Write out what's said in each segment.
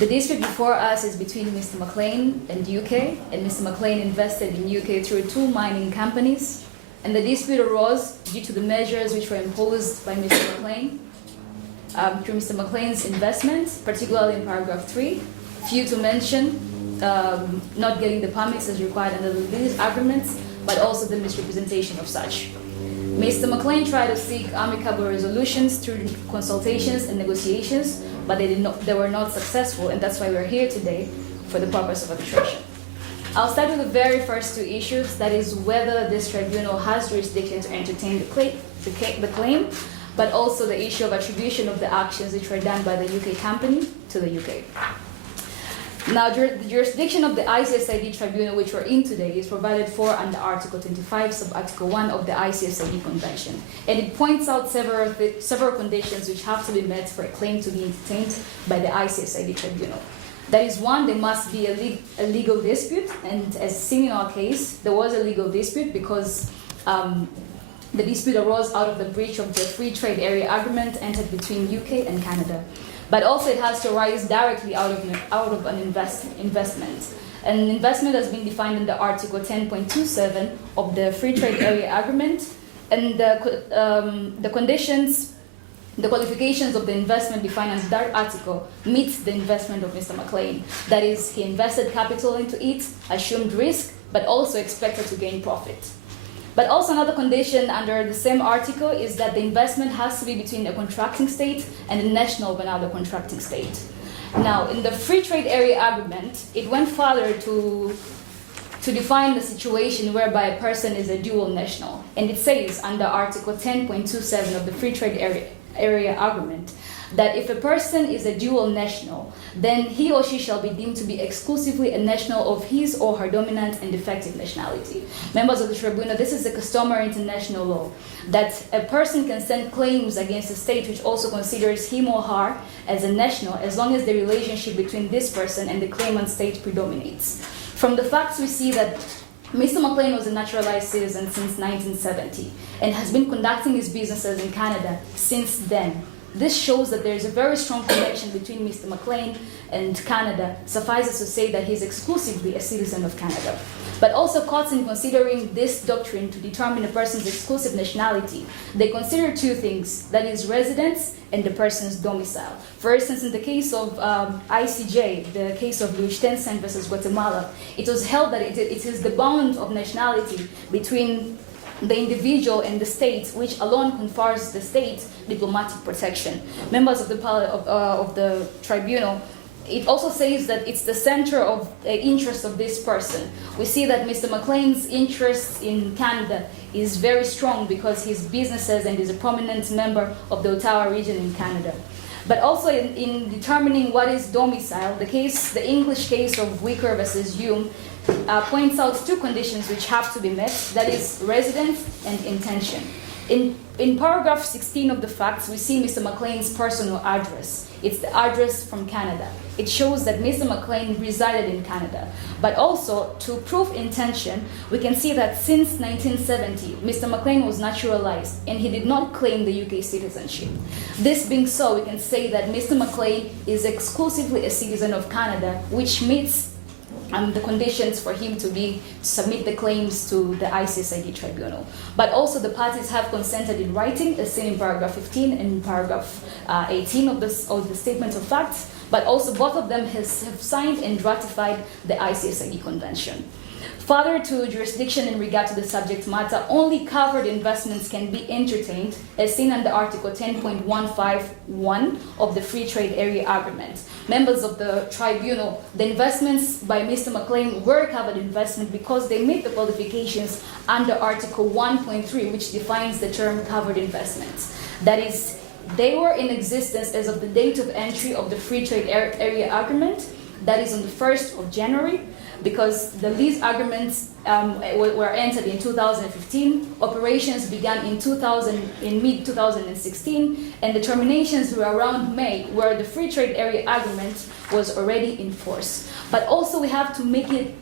The dispute before us is between Mr. McLean and UK, and Mr. McLean invested in UK through 2 mining companies, and the dispute arose due to the measures which were imposed by Mr. McLean through Mr. McLean's investments, particularly in paragraph 3. Few to mention, not getting the permits as required under the lease agreements, but also the misrepresentation of such. Mr. McLean tried to seek amicable resolutions through consultations and negotiations, but they were not successful, and that's why we're here today for the purpose of arbitration. I'll start with the very first 2 issues, that is whether this tribunal has jurisdiction to entertain the claim, but also the issue of attribution of the actions which were done by the UK company to the UK. Now, the jurisdiction of the ICSID tribunal, which we're in today, is provided for under Article 25, Sub-Article 1 of the ICSID Convention. And it points out several conditions which have to be met for a claim to be entertained by the ICSID tribunal. That is, 1, there must be a legal dispute, and as seen in our case, there was a legal dispute because the dispute arose out of the breach of the Free Trade Area Agreement entered between UK and Canada. But also it has to arise directly out of an investment. An investment has been defined under Article 10.27 of the Free Trade Area Agreement, and the conditions, the qualifications of the investment defined under that article meets the investment of Mr. McLean. That is, he invested capital into it, assumed risk, but also expected to gain profit. But also another condition under the same article is that the investment has to be between a contracting state and a national of another contracting state. Now, in the Free Trade Area Agreement, it went further to define the situation whereby a person is a dual national. And it says under Article 10.27 of the Free Trade Area Agreement that if a person is a dual national, then he or she shall be deemed to be exclusively a national of his or her dominant and defective nationality. Members of the tribunal, this is a customary international law, that a person can send claims against a state which also considers him or her as a national, as long as the relationship between this person and the claimant state predominates. From the facts, we see that Mr. McLean was a naturalized citizen since 1970 and has been conducting his businesses in Canada since then. This shows that there is a very strong connection between Mr. McLean and Canada. Suffices to say that he's exclusively a citizen of Canada. But also courts, in considering this doctrine to determine a person's exclusive nationality, they consider 2 things, that is residence and the person's domicile. For instance, in the case of ICJ, the case of Liechtenstein versus Guatemala, it was held that it is the bond of nationality between the individual and the state, which alone confers the state diplomatic protection. Members of the tribunal, it also says that it's the center of interest of this person. We see that Mr. McLean's interest in Canada is very strong because his businesses and is a prominent member of the Ottawa region in Canada. But also in determining what is domicile, the English case of Wicker versus Hume points out 2 conditions which have to be met, that is residence and intention. In paragraph 16 of the facts, we see Mr. McLean's personal address. It's the address from Canada. It shows that Mr. McLean resided in Canada. But also, to prove intention, we can see that since 1970, Mr. McLean was naturalized and he did not claim the UK citizenship. This being so, we can say that Mr. McLean is exclusively a citizen of Canada, which meets the conditions for him to submit the claims to the ICSID tribunal. But also the parties have consented in writing, as seen in paragraph 15 and paragraph 18 of the statement of facts, but also both of them have signed and ratified the ICSID convention. Further to jurisdiction in regard to the subject matter, only covered investments can be entertained, as seen under Article 10.151 of the Free Trade Area Agreement. Members of the tribunal, the investments by Mr. McLean were covered investment because they meet the qualifications under Article 1.3, which defines the term covered investments. That is, they were in existence as of the date of entry of the Free Trade Area Agreement, that is on the 1st of January, because the lease agreements were entered in 2015, operations began in mid-2016, and the terminations were around May, where the Free Trade Area Agreement was already in force. But also we have to make it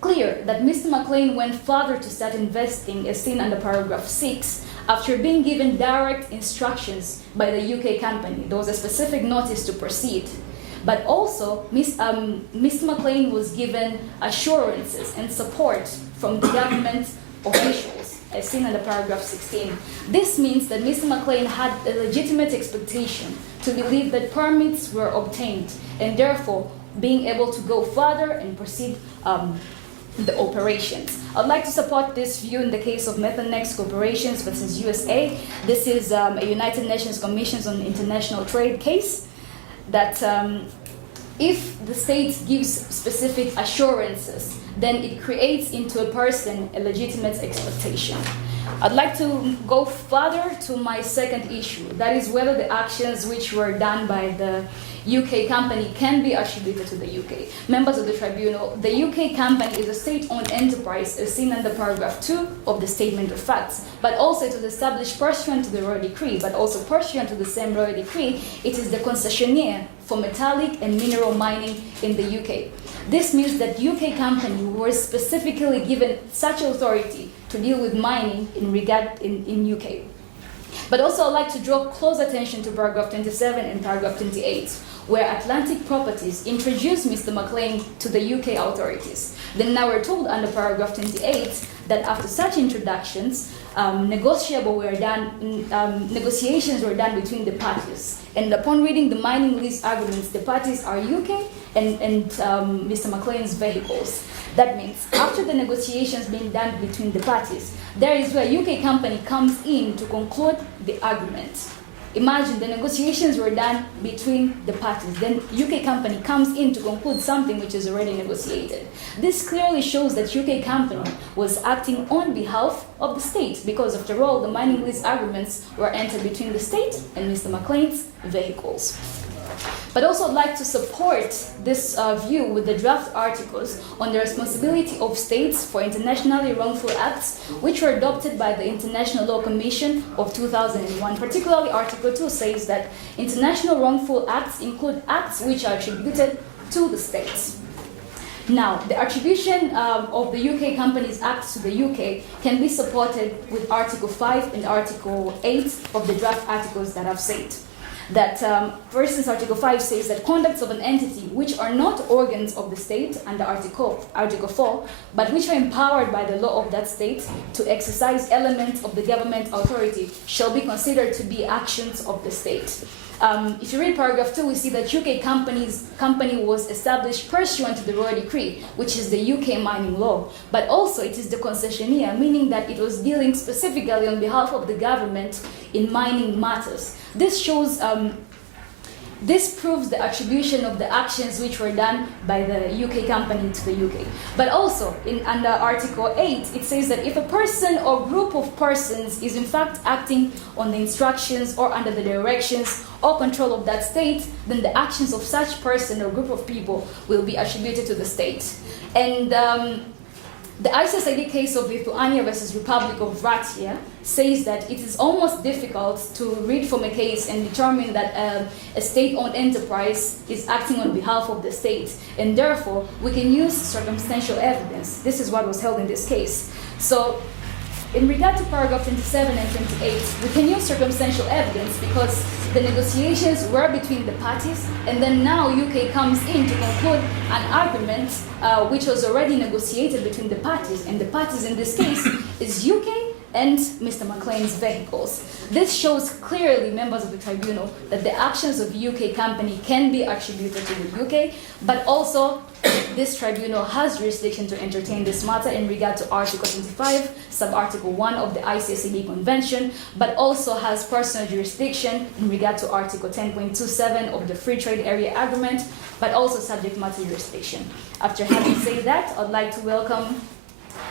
clear that Mr. McLean went further to start investing, as seen under paragraph 6, after being given direct instructions by the UK company. There was a specific notice to proceed. But also, Mr. McLean was given assurances and support from the government officials, as seen under paragraph 16. This means that Mr. McLean had a legitimate expectation to believe that permits were obtained, and therefore being able to go further and proceed the operations. I'd like to support this view in the case of Methanex Corporations versus USA. This is a United Nations Commission on International Trade case that if the state gives specific assurances, then it creates into a person a legitimate expectation. I'd like to go further to my second issue, that is whether the actions which were done by the UK company can be attributed to the UK. Members of the tribunal, the UK company is a state-owned enterprise as seen under paragraph 2 of the statement of facts, but also it was established pursuant to the Royal Decree, but also pursuant to the same Royal Decree, it is the concessionaire for metallic and mineral mining in the UK. This means that UK company was specifically given such authority to deal with mining in UK. But also I'd like to draw close attention to paragraph 27 and paragraph 28, where Atlantic Properties introduced Mr. McLean to the UK authorities. Then now we're told under paragraph 28 that after such introductions, negotiations were done between the parties. And upon reading the mining lease agreements, the parties are UK and Mr. McLean's vehicles. That means after the negotiations being done between the parties, there is where UK company comes in to conclude the agreement. Imagine the negotiations were done between the parties. Then UK company comes in to conclude something which is already negotiated. This clearly shows that UK company was acting on behalf of the state because after all, the mining lease agreements were entered between the state and Mr. McLean's vehicles. But also I'd like to support this view with the draft articles on the responsibility of states for internationally wrongful acts which were adopted by the International Law Commission of 2001. Particularly Article 2 says that international wrongful acts include acts which are attributed to the states. Now, the attribution of the UK companies' acts to the UK can be supported with Article 5 and Article 8 of the draft articles that I've said. That, for instance, Article 5 says that conducts of an entity which are not organs of the state under Article 4, but which are empowered by the law of that state to exercise elements of the government authority shall be considered to be actions of the state. If you read paragraph 2, we see that UK company was established pursuant to the Royal Decree, which is the UK mining law, but also it is the concessionaire, meaning that it was dealing specifically on behalf of the government in mining matters. This shows, this proves the attribution of the actions which were done by the UK company to the UK. But also, under Article 8, it says that if a person or group of persons is in fact acting on the instructions or under the directions or control of that state, then the actions of such person or group of people will be attributed to the state. And the ICSID case of Lithuania versus Republic of Latvia says that it is almost difficult to read from a case and determine that a state-owned enterprise is acting on behalf of the state, and therefore we can use circumstantial evidence. This is what was held in this case. So, in regard to paragraph 27 and 28, we can use circumstantial evidence because the negotiations were between the parties, and then now UK comes in to conclude an argument which was already negotiated between the parties, and the parties in this case is UK and Mr. McLean's vehicles. This shows clearly, members of the tribunal, that the actions of UK company can be attributed to the UK, but also this tribunal has jurisdiction to entertain this matter in regard to Article 25, sub-Article 1 of the ICSID Convention, but also has personal jurisdiction in regard to Article 10.27 of the Free Trade Area Agreement, but also subject matter jurisdiction. After having said that, I'd like to welcome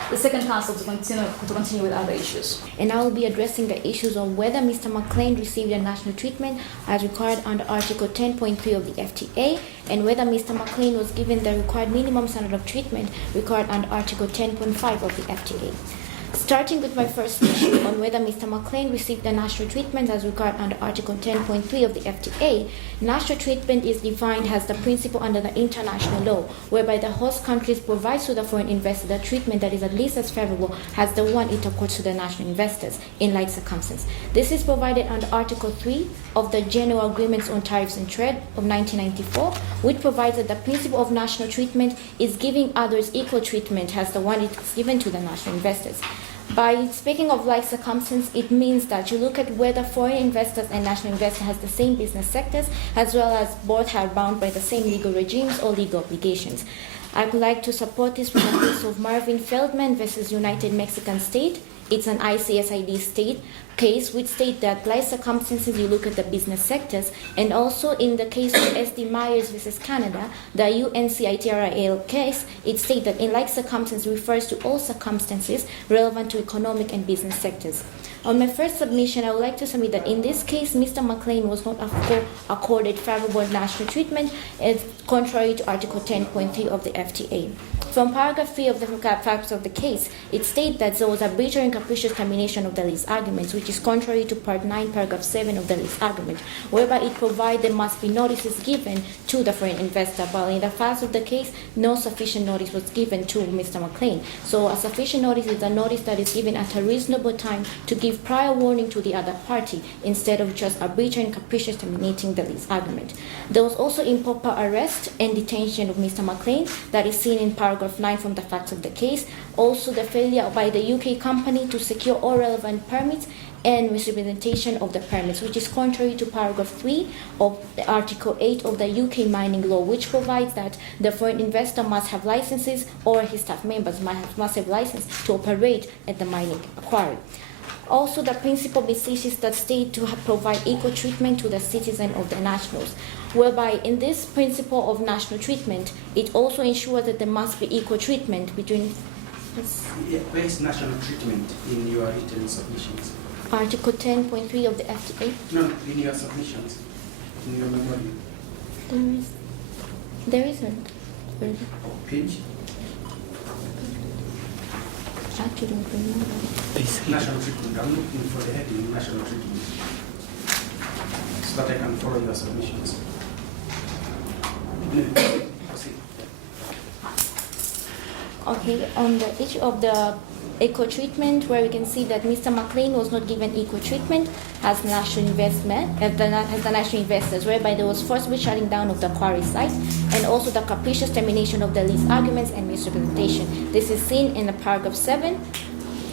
the second counsel to continue with other issues. And I will be addressing the issues of whether Mr. McLean received a national treatment as required under Article 10.3 of the FTA, and whether Mr. McLean was given the required minimum standard of treatment required under Article 10.5 of the FTA. Starting with my first issue on whether Mr. McLean received the national treatment as required under Article 10.3 of the FTA, national treatment is defined as the principle under the international law, whereby the host countries provides to the foreign investor the treatment that is at least as favorable as the one it accords to the national investors in like circumstances. This is provided under Article 3 of the General Agreements on Tariffs and Trade of 1994, which provides that the principle of national treatment is giving others equal treatment as the one it is given to the national investors. By speaking of like circumstance, it means that you look at whether foreign investors and national investors has the same business sectors, as well as both are bound by the same legal regimes or legal obligations. I would like to support this with the case of Marvin Feldman versus United Mexican State. It's an ICSID state case which states that like circumstances you look at the business sectors, and also in the case of SD Myers versus Canada, the UNCITRAL case, it states that in like circumstances refers to all circumstances relevant to economic and business sectors. On my first submission, I would like to submit that in this case, Mr. McLean was not accorded favorable national treatment as contrary to Article 10.3 of the FTA. From paragraph 3 of the facts of the case, it states that there was arbitrary and capricious termination of the lease arguments, which is contrary to Part 9, paragraph 7 of the lease argument, whereby it provides there must be notices given to the foreign investor, but in the facts of the case, no sufficient notice was given to Mr. McLean. So a sufficient notice is a notice that is given at a reasonable time to give prior warning to the other party, instead of just arbitrary and capricious terminating the lease argument. There was also improper arrest and detention of Mr. McLean that is seen in paragraph 9 from the facts of the case. Also the failure by the UK company to secure all relevant permits and misrepresentation of the permits, which is contrary to paragraph 3 of the Article 8 of the UK mining law, which provides that the foreign investor must have licenses, or his staff members must have license to operate at the mining quarry. Also, the principle beseeches the state to provide equal treatment to the citizen of the nationals, whereby in this principle of national treatment, it also ensures that there must be equal treatment between... Where is national treatment in your written submissions? Article 10.3 of the FTA. No, in your submissions, in your memorial. There isn't. Page? Actually, don't remember. National treatment. I'm looking for the heading national treatment, so that I can follow your submissions. Okay, on the issue of the equal treatment, where we can see that Mr. McLean was not given equal treatment as national investment, as the national investors, whereby there was forcible shutting down of the quarry site, and also the capricious termination of the lease arguments and misrepresentation. This is seen in the paragraph 7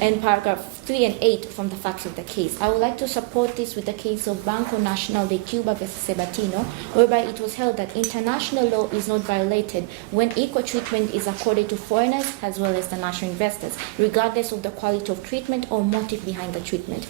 and paragraph 3 and 8 from the facts of the case. I would like to support this with the case of Banco Nacional de Cuba versus Sabatino, whereby it was held that international law is not violated when equal treatment is accorded to foreigners as well as the national investors, regardless of the quality of treatment or motive behind the treatment.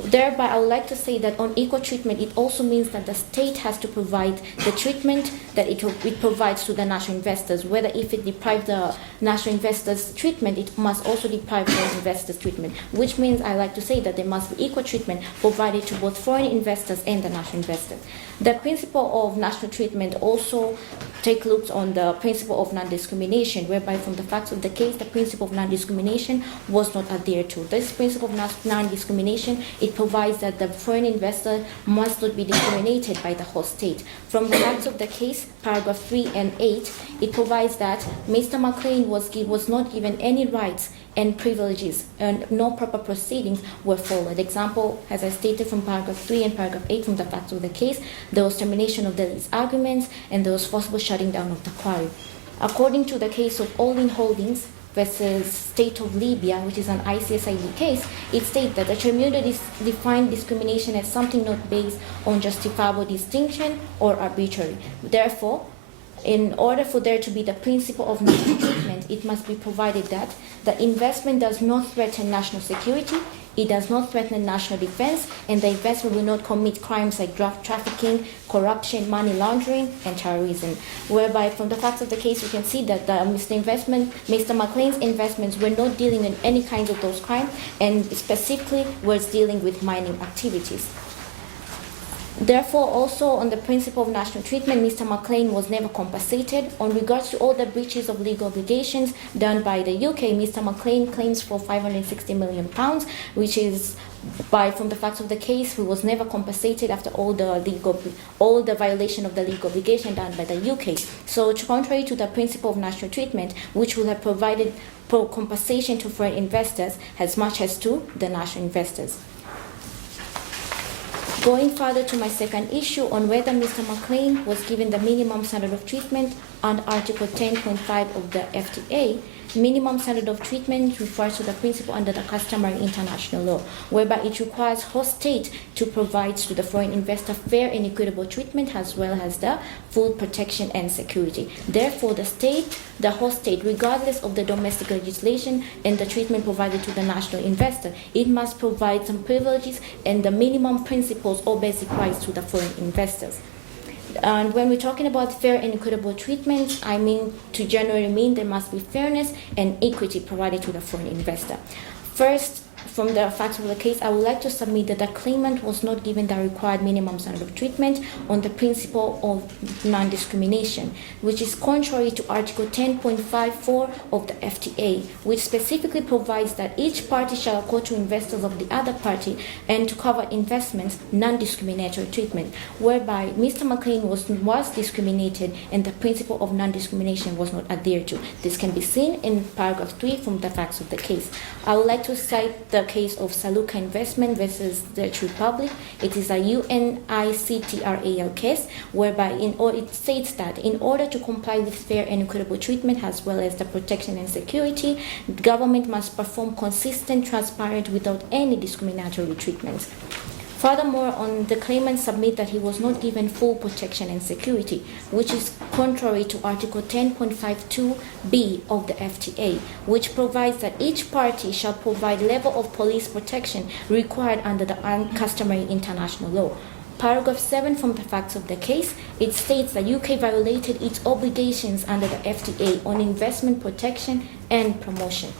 Thereby, I would like to say that on equal treatment, it also means that the state has to provide the treatment that it provides to the national investors. Whether if it deprives the national investors treatment, it must also deprive the investors treatment, which means I like to say that there must be equal treatment provided to both foreign investors and the national investors. The principle of national treatment also take looks on the principle of non-discrimination, whereby from the facts of the case, the principle of non-discrimination was not adhered to. This principle of non-discrimination, it provides that the foreign investor must not be discriminated by the host state. From the facts of the case, paragraph 3 and 8, it provides that Mr. McLean was not given any rights and privileges, and no proper proceedings were followed. Example, as I stated from paragraph 3 and paragraph 8 from the facts of the case, there was termination of the lease arguments and there was forcible shutting down of the quarry. According to the case of All-In Holdings versus State of Libya, which is an ICSID case, it states that the tribunal defined discrimination as something not based on justifiable distinction or arbitrary. Therefore, in order for there to be the principle of national treatment, it must be provided that the investment does not threaten national security, it does not threaten national defense, and the investment will not commit crimes like drug trafficking, corruption, money laundering, and terrorism. Whereby, from the facts of the case, we can see that Mr. McLean's investments were not dealing in any kinds of those crimes, and specifically was dealing with mining activities. Therefore, also on the principle of national treatment, Mr. McLean was never compensated. On regards to all the breaches of legal obligations done by the UK, Mr. McLean claims for £560 million, which is from the facts of the case, he was never compensated after all the violation of the legal obligation done by the UK. So, contrary to the principle of national treatment, which will have provided compensation to foreign investors as much as to the national investors. Going further to my second issue on whether Mr. McLean was given the minimum standard of treatment under Article 10.5 of the FTA, minimum standard of treatment refers to the principle under the customary international law, whereby it requires host state to provide to the foreign investor fair and equitable treatment as well as the full protection and security. Therefore, the host state, regardless of the domestic legislation and the treatment provided to the national investor, it must provide some privileges and the minimum principles or basic rights to the foreign investors. And when we're talking about fair and equitable treatment, I mean to generally mean there must be fairness and equity provided to the foreign investor. First, from the facts of the case, I would like to submit that the claimant was not given the required minimum standard of treatment on the principle of non-discrimination, which is contrary to Article 10.54 of the FTA, which specifically provides that each party shall accord to investors of the other party and to cover investments non-discriminatory treatment, whereby Mr. McLean was discriminated and the principle of non-discrimination was not adhered to. This can be seen in paragraph 3 from the facts of the case. I would like to cite the case of Saluka Investment versus the Dutch Republic. It is a UNICTRAL case whereby it states that in order to comply with fair and equitable treatment as well as the protection and security, the government must perform consistent, transparent, without any discriminatory treatments. Furthermore, on the claimant submit that he was not given full protection and security, which is contrary to Article 10.52b of the FTA, which provides that each party shall provide level of police protection required under the customary international law. Paragraph 7 from the facts of the case, it states that UK violated its obligations under the FTA on investment protection and promotion.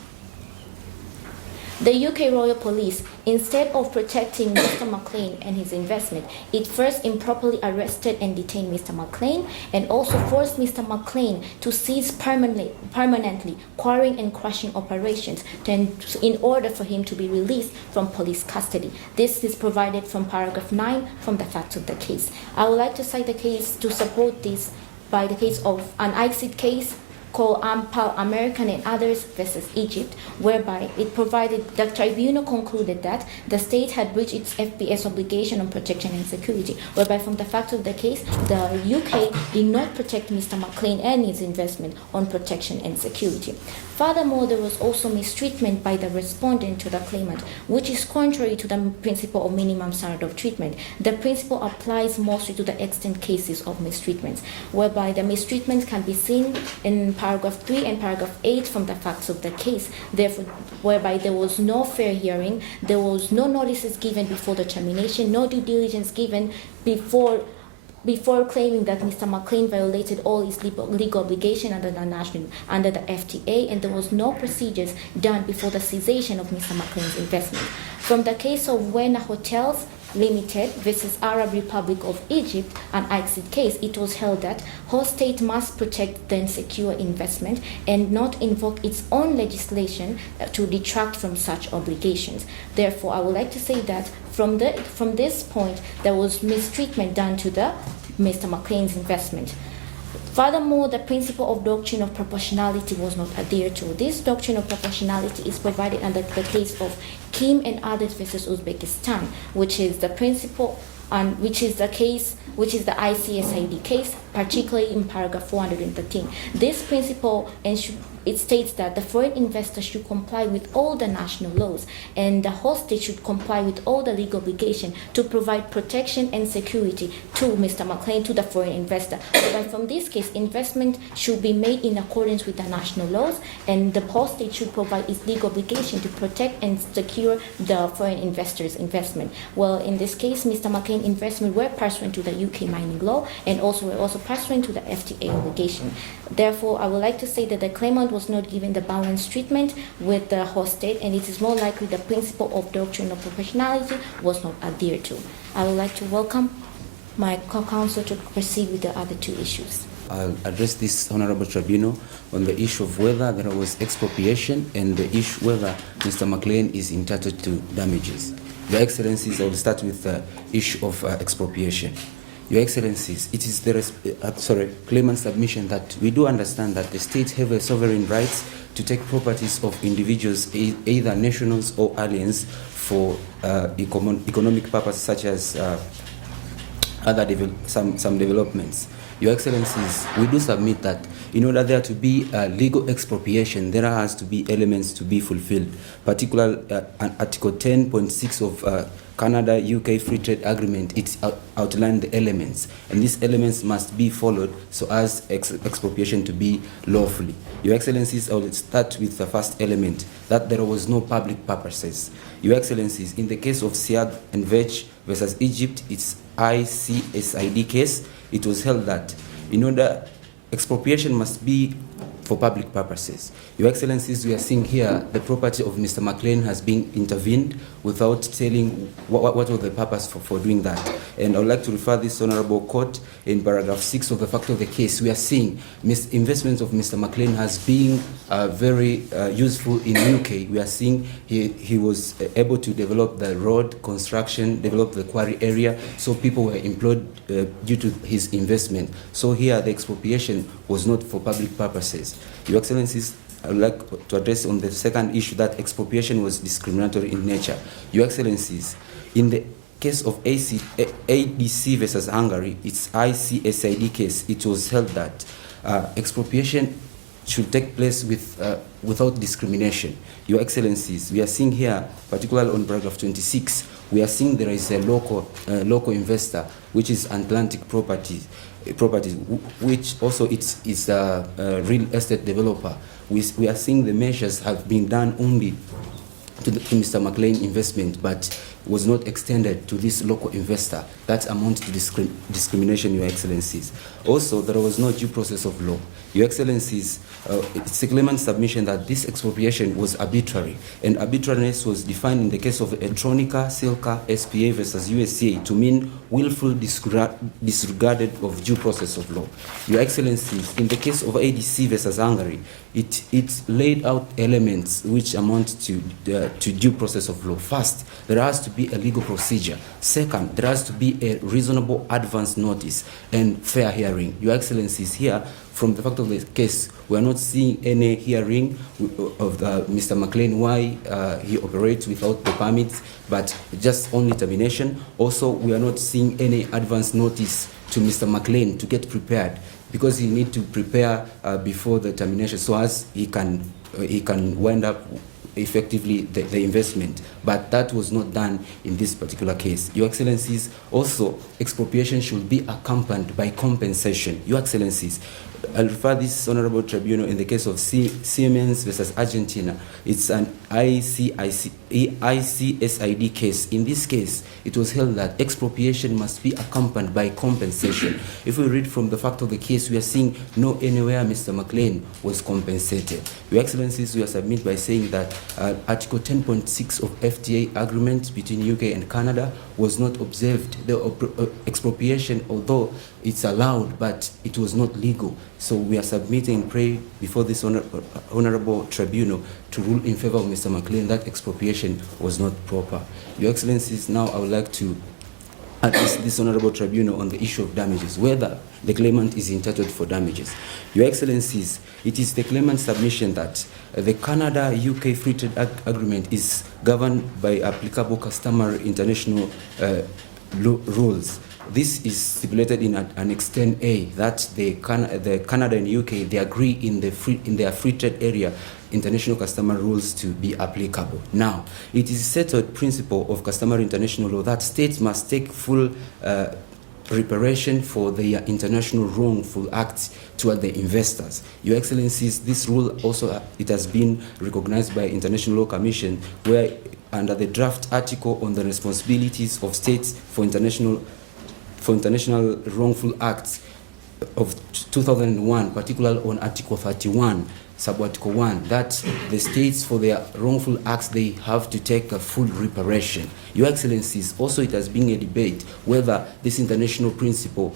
The UK Royal Police, instead of protecting Mr. McLean and his investment, it first improperly arrested and detained Mr. McLean and also forced Mr. McLean to cease permanently quarrying and crushing operations in order for him to be released from police custody. This is provided from paragraph 9 from the facts of the case. I would like to cite the case to support this by the case of an ICSID case called Ampal American and others versus Egypt, whereby it provided the tribunal concluded that the state had breached its FPS obligation on protection and security, whereby from the facts of the case, the UK did not protect Mr. McLean and his investment on protection and security. Furthermore, there was also mistreatment by the respondent to the claimant, which is contrary to the principle of minimum standard of treatment. The principle applies mostly to the extent cases of mistreatment, whereby the mistreatment can be seen in paragraph 3 and paragraph 8 from the facts of the case, therefore, whereby there was no fair hearing, there was no notices given before the termination, no due diligence given before claiming that Mr. McLean violated all his legal obligation under the FTA, and there was no procedures done before the cessation of Mr. McLean's investment. From the case of Wena Hotels Limited versus Arab Republic of Egypt, an ICSID case, it was held that host state must protect then secure investment and not invoke its own legislation to detract from such obligations. Therefore, I would like to say that from this point, there was mistreatment done to the Mr. McLean's investment. Furthermore, the principle of doctrine of proportionality was not adhered to. This doctrine of proportionality is provided under the case of Kim and others versus Uzbekistan, which is the principle and which is the ICSID case, particularly in paragraph 413. This principle it states that the foreign investor should comply with all the national laws, and the host state should comply with all the legal obligation to provide protection and security to Mr. McLean, to the foreign investor. But from this case, investment should be made in accordance with the national laws, and the host state should provide its legal obligation to protect and secure the foreign investor's investment. Well, in this case, Mr. McLean investment were pursuant to the UK mining law and were pursuant to the FTA obligation. Therefore, I would like to say that the claimant was not given the balanced treatment with the host state, and it is more likely the principle of doctrine of proportionality was not adhered to. I would like to welcome my co-counsel to proceed with the other two issues. I'll address this Honorable Tribunal on the issue of whether there was expropriation and the issue whether Mr. McLean is entitled to damages. Your Excellencies, I will start with the issue of expropriation. Your Excellencies, it is the claimant's submission that we do understand that the states have a sovereign rights to take properties of individuals, either nationals or aliens, for economic purposes such as some developments. Your Excellencies, we do submit that in order there to be legal expropriation, there has to be elements to be fulfilled. Particularly Article 10.6 of Canada-UK Free Trade Agreement, it outlined the elements, and these elements must be followed so as expropriation to be lawfully. Your Excellencies, I will start with the first element, that there was no public purposes. Your Excellencies, in the case of Siag and Vech versus Egypt, it's ICSID case, it was held that in order expropriation must be for public purposes. Your Excellencies, we are seeing here the property of Mr. McLean has been intervened without telling what was the purpose for doing that. And I would like to refer this Honorable Court in paragraph 6 of the fact of the case. We are seeing investments of Mr. McLean has been very useful in UK. We are seeing he was able to develop the road construction, develop the quarry area, so people were employed due to his investment. So here the expropriation was not for public purposes. Your Excellencies, I would like to address on the second issue that expropriation was discriminatory in nature. Your Excellencies, in the case of ADC versus Hungary, it's ICSID case, it was held that expropriation should take place without discrimination. Your Excellencies, we are seeing here, particularly on paragraph 26, we are seeing there is a local investor, which is Atlantic Properties, which also is a real estate developer. We are seeing the measures have been done only to Mr. McLean investment, but was not extended to this local investor. That amounts to discrimination, Your Excellencies. Also, there was no due process of law. Your Excellencies, it's a claimant's submission that this expropriation was arbitrary, and arbitrariness was defined in the case of Electronica, Silca, SPA versus USA to mean willful disregarded of due process of law. Your Excellencies, in the case of ADC versus Hungary, it laid out elements which amount to due process of law. First, there has to be a legal procedure. Second, there has to be a reasonable advance notice and fair hearing. Your Excellencies, here, from the fact of the case, we are not seeing any hearing of Mr. McLean, why he operates without the permits, but just only termination. Also, we are not seeing any advance notice to Mr. McLean to get prepared, because he needs to prepare before the termination so as he can wind up effectively the investment, but that was not done in this particular case. Your Excellencies, also expropriation should be accompanied by compensation. Your Excellencies, I'll refer this Honorable Tribunal in the case of Siemens versus Argentina. It's an ICSID case. In this case, it was held that expropriation must be accompanied by compensation. If we read from the fact of the case, we are seeing no anywhere Mr. McLean was compensated. Your Excellencies, we are submit by saying that Article 10.6 of FTA agreement between UK and Canada was not observed. The expropriation, although it's allowed, but it was not legal. So we are submitting, pray before this Honorable Tribunal to rule in favor of Mr. McLean that expropriation was not proper. Your Excellencies, now I would like to address this Honorable Tribunal on the issue of damages, whether the claimant is entitled for damages. Your Excellencies, it is the claimant's submission that the Canada-UK Free Trade Agreement is governed by applicable customary international rules. This is stipulated in Annex 10A that the Canada and UK, they agree in their free trade area international customary rules to be applicable. Now, it is a settled principle of customary international law that states must take full reparation for their international wrongful acts toward the investors. Your Excellencies, this rule also it has been recognized by International Law Commission, where under the draft article on the responsibilities of states for international wrongful acts of 2001, particularly on Article 31, Subarticle 1, that the states for their wrongful acts, they have to take a full reparation. Your Excellencies, also it has been a debate whether this international principle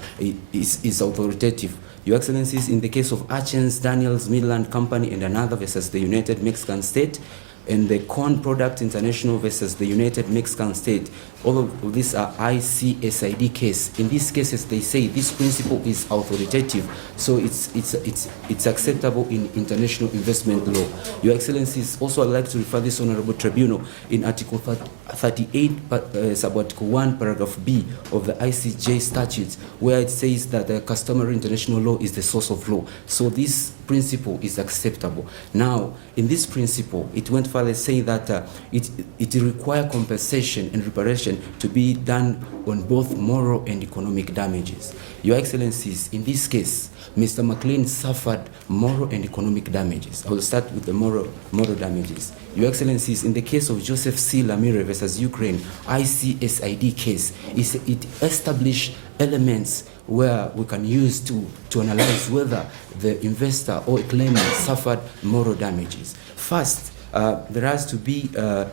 is authoritative. Your Excellencies, in the case of Archens, Daniels, Midland Company, and another versus the United Mexican State, and the Corn Product International versus the United Mexican State, all of these are ICSID case. In these cases, they say this principle is authoritative, so it's acceptable in international investment law. Your Excellencies, also I'd like to refer this Honorable Tribunal in Article 38, Subarticle 1, Paragraph B of the ICJ statutes, where it says that the customary international law is the source of law. So this principle is acceptable. Now, in this principle, it went further saying that it requires compensation and reparation to be done on both moral and economic damages. Your Excellencies, in this case, Mr. McLean suffered moral and economic damages. I will start with the moral damages. Your Excellencies, in the case of Joseph C. Lamire versus Ukraine, ICSID case, it established elements where we can use to analyze whether the investor or a claimant suffered moral damages. First, there has to be, a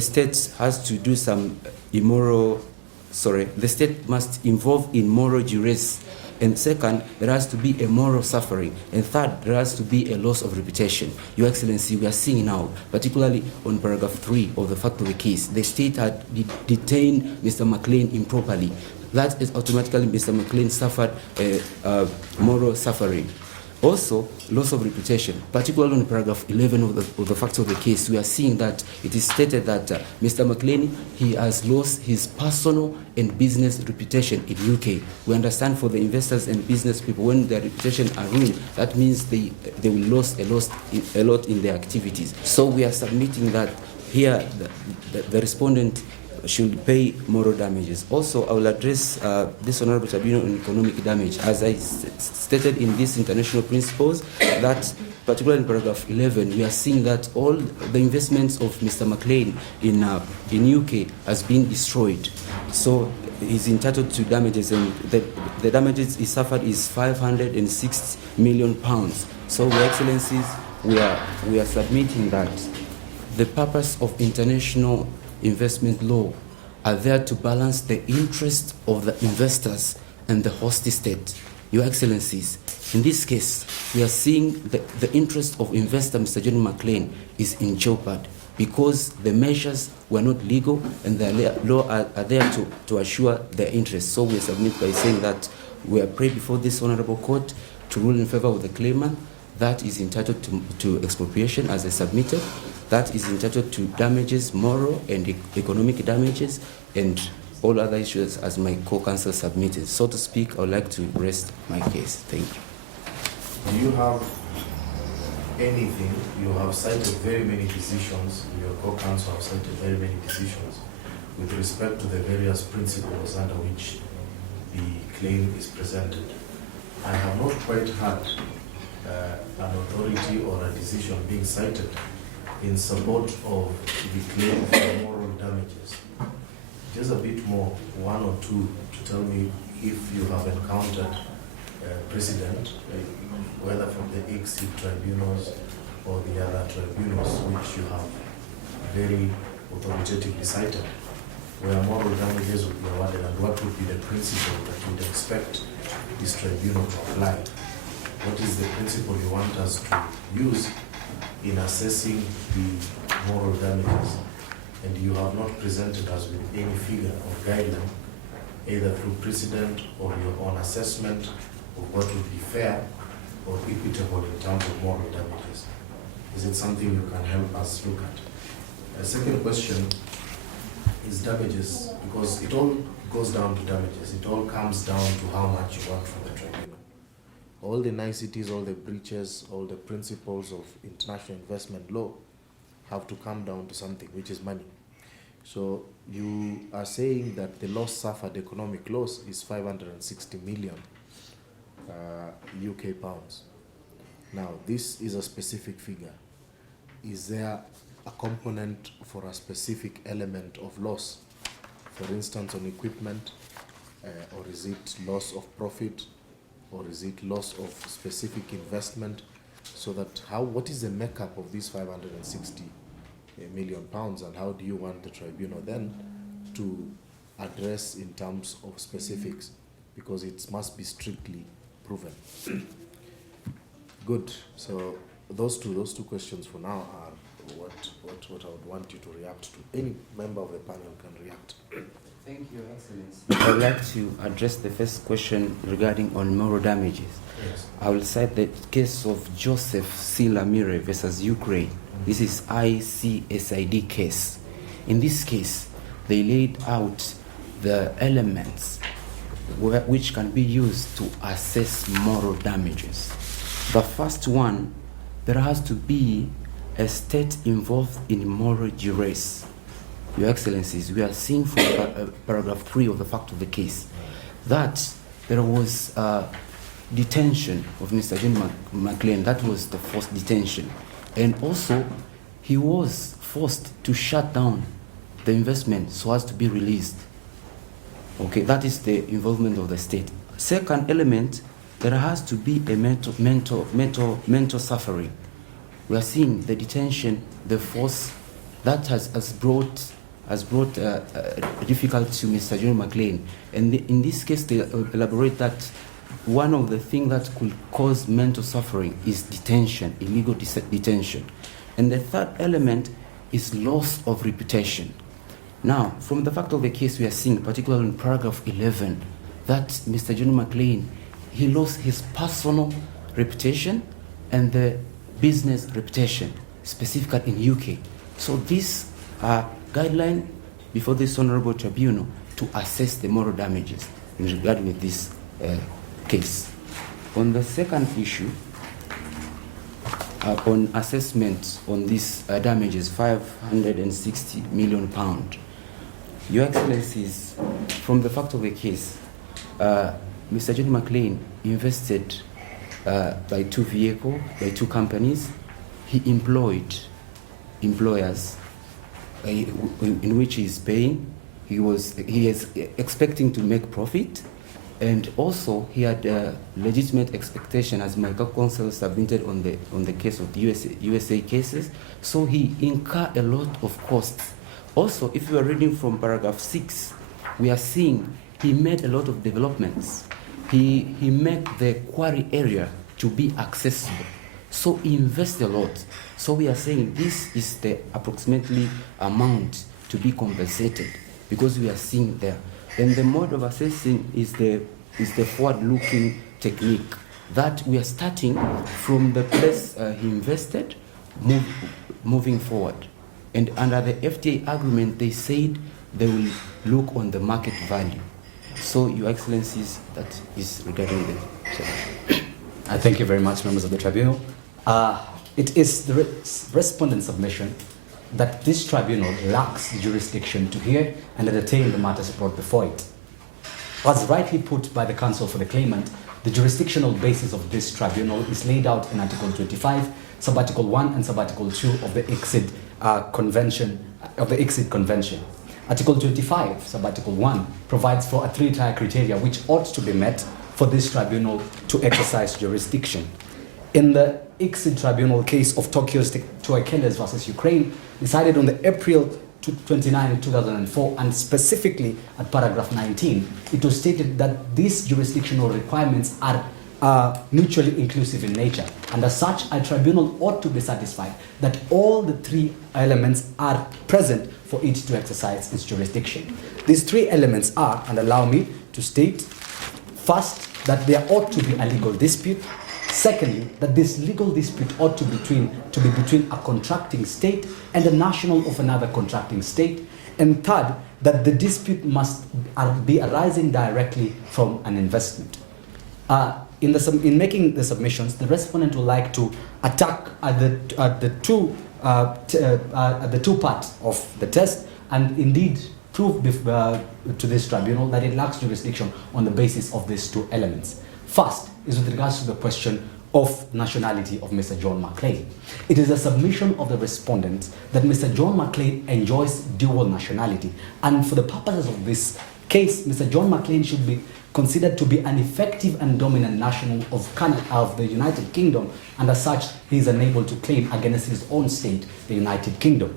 state has to do some the state must involve in moral duress. And second, there has to be a moral suffering. And third, there has to be a loss of reputation. Your Excellency, we are seeing now, particularly on paragraph 3 of the fact of the case, the state had detained Mr. McLean improperly. That is automatically Mr. McLean suffered moral suffering. Also, loss of reputation, particularly on paragraph 11 of the facts of the case, we are seeing that it is stated that Mr. McLean, he has lost his personal and business reputation in UK. We understand for the investors and business people, when their reputation are ruined, that means they will lose a lot in their activities. So we are submitting that here the respondent should pay moral damages. Also, I will address this Honorable Tribunal on economic damage. As I stated in these international principles, that particularly in paragraph 11, we are seeing that all the investments of Mr. McLean in UK has been destroyed. So he's entitled to damages, and the damages he suffered is £506 million. So, Your Excellencies, we are submitting that the purpose of international investment law are there to balance the interest of the investors and the host state. Your Excellencies, in this case, we are seeing the interest of investor Mr. John McLean is in jeopardy because the measures were not legal and the law are there to assure their interests. So we submit by saying that we are praying before this honorable court to rule in favor of the claimant that is entitled to expropriation as I submitted, that is entitled to damages, moral and economic damages, and all other issues as my co-counsel submitted. So to speak, I would like to rest my case. Thank you. Do you have anything? You have cited very many decisions, your co-counsel have cited very many decisions with respect to the various principles under which the claim is presented. I have not quite had an authority or a decision being cited in support of the claim for moral damages. Just a bit more, one or two, to tell me if you have encountered precedent, whether from the exit tribunals or the other tribunals which you have very authoritatively cited, where moral damages would be awarded, and what would be the principle that you would expect this tribunal to apply? What is the principle you want us to use in assessing the moral damages? And you have not presented us with any figure or guideline, either through precedent or your own assessment of what would be fair or equitable in terms of moral damages. Is it something you can help us look at? A second question is damages, because it all goes down to damages. It all comes down to how much you want from the tribunal. All the niceties, all the breaches, all the principles of international investment law have to come down to something, which is money. So you are saying that the loss suffered, economic loss, is 560 million UK pounds. Now, this is a specific figure. Is there a component for a specific element of loss? For instance, on equipment, or is it loss of profit, or is it loss of specific investment? So that what is the makeup of these 560 million pounds, and how do you want the tribunal then to address in terms of specifics, because it must be strictly proven. Good. So those two questions for now are what I would want you to react to. Any member of the panel can react. Thank you, Excellency. I would like to address the first question regarding on moral damages. Yes. I will cite the case of Joseph C. Lamire versus Ukraine. This is ICSID case. In this case, they laid out the elements which can be used to assess moral damages. The first one, there has to be a state involved in moral duress. Your Excellencies, we are seeing from paragraph 3 of the fact of the case that there was detention of Mr. John McLean. That was the first detention. And also, he was forced to shut down the investment so as to be released. Okay, that is the involvement of the state. Second element, there has to be a mental suffering. We are seeing the detention, the force that has brought difficulty to Mr. John McLean. And in this case, they elaborate that one of the things that could cause mental suffering is detention, illegal detention. And the third element is loss of reputation. Now, from the fact of the case, we are seeing, particularly in paragraph 11, that Mr. John McLean, he lost his personal reputation and the business reputation, specifically in UK. So these are guidelines before this honorable tribunal to assess the moral damages in regard with this case. On the second issue, on assessment on these damages, £560 million. Your Excellencies, from the fact of the case, Mr. John McLean invested by two companies. He employed employers in which he is paying. He is expecting to make profit, and also he had a legitimate expectation, as my co-counsel submitted on the case of the USA cases. So he incurred a lot of costs. Also, if you are reading from paragraph 6, we are seeing he made a lot of developments. He made the quarry area to be accessible. So he invested a lot. So we are saying this is the approximately amount to be compensated, because we are seeing there. And the mode of assessing is the forward-looking technique, that we are starting from the place he invested, moving forward. And under the FTA agreement, they said they will look on the market value. So, Your Excellencies, that is regarding the submission. Thank you very much, members of the tribunal. It is the respondent's submission that this tribunal lacks jurisdiction to hear and entertain the matters brought before it. As rightly put by the counsel for the claimant, the jurisdictional basis of this tribunal is laid out in Article 25, Subarticle 1 and Subarticle 2 of the ICSID Convention. Article 25, Subarticle 1 provides for a 3-tier criteria which ought to be met for this tribunal to exercise jurisdiction. In the ICSID tribunal case of Toikeles versus Ukraine, decided on the April 29, 2004, and specifically at paragraph 19, it was stated that these jurisdictional requirements are mutually inclusive in nature, and as such, a tribunal ought to be satisfied that all the 3 elements are present for it to exercise its jurisdiction. These 3 elements are, and allow me to state, first, that there ought to be a legal dispute. Secondly, that this legal dispute ought to be between a contracting state and a national of another contracting state. And third, that the dispute must be arising directly from an investment. In making the submissions, the respondent would like to attack the two parts of the test, and indeed prove to this tribunal that it lacks jurisdiction on the basis of these 2 elements. First is with regards to the question of nationality of Mr. John McLean. It is a submission of the respondent that Mr. John McLean enjoys dual nationality, and for the purposes of this case, Mr. John McLean should be considered to be an effective and dominant national of Canada, of the United Kingdom, and as such, he is unable to claim against his own state, the United Kingdom.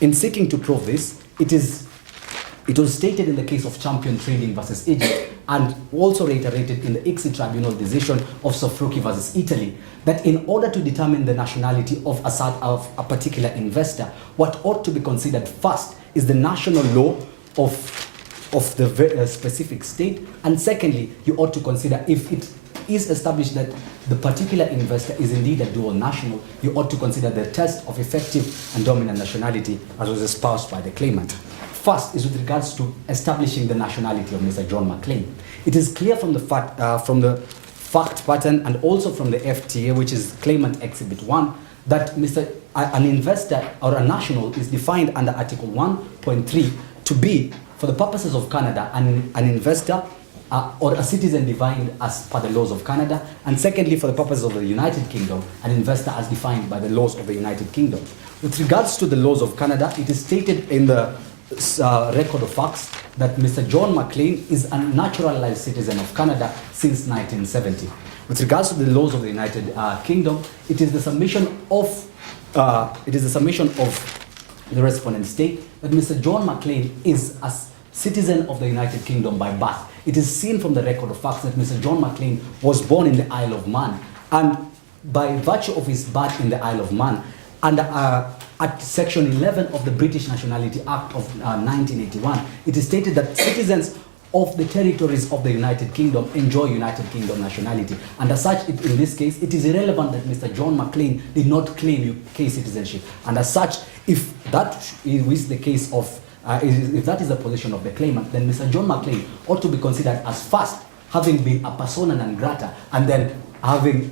In seeking to prove this, it was stated in the case of Champion Trading versus Egypt, and also reiterated in the ICSI Tribunal decision of Sofruki versus Italy, that in order to determine the nationality of a particular investor, what ought to be considered first is the national law of the specific state, and secondly, you ought to consider if it is established that the particular investor is indeed a dual national, you ought to consider the test of effective and dominant nationality as was espoused by the claimant. First is with regards to establishing the nationality of Mr. John McLean. It is clear from the fact pattern and also from the FTA, which is Claimant Exhibit 1, that an investor or a national is defined under Article 1.3 to be, for the purposes of Canada, an investor or a citizen defined as per the laws of Canada, and secondly, for the purposes of the United Kingdom, an investor as defined by the laws of the United Kingdom. With regards to the laws of Canada, it is stated in the record of facts that Mr. John McLean is a naturalized citizen of Canada since 1970. With regards to the laws of the United Kingdom, it is the submission of the respondent state that Mr. John McLean is a citizen of the United Kingdom by birth. It is seen from the record of facts that Mr. John McLean was born in the Isle of Man, and by virtue of his birth in the Isle of Man, under at Section 11 of the British Nationality Act of 1981, it is stated that citizens of the territories of the United Kingdom enjoy United Kingdom nationality. And as such, in this case, it is irrelevant that Mr. John McLean did not claim UK citizenship. And as such, if that is the case of, if that is the position of the claimant, then Mr. John McLean ought to be considered as first having been a persona non grata and then having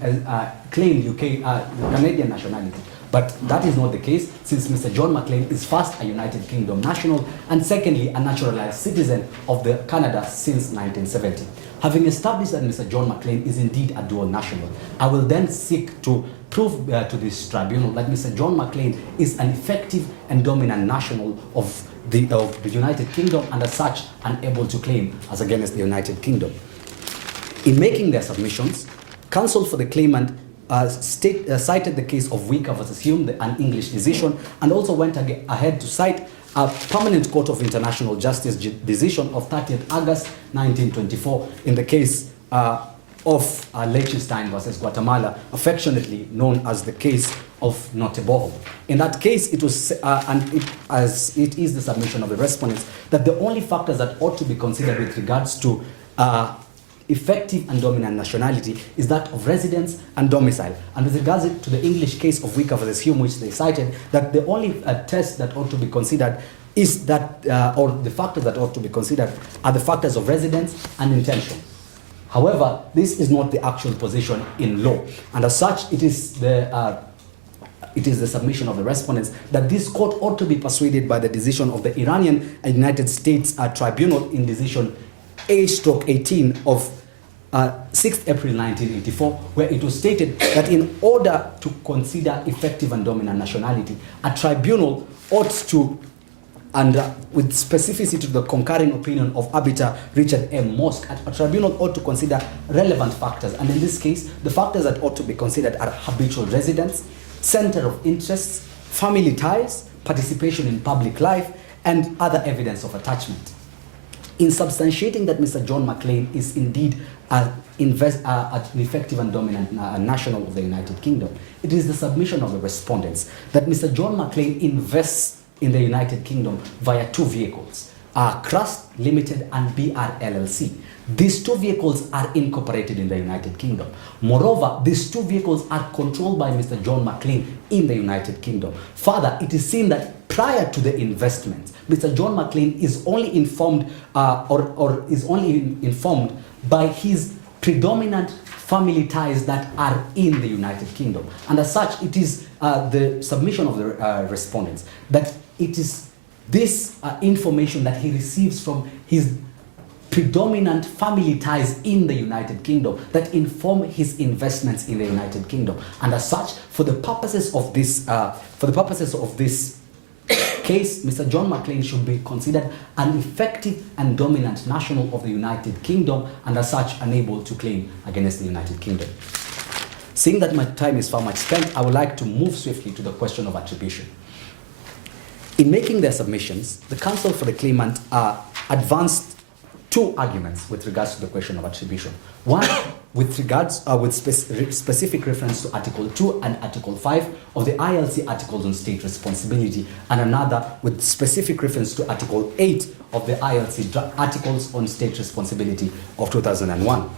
claimed Canadian nationality. But that is not the case, since Mr. John McLean is first a United Kingdom national and secondly a naturalized citizen of Canada since 1970. Having established that Mr. John McLean is indeed a dual national, I will then seek to prove to this tribunal that Mr. John McLean is an effective and dominant national of the United Kingdom and as such unable to claim as against the United Kingdom. In making their submissions, counsel for the claimant cited the case of Wicker versus Hume, an English decision, and also went ahead to cite a Permanent Court of International Justice decision of 30th August 1924 in the case of Liechtenstein versus Guatemala, affectionately known as the case of Noteboho. In that case, it was, as it is the submission of the respondents, that the only factors that ought to be considered with regards to effective and dominant nationality is that of residence and domicile. And with regards to the English case of Wicker versus Hume, which they cited, that the only test that ought to be considered is that, or the factors that ought to be considered are the factors of residence and intention. However, this is not the actual position in law, and as such, it is the submission of the respondents that this court ought to be persuaded by the decision of the Iranian and United States Tribunal in decision A/18 of 6th April 1984, where it was stated that in order to consider effective and dominant nationality, a tribunal ought to, and with specificity to the concurring opinion of Arbiter Richard M. Mosk, a tribunal ought to consider relevant factors. And in this case, the factors that ought to be considered are habitual residence, center of interests, family ties, participation in public life, and other evidence of attachment. In substantiating that Mr. John McLean is indeed an effective and dominant national of the United Kingdom, it is the submission of the respondents that Mr. John McLean invests in the United Kingdom via two vehicles, Crust Limited and BR LLC. These two vehicles are incorporated in the United Kingdom. Moreover, these two vehicles are controlled by Mr. John McLean in the United Kingdom. Further, it is seen that prior to the investment, Mr. John McLean is only informed informed by his predominant family ties that are in the United Kingdom. And as such, it is the submission of the respondents that it is this information that he receives from his predominant family ties in the United Kingdom that inform his investments in the United Kingdom. And as such, for the purposes of this case, Mr. John McLean should be considered an effective and dominant national of the United Kingdom and as such unable to claim against the United Kingdom. Seeing that my time is far much spent, I would like to move swiftly to the question of attribution. In making their submissions, the counsel for the claimant advanced two arguments with regards to the question of attribution. One, with regards with specific reference to Article 2 and Article 5 of the ILC Articles on State Responsibility, and another with specific reference to Article 8 of the ILC Articles on State Responsibility of 2001.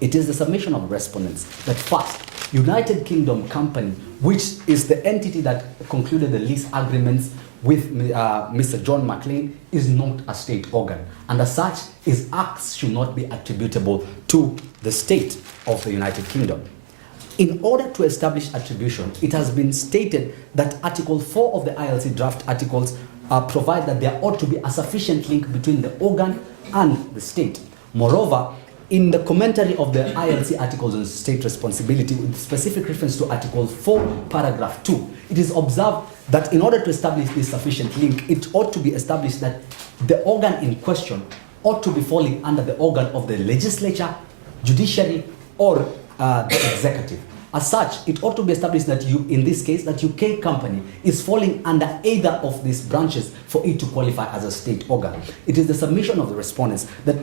It is the submission of respondents that first, United Kingdom Company, which is the entity that concluded the lease agreements with Mr. John McLean, is not a state organ, and as such, his acts should not be attributable to the state of the United Kingdom. In order to establish attribution, it has been stated that Article 4 of the ILC draft articles provide that there ought to be a sufficient link between the organ and the state. Moreover, in the commentary of the ILC Articles on State Responsibility, with specific reference to Article 4, Paragraph 2, it is observed that in order to establish this sufficient link, it ought to be established that the organ in question ought to be falling under the organ of the legislature, judiciary, or the executive. As such, it ought to be established that in this case, that UK Company is falling under either of these branches for it to qualify as a state organ. It is the submission of the respondents that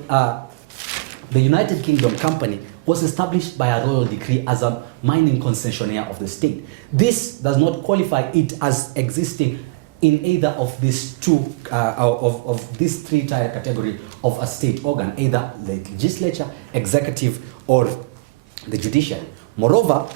the United Kingdom Company was established by a royal decree as a mining concessionaire of the state. This does not qualify it as existing in either of these two, of these three-tier category of a state organ, either the legislature, executive, or the judiciary. Moreover,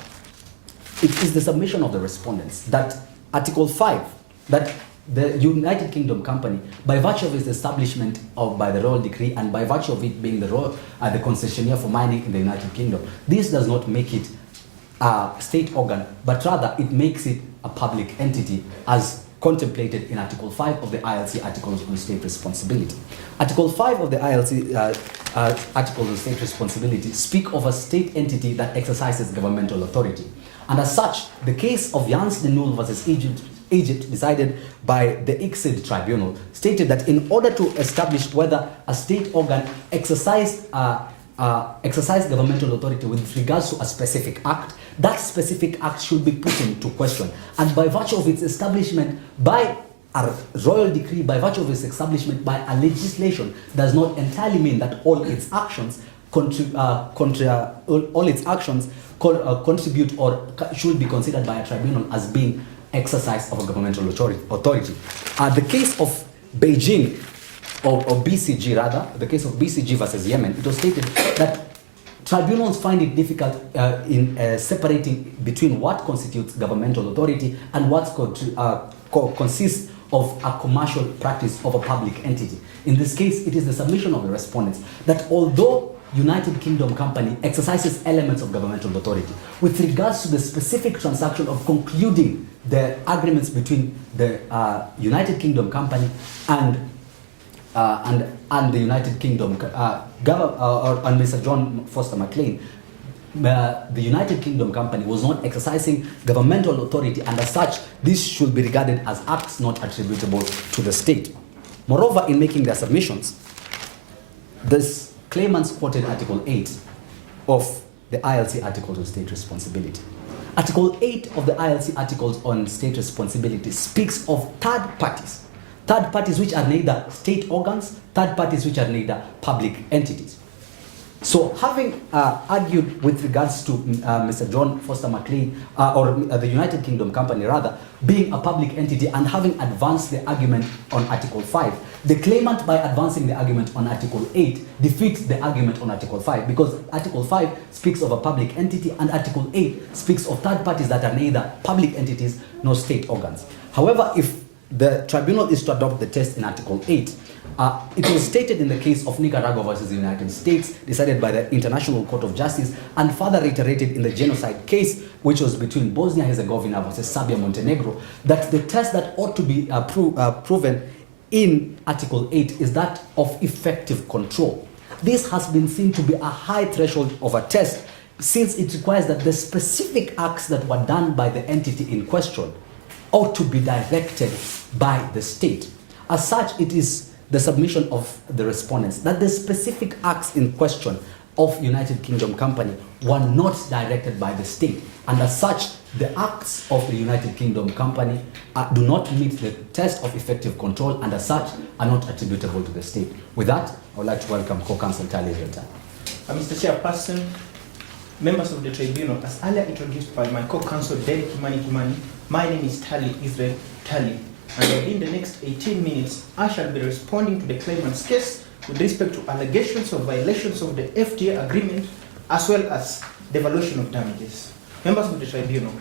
it is the submission of the respondents that Article 5, that the United Kingdom Company, by virtue of its establishment by the royal decree and by virtue of it being the concessionaire for mining in the United Kingdom, this does not make it a state organ, but rather it makes it a public entity as contemplated in Article 5 of the ILC Articles on State Responsibility. Article 5 of the ILC Articles on State Responsibility speak of a state entity that exercises governmental authority. And as such, the case of Jans de Nul versus Egypt, decided by the ICSID tribunal, stated that in order to establish whether a state organ exercised governmental authority with regards to a specific act, that specific act should be put into question. And by virtue of its establishment by a royal decree, by virtue of its establishment by a legislation, does not entirely mean that all its actions contribute or should be considered by a tribunal as being exercise of a governmental authority. The case of Beijing, or BCG rather, the case of BCG versus Yemen, it was stated that tribunals find it difficult in separating between what constitutes governmental authority and what consists of a commercial practice of a public entity. In this case, it is the submission of the respondents that although United Kingdom Company exercises elements of governmental authority with regards to the specific transaction of concluding the agreements between the United Kingdom Company and the United Kingdom and Mr. John Foster McLean, the United Kingdom Company was not exercising governmental authority, and as such, this should be regarded as acts not attributable to the state. Moreover, in making their submissions, this claimants quoted Article 8 of the ILC Articles on State Responsibility. Article 8 of the ILC Articles on State Responsibility speaks of third parties which are neither state organs, third parties which are neither public entities. So having argued with regards to Mr. John Foster McLean, or the United Kingdom Company rather, being a public entity and having advanced the argument on Article 5, the claimant by advancing the argument on Article 8 defeats the argument on Article 5 because Article 5 speaks of a public entity and Article 8 speaks of third parties that are neither public entities nor state organs. However, if the tribunal is to adopt the test in Article 8, it was stated in the case of Nicaragua versus the United States, decided by the International Court of Justice, and further reiterated in the genocide case, which was between Bosnia-Herzegovina versus Serbia-Montenegro, that the test that ought to be proven in Article 8 is that of effective control. This has been seen to be a high threshold of a test, since it requires that the specific acts that were done by the entity in question ought to be directed by the state. As such, it is the submission of the respondents that the specific acts in question of United Kingdom Company were not directed by the state, and as such, the acts of the United Kingdom Company do not meet the test of effective control, and as such, are not attributable to the state. With that, I would like to welcome Co-Counsel Tali Hilton. Mr. Chairperson, members of the tribunal, as earlier introduced by my co-counsel Derek Kimani, my name is Tali Israel Tali, and within the next 18 minutes, I shall be responding to the claimant's case with respect to allegations of violations of the FTA agreement as well as devolution of damages. Members of the tribunal,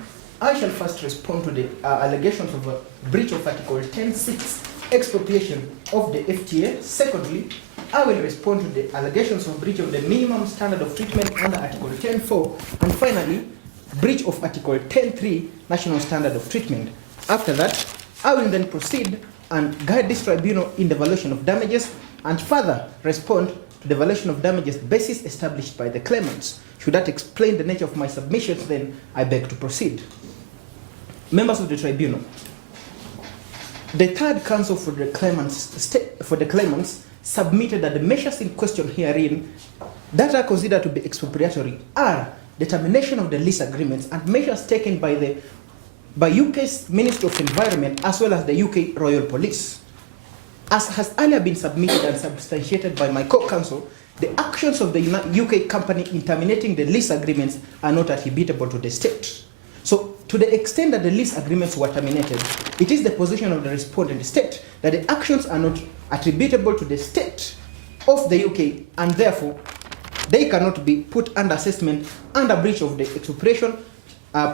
I shall first respond to the allegations of a breach of Article 10.6 expropriation of the FTA. Secondly, I will respond to the allegations of breach of the minimum standard of treatment under Article 10.4. And finally, breach of Article 10.3 national standard of treatment. After that, I will then proceed and guide this tribunal in the valuation of damages and further respond to the valuation of damages basis established by the claimants. Should that explain the nature of my submissions, then I beg to proceed. Members of the tribunal, the third counsel for the claimants submitted that the measures in question herein that are considered to be expropriatory are the termination of the lease agreements and measures taken by UK's Ministry of Environment as well as the UK Royal Police. As has earlier been submitted and substantiated by my co-counsel, the actions of the UK company in terminating the lease agreements are not attributable to the state. So, to the extent that the lease agreements were terminated, it is the position of the respondent state that the actions are not attributable to the state of the UK, and therefore they cannot be put under assessment under breach of the expropriation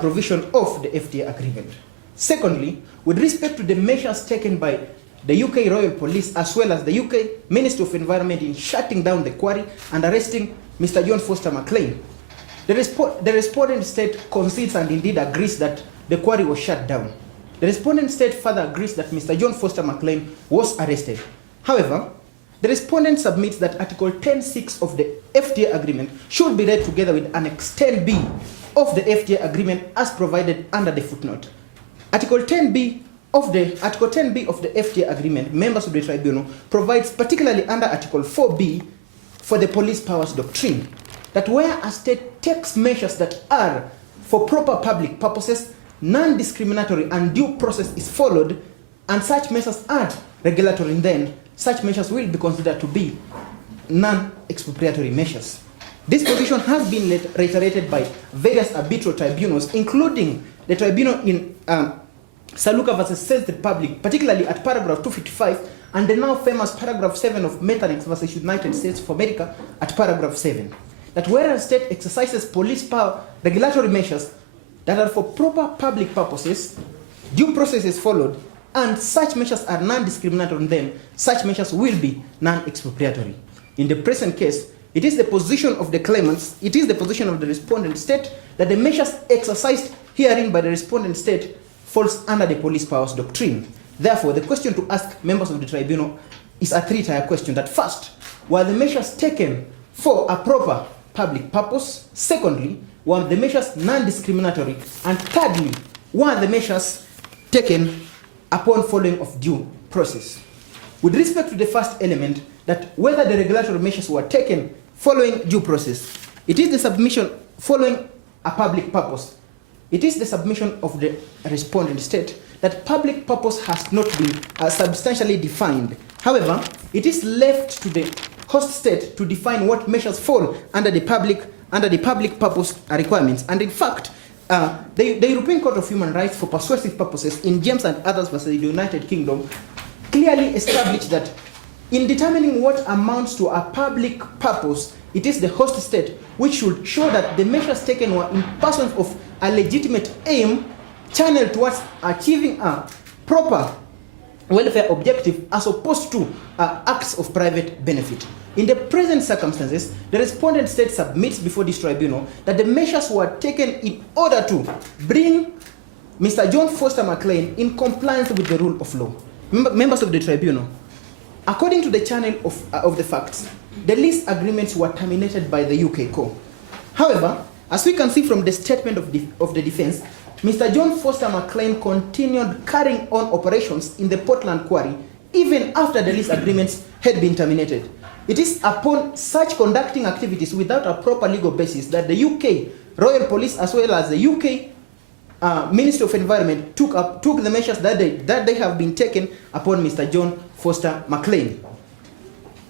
provision of the FTA agreement. Secondly, with respect to the measures taken by the UK Royal Police as well as the UK Ministry of Environment in shutting down the quarry and arresting Mr. John Foster McLean, the respondent state concedes and indeed agrees that the quarry was shut down. The respondent state further agrees that Mr. John Foster McLean was arrested. However, the respondent submits that Article 10.6 of the FTA agreement should be read together with Annex 10B of the FTA agreement as provided under the footnote. Article 10B of the FTA agreement, members of the tribunal, provides particularly under Article 4B for the police powers doctrine that where a state takes measures that are for proper public purposes, non-discriminatory and due process is followed, and such measures are regulatory, then such measures will be considered to be non-expropriatory measures. This position has been reiterated by various arbitral tribunals, including the tribunal in Saluka versus Sales Republic, particularly at paragraph 255, and the now famous paragraph 7 of Methanex versus United States of America at paragraph 7. That where a state exercises police power regulatory measures that are for proper public purposes, due process is followed, and such measures are non-discriminatory, then such measures will be non-expropriatory. In the present case, it is the position of the claimants, it is the position of the respondent state that the measures exercised herein by the respondent state falls under the police powers doctrine. Therefore, the question to ask members of the tribunal is a three-tier question. That first, were the measures taken for a proper public purpose? Secondly, were the measures non-discriminatory? And thirdly, were the measures taken upon following of due process? With respect to the first element, that whether the regulatory measures were taken following due process, it is the submission following a public purpose. It is the submission of the respondent state that public purpose has not been substantially defined. However, it is left to the host state to define what measures fall under the public purpose requirements. And in fact, the European Court of Human Rights for persuasive purposes in James and others versus the United Kingdom clearly established that in determining what amounts to a public purpose, it is the host state which should show that the measures taken were in pursuit of a legitimate aim channeled towards achieving a proper welfare objective as opposed to acts of private benefit. In the present circumstances, the respondent state submits before this tribunal that the measures were taken in order to bring Mr. John Foster McLean in compliance with the rule of law. Members of the tribunal, according to the channel of the facts, the lease agreements were terminated by the UK court. However, as we can see from the statement of the defense, Mr. John Foster McLean continued carrying on operations in the Portland quarry even after the lease agreements had been terminated. It is upon such conducting activities without a proper legal basis that the UK Royal Police as well as the UK Ministry of Environment took the measures that they have been taken upon Mr. John Foster McLean.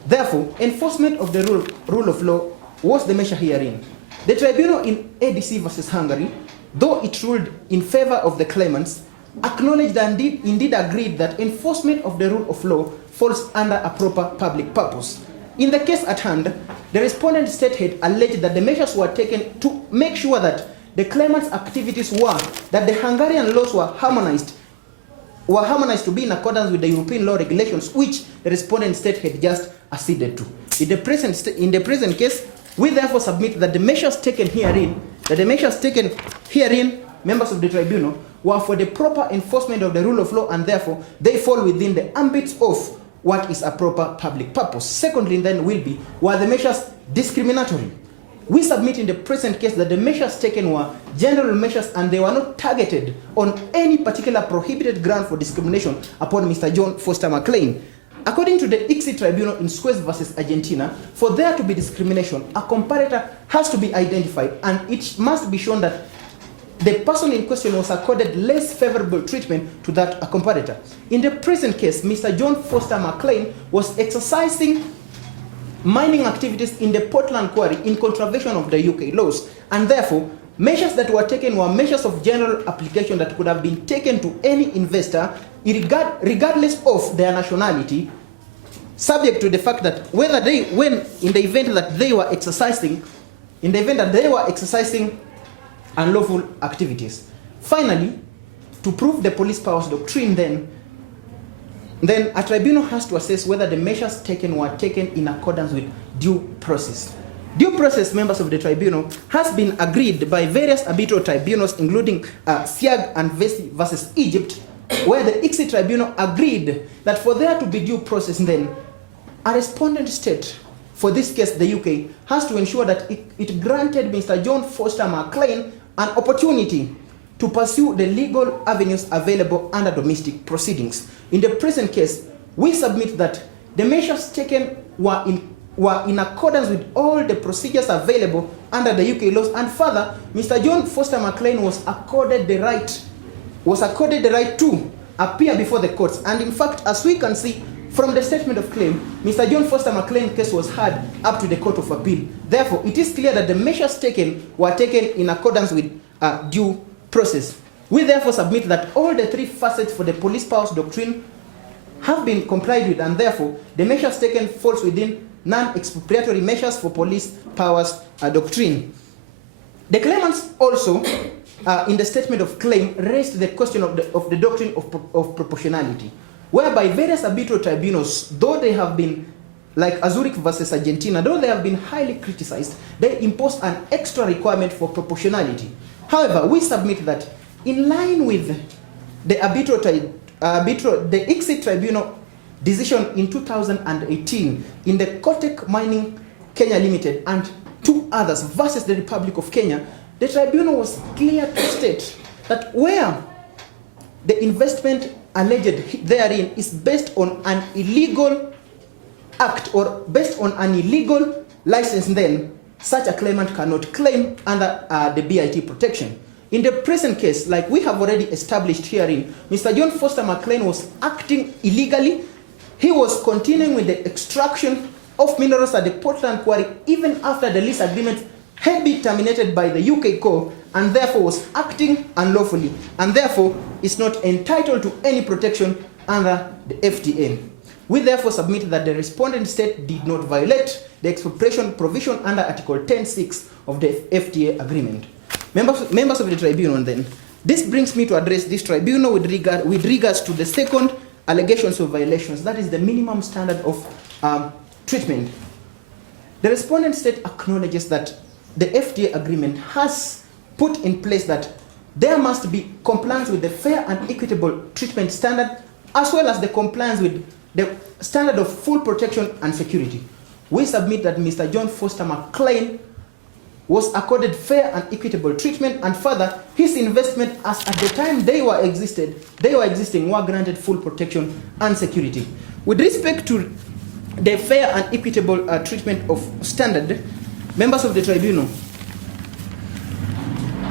Therefore, enforcement of the rule of law was the measure herein. The tribunal in ADC versus Hungary, though it ruled in favor of the claimants, acknowledged and indeed agreed that enforcement of the rule of law falls under a proper public purpose. In the case at hand, the respondent state had alleged that the measures were taken to make sure that the claimants' activities were that the Hungarian laws were harmonized to be in accordance with the European law regulations, which the respondent state had just acceded to. In the present case, we therefore submit that the measures taken herein, members of the tribunal, were for the proper enforcement of the rule of law, and therefore they fall within the ambit of what is a proper public purpose. Secondly, then were the measures discriminatory? We submit in the present case that the measures taken were general measures and they were not targeted on any particular prohibited ground for discrimination upon Mr. John Foster McLean. According to the ICSI tribunal in Suez versus Argentina, for there to be discrimination, a comparator has to be identified and it must be shown that the person in question was accorded less favorable treatment to that comparator. In the present case, Mr. John Foster McLean was exercising mining activities in the Portland quarry in contravention of the UK laws, and therefore measures that were taken were measures of general application that could have been taken to any investor regardless of their nationality, subject to the fact that in the event that they were exercising unlawful activities. Finally, to prove the police powers doctrine, then a tribunal has to assess whether the measures taken were taken in accordance with due process. Due process, members of the tribunal, has been agreed by various arbitral tribunals, including Siag and Vesi versus Egypt, where the ICSI tribunal agreed that for there to be due process, then a respondent state, for this case the UK, has to ensure that it granted Mr. John Foster McLean an opportunity to pursue the legal avenues available under domestic proceedings. In the present case, we submit that the measures taken were in accordance with all the procedures available under the UK laws, and further, Mr. John Foster McLean was accorded the right to appear before the courts. And in fact, as we can see from the statement of claim, Mr. John Foster McLean's case was heard up to the Court of Appeal. Therefore, it is clear that the measures taken were taken in accordance with due process. We therefore submit that all the three facets for the police powers doctrine have been complied with, and therefore the measures taken falls within non-expropriatory measures for police powers doctrine. The claimants also, in the statement of claim, raised the question of the doctrine of proportionality, whereby various arbitral tribunals, though they have been, like Zurich versus Argentina, though they have been highly criticized, they impose an extra requirement for proportionality. However, we submit that in line with the the ICSI tribunal decision in 2018 in the Kotek Mining Kenya Limited and two others versus the Republic of Kenya, the tribunal was clear to state that where the investment alleged therein is based on an illegal act or based on an illegal license, then such a claimant cannot claim under the BIT protection. In the present case, like we have already established herein, Mr. John Foster McLean was acting illegally. He was continuing with the extraction of minerals at the Portland quarry even after the lease agreement had been terminated by the UK court, and therefore was acting unlawfully, and therefore is not entitled to any protection under the FTA. We therefore submit that the respondent state did not violate the expropriation provision under Article 10(6) of the FTA agreement. Members of the tribunal, then, this brings me to address this tribunal with regards to the second allegations of violations, that is the minimum standard of treatment. The respondent state acknowledges that the FTA agreement has put in place that there must be compliance with the fair and equitable treatment standard, as well as the compliance with the standard of full protection and security. We submit that Mr. John Foster McLean was accorded fair and equitable treatment, and further, his investment as at the time they were existing were granted full protection and security. With respect to the fair and equitable treatment of standard, members of the tribunal,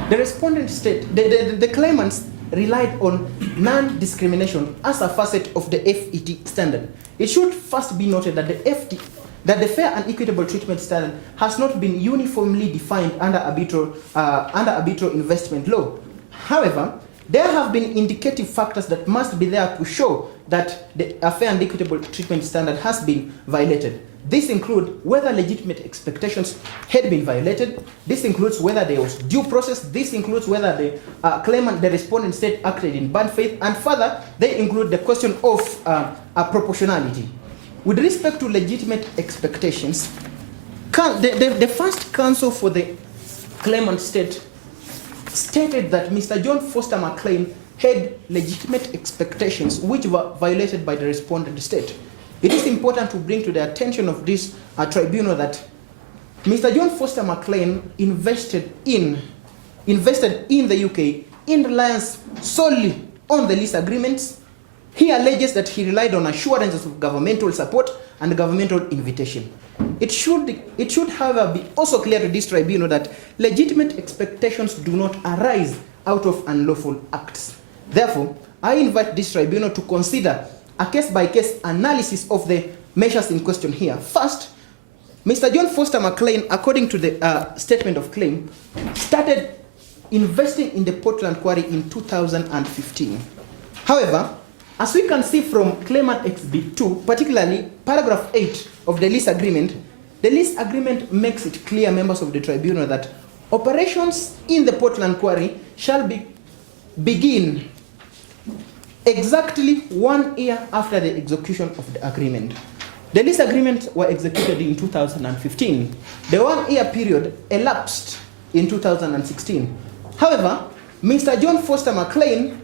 the respondent state, the claimants relied on non-discrimination as a facet of the FET standard. It should first be noted that the fair and equitable treatment standard has not been uniformly defined under arbitral investment law. However, there have been indicative factors that must be there to show that a fair and equitable treatment standard has been violated. This includes whether legitimate expectations had been violated. This includes whether there was due process. This includes whether the claimant, the respondent state acted in bad faith. And further, they include the question of proportionality. With respect to legitimate expectations, the first counsel for the claimant state stated that Mr. John Foster McLean had legitimate expectations which were violated by the respondent state. It is important to bring to the attention of this tribunal that Mr. John Foster McLean invested in the UK in reliance solely on the lease agreements. He alleges that he relied on assurances of governmental support and governmental invitation. It should, however, be also clear to this tribunal that legitimate expectations do not arise out of unlawful acts. Therefore, I invite this tribunal to consider a case-by-case analysis of the measures in question here. First, Mr. John Foster McLean, according to the statement of claim, started investing in the Portland Quarry in 2015. However, as we can see from Claimant Exhibit 2, particularly paragraph 8 of the lease agreement makes it clear, members of the tribunal, that operations in the Portland Quarry shall begin exactly 1 year after the execution of the agreement. The lease agreements were executed in 2015. The 1 year period elapsed in 2016. However, Mr. John Foster McLean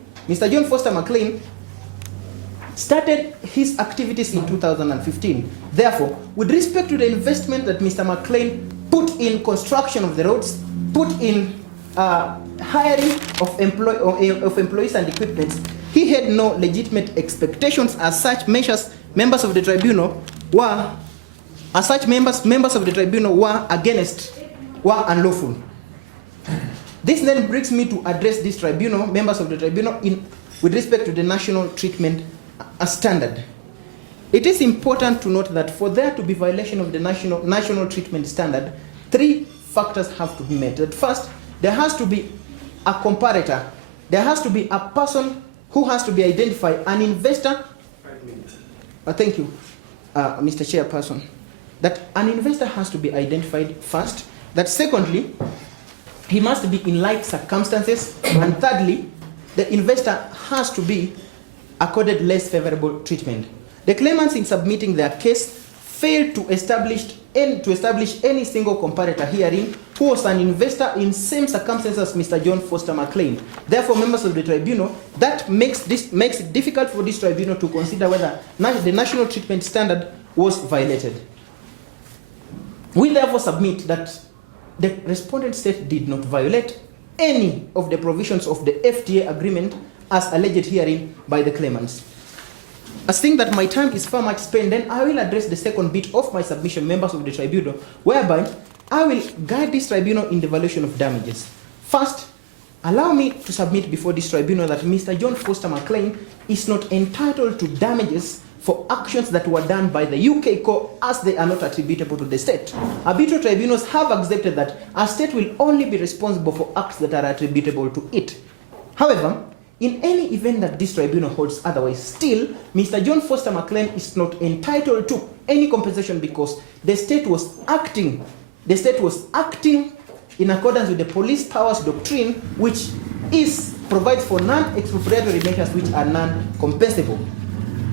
started his activities in 2015. Therefore, with respect to the investment that Mr. McLean put in construction of the roads, put in hiring of employees and equipment, he had no legitimate expectations. As such, members of the tribunal were unlawful. This then brings me to address this tribunal, members of the tribunal, with respect to the national treatment standard. It is important to note that for there to be violation of the national treatment standard, 3 factors have to be met. That first, there has to be a comparator. There has to be a person who has to be identified, an investor. Thank you, Mr. Chairperson. That an investor has to be identified first. That secondly, he must be in like circumstances. And thirdly, the investor has to be accorded less favorable treatment. The claimants, in submitting their case, failed to establish any single comparator herein who was an investor in same circumstances as Mr. John Foster McLean. Therefore, members of the tribunal, that makes it difficult for this tribunal to consider whether the national treatment standard was violated. We therefore submit that the respondent state did not violate any of the provisions of the FTA agreement as alleged herein by the claimants. As seeing that my time is far much spent, then I will address the second bit of my submission, members of the tribunal, whereby I will guide this tribunal in the valuation of damages. First, allow me to submit before this tribunal that Mr. John Foster McLean is not entitled to damages for actions that were done by the UK court, as they are not attributable to the state. Arbitral tribunals have accepted that a state will only be responsible for acts that are attributable to it. However, in any event that this tribunal holds otherwise, still, Mr. John Foster McLean is not entitled to any compensation because the state was acting in accordance with the police powers doctrine, which provides for non-expropriatory measures which are non-compensable.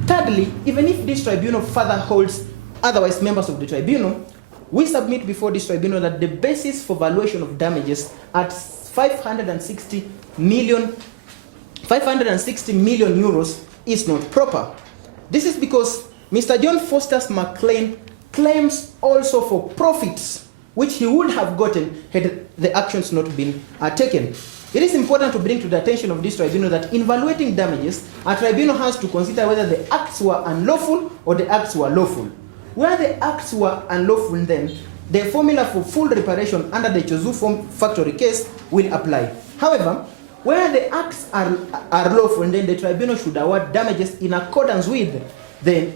Thirdly, even if this tribunal further holds otherwise, members of the tribunal, we submit before this tribunal that the basis for valuation of damages at 560 million euros is not proper. This is because Mr. John Foster McLean claims also for profits which he would have gotten had the actions not been taken. It is important to bring to the attention of this tribunal that in evaluating damages, a tribunal has to consider whether the acts were unlawful or the acts were lawful. Where the acts were unlawful, then the formula for full reparation under the Chozu factory case will apply. However, where the acts are lawful, then the tribunal should award damages in accordance with the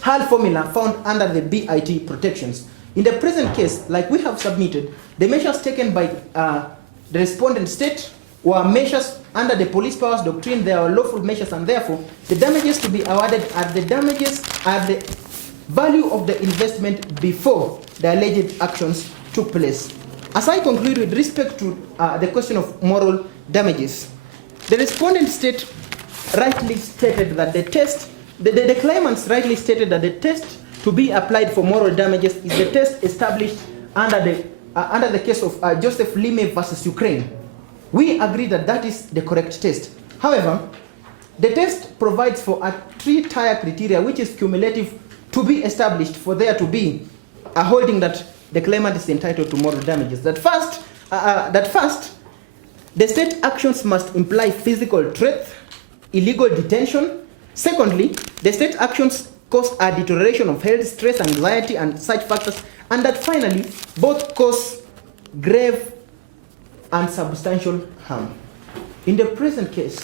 HAL formula found under the BIT protections. In the present case, like we have submitted, the measures taken by the respondent state were measures under the police powers doctrine. They are lawful measures, and therefore the damages to be awarded are the damages at the value of the investment before the alleged actions took place. As I conclude with respect to the question of moral damages, the respondent state rightly stated that the test, the claimants rightly stated that the test to be applied for moral damages is the test established under the case of Joseph Lime versus Ukraine. We agree that that is the correct test. However, the test provides for a 3-tier criteria which is cumulative to be established for there to be a holding that the claimant is entitled to moral damages. That first, the state actions must imply physical threat, illegal detention. Secondly, the state actions cause a deterioration of health, stress, anxiety, and such factors. And that finally, both cause grave and substantial harm. In the present case,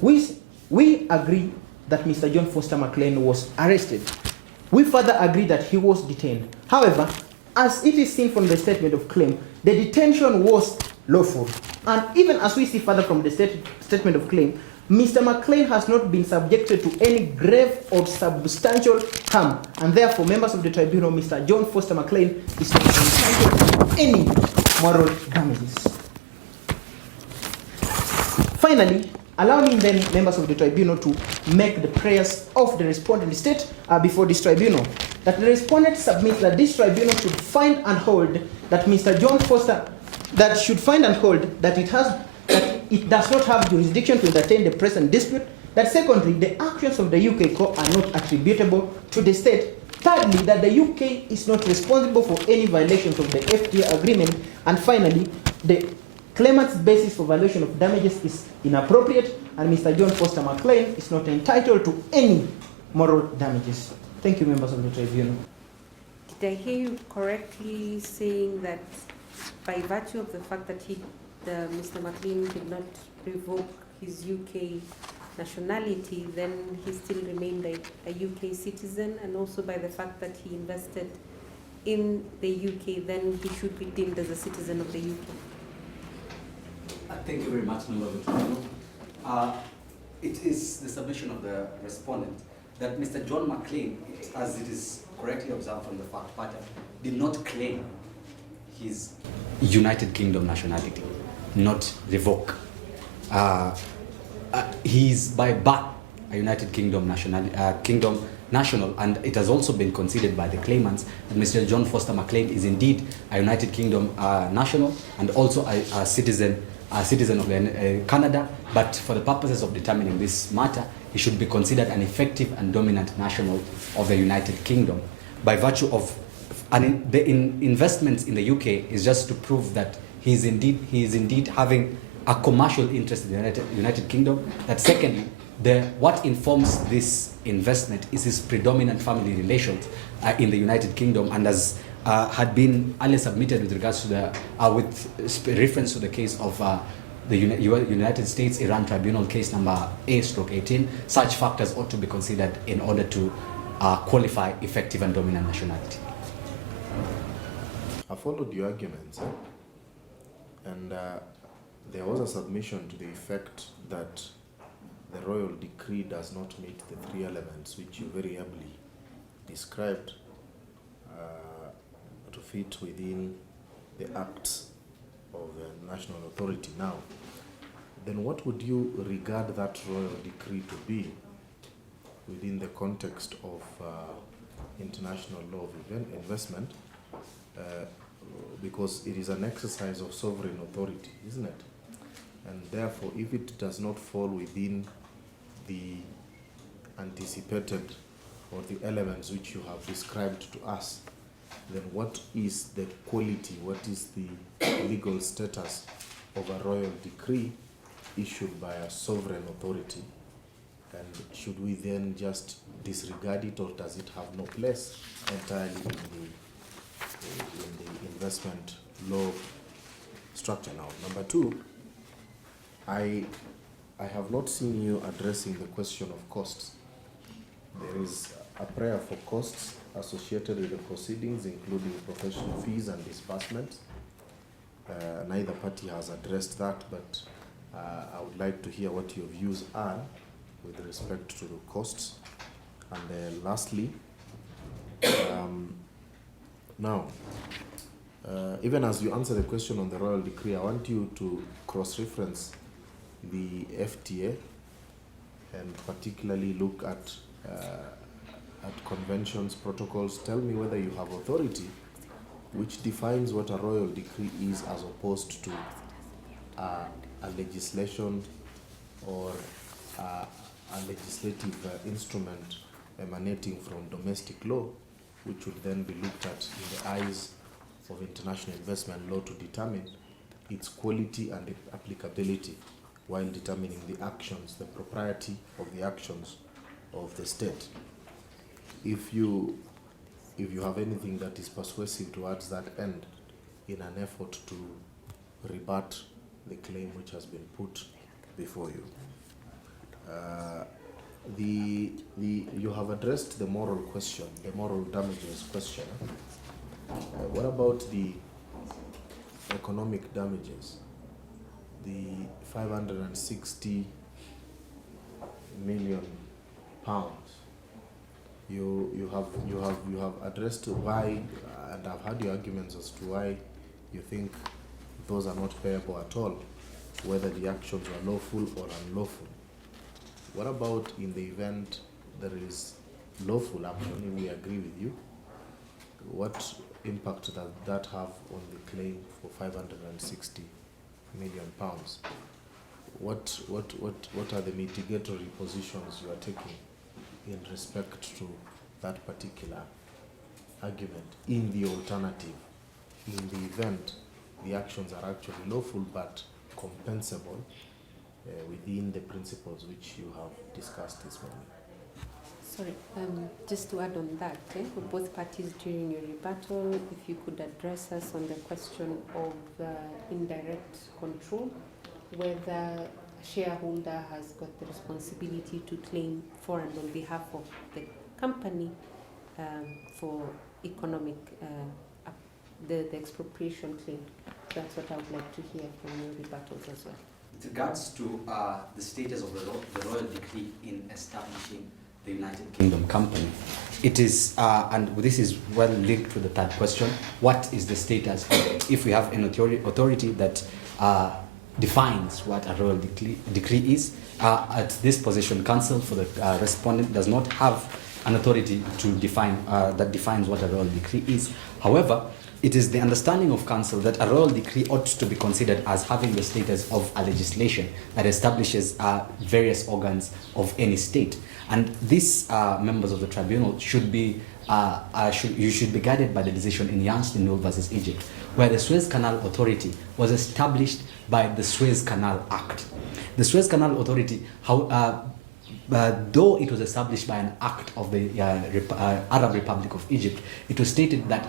we agree that Mr. John Foster McLean was arrested. We further agree that he was detained. However, as it is seen from the statement of claim, the detention was lawful. And even as we see further from the statement of claim, Mr. McLean has not been subjected to any grave or substantial harm. And therefore, members of the tribunal, Mr. John Foster McLean is not entitled to any moral damages. Finally, allow me then, members of the tribunal, to make the prayers of the respondent state before this tribunal. That the respondent submits that this tribunal should find and hold that Mr. John Foster, that should find and hold that it does not have jurisdiction to entertain the present dispute. That secondly, the actions of the UK court are not attributable to the state. Thirdly, that the UK is not responsible for any violations of the FTA agreement. And finally, the claimant's basis for violation of damages is inappropriate, and Mr. John Foster McLean is not entitled to any moral damages. Thank you, members of the tribunal. Did I hear you correctly saying that by virtue of the fact that Mr. McLean did not revoke his UK nationality, then he still remained a UK citizen, and also by the fact that he invested in the UK, then he should be deemed as a citizen of the UK? Thank you very much, member of the tribunal. It is the submission of the respondent that Mr. John McLean, as it is correctly observed from the fact pattern, did not claim his United Kingdom nationality, not revoke. He is by birth a United Kingdom national, and it has also been considered by the claimants that Mr. John Foster McLean is indeed a United Kingdom national and also a citizen of Canada, but for the purposes of determining this matter, he should be considered an effective and dominant national of the United Kingdom. By virtue of the investments in the UK is just to prove that he is indeed having a commercial interest in the United Kingdom. That secondly, what informs this investment is his predominant family relations in the United Kingdom, and as had been earlier submitted with regards to with reference to the case of the United States Iran Tribunal case number A/18, such factors ought to be considered in order to qualify effective and dominant nationality. I followed your arguments, and there was a submission to the effect that the royal decree does not meet the 3 elements which you very ably described to fit within the acts of the national authority. Now, then what would you regard that royal decree to be within the context of international law of investment? Because it is an exercise of sovereign authority, isn't it? And therefore, if it does not fall within the anticipated or the elements which you have described to us, then what is the quality, what is the legal status of a royal decree issued by a sovereign authority? And should we then just disregard it, or does it have no place entirely in the investment law structure? Now, number two, I have not seen you addressing the question of costs. There is a prayer for costs associated with the proceedings, including professional fees and disbursements. Neither party has addressed that, but I would like to hear what your views are with respect to the costs. And then lastly, now, even as you answer the question on the royal decree, I want you to cross-reference the FTA and particularly look at conventions, protocols. Tell me whether you have authority which defines what a royal decree is, as opposed to a legislation or a legislative instrument emanating from domestic law, which would then be looked at in the eyes of international investment law to determine its quality and applicability while determining the actions, the propriety of the actions of the state. If you have anything that is persuasive towards that end, in an effort to rebut the claim which has been put before you. You have addressed the moral question, the moral damages question. What about the economic damages? The 560 million pounds. You have addressed why, and I've heard your arguments as to why you think those are not payable at all, whether the actions were lawful or unlawful. What about in the event there is lawful action? We agree with you. What impact does that have on the claim for 560 million pounds? What are the mitigatory positions you are taking in respect to that particular argument in the alternative, in the event the actions are actually lawful but compensable within the principles which you have discussed this morning? Sorry, just to add on that, for both parties during your rebuttal, if you could address us on the question of indirect control, whether a shareholder has got the responsibility to claim for and on behalf of the company for economic, the expropriation claim. That's what I would like to hear from your rebuttals as well. With regards to the status of the royal decree in establishing the United Kingdom company, it is, and this is well linked to the third question, what is the status if we have an authority that defines what a royal decree is? At this position, counsel for the respondent does not have an authority to define that defines what a royal decree is. However, it is the understanding of counsel that a royal decree ought to be considered as having the status of a legislation that establishes various organs of any state. And these members of the tribunal should be you should be guided by the decision in Yancey-Newell versus Egypt, where the Suez Canal Authority was established by the Suez Canal Act. The Suez Canal Authority, though it was established by an act of the Arab Republic of Egypt, it was stated that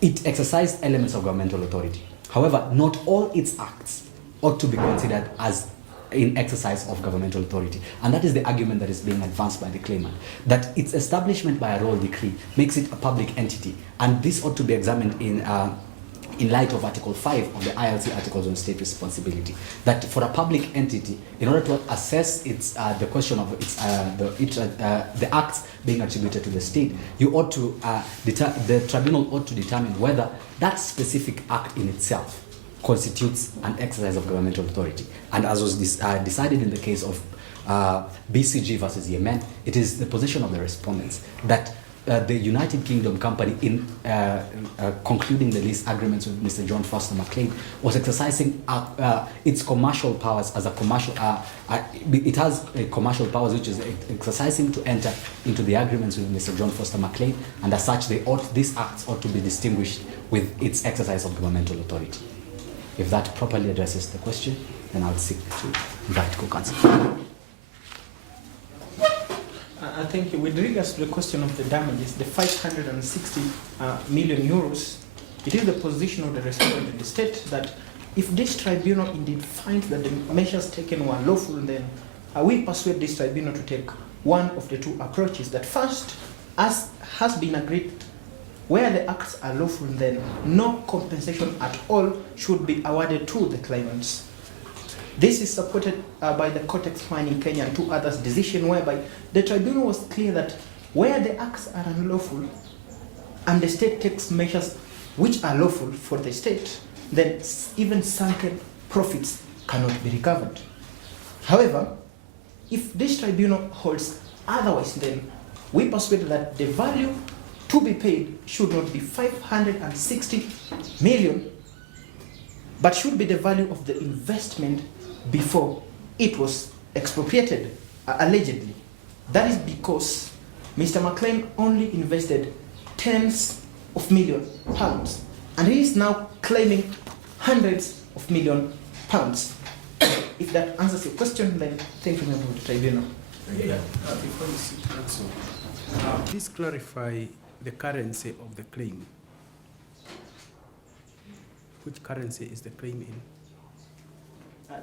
it exercised elements of governmental authority. However, not all its acts ought to be considered as in exercise of governmental authority. And that is the argument that is being advanced by the claimant, that its establishment by a royal decree makes it a public entity. And this ought to be examined in light of Article 5 of the ILC Articles on State Responsibility, that for a public entity, in order to assess its the question of its the acts being attributed to the state, you ought to the tribunal ought to determine whether that specific act in itself constitutes an exercise of governmental authority. And as was decided in the case of BCG versus Yemen, it is the position of the respondents that the United Kingdom company, in concluding the lease agreements with Mr. John Foster McLean, was exercising its commercial powers as a commercial. It has commercial powers which is exercising to enter into the agreements with Mr. John Foster McLean, and as such, these acts ought to be distinguished with its exercise of governmental authority. If that properly addresses the question, then I would seek to invite co-counsel. Thank you. With regards to the question of the damages, the 560 million euros, it is the position of the respondent in the state that if this tribunal indeed finds that the measures taken were lawful, then we persuade this tribunal to take one of the two approaches. That first, as has been agreed, where the acts are lawful, then no compensation at all should be awarded to the claimants. This is supported by the Cortex Mining Kenya and two others' decision, whereby the tribunal was clear that where the acts are unlawful and the state takes measures which are lawful for the state, then even sunken profits cannot be recovered. However, if this tribunal holds otherwise, then we persuade that the value to be paid should not be 560 million, but should be the value of the investment before it was expropriated, allegedly. That is because Mr. McLean only invested tens of millions of pounds, and he is now claiming hundreds of million pounds. If that answers your question, then thank you, member of the tribunal. Before you sit, counsel, please clarify the currency of the claim. Which currency is the claim in?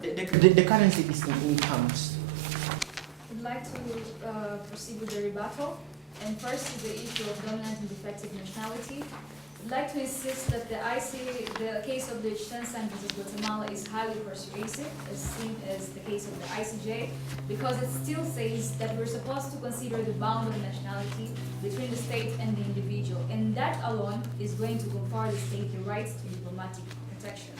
The currency is in pounds. I'd like to proceed with the rebuttal. And first is the issue of dominant and defective nationality. I'd like to insist that the case of the Liechtenstein versus Guatemala is highly persuasive, as seen as the case of the ICJ, because it still says that we're supposed to consider the bound of nationality between the state and the individual, and that alone is going to confer the state the rights to diplomatic protection.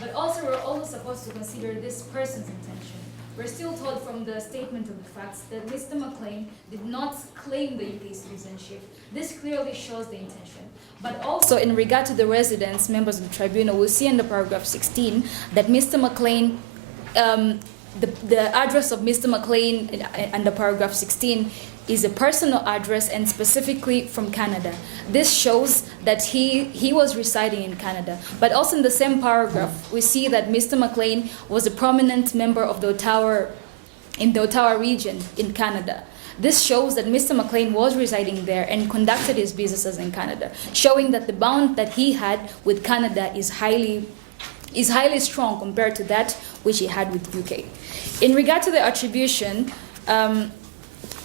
But also, we're also supposed to consider this person's intention. We're still told from the statement of the facts that Mr. McLean did not claim the UK citizenship. This clearly shows the intention. But also, in regard to the residents, members of the tribunal will see in the paragraph 16 that Mr. McLean, the address of Mr. McLean under paragraph 16 is a personal address and specifically from Canada. This shows that he was residing in Canada. But also in the same paragraph, we see that Mr. McLean was a prominent member of the Ottawa region in Canada. This shows that Mr. McLean was residing there and conducted his businesses in Canada, showing that the bond that he had with Canada is highly strong compared to that which he had with UK. In regard to the attribution,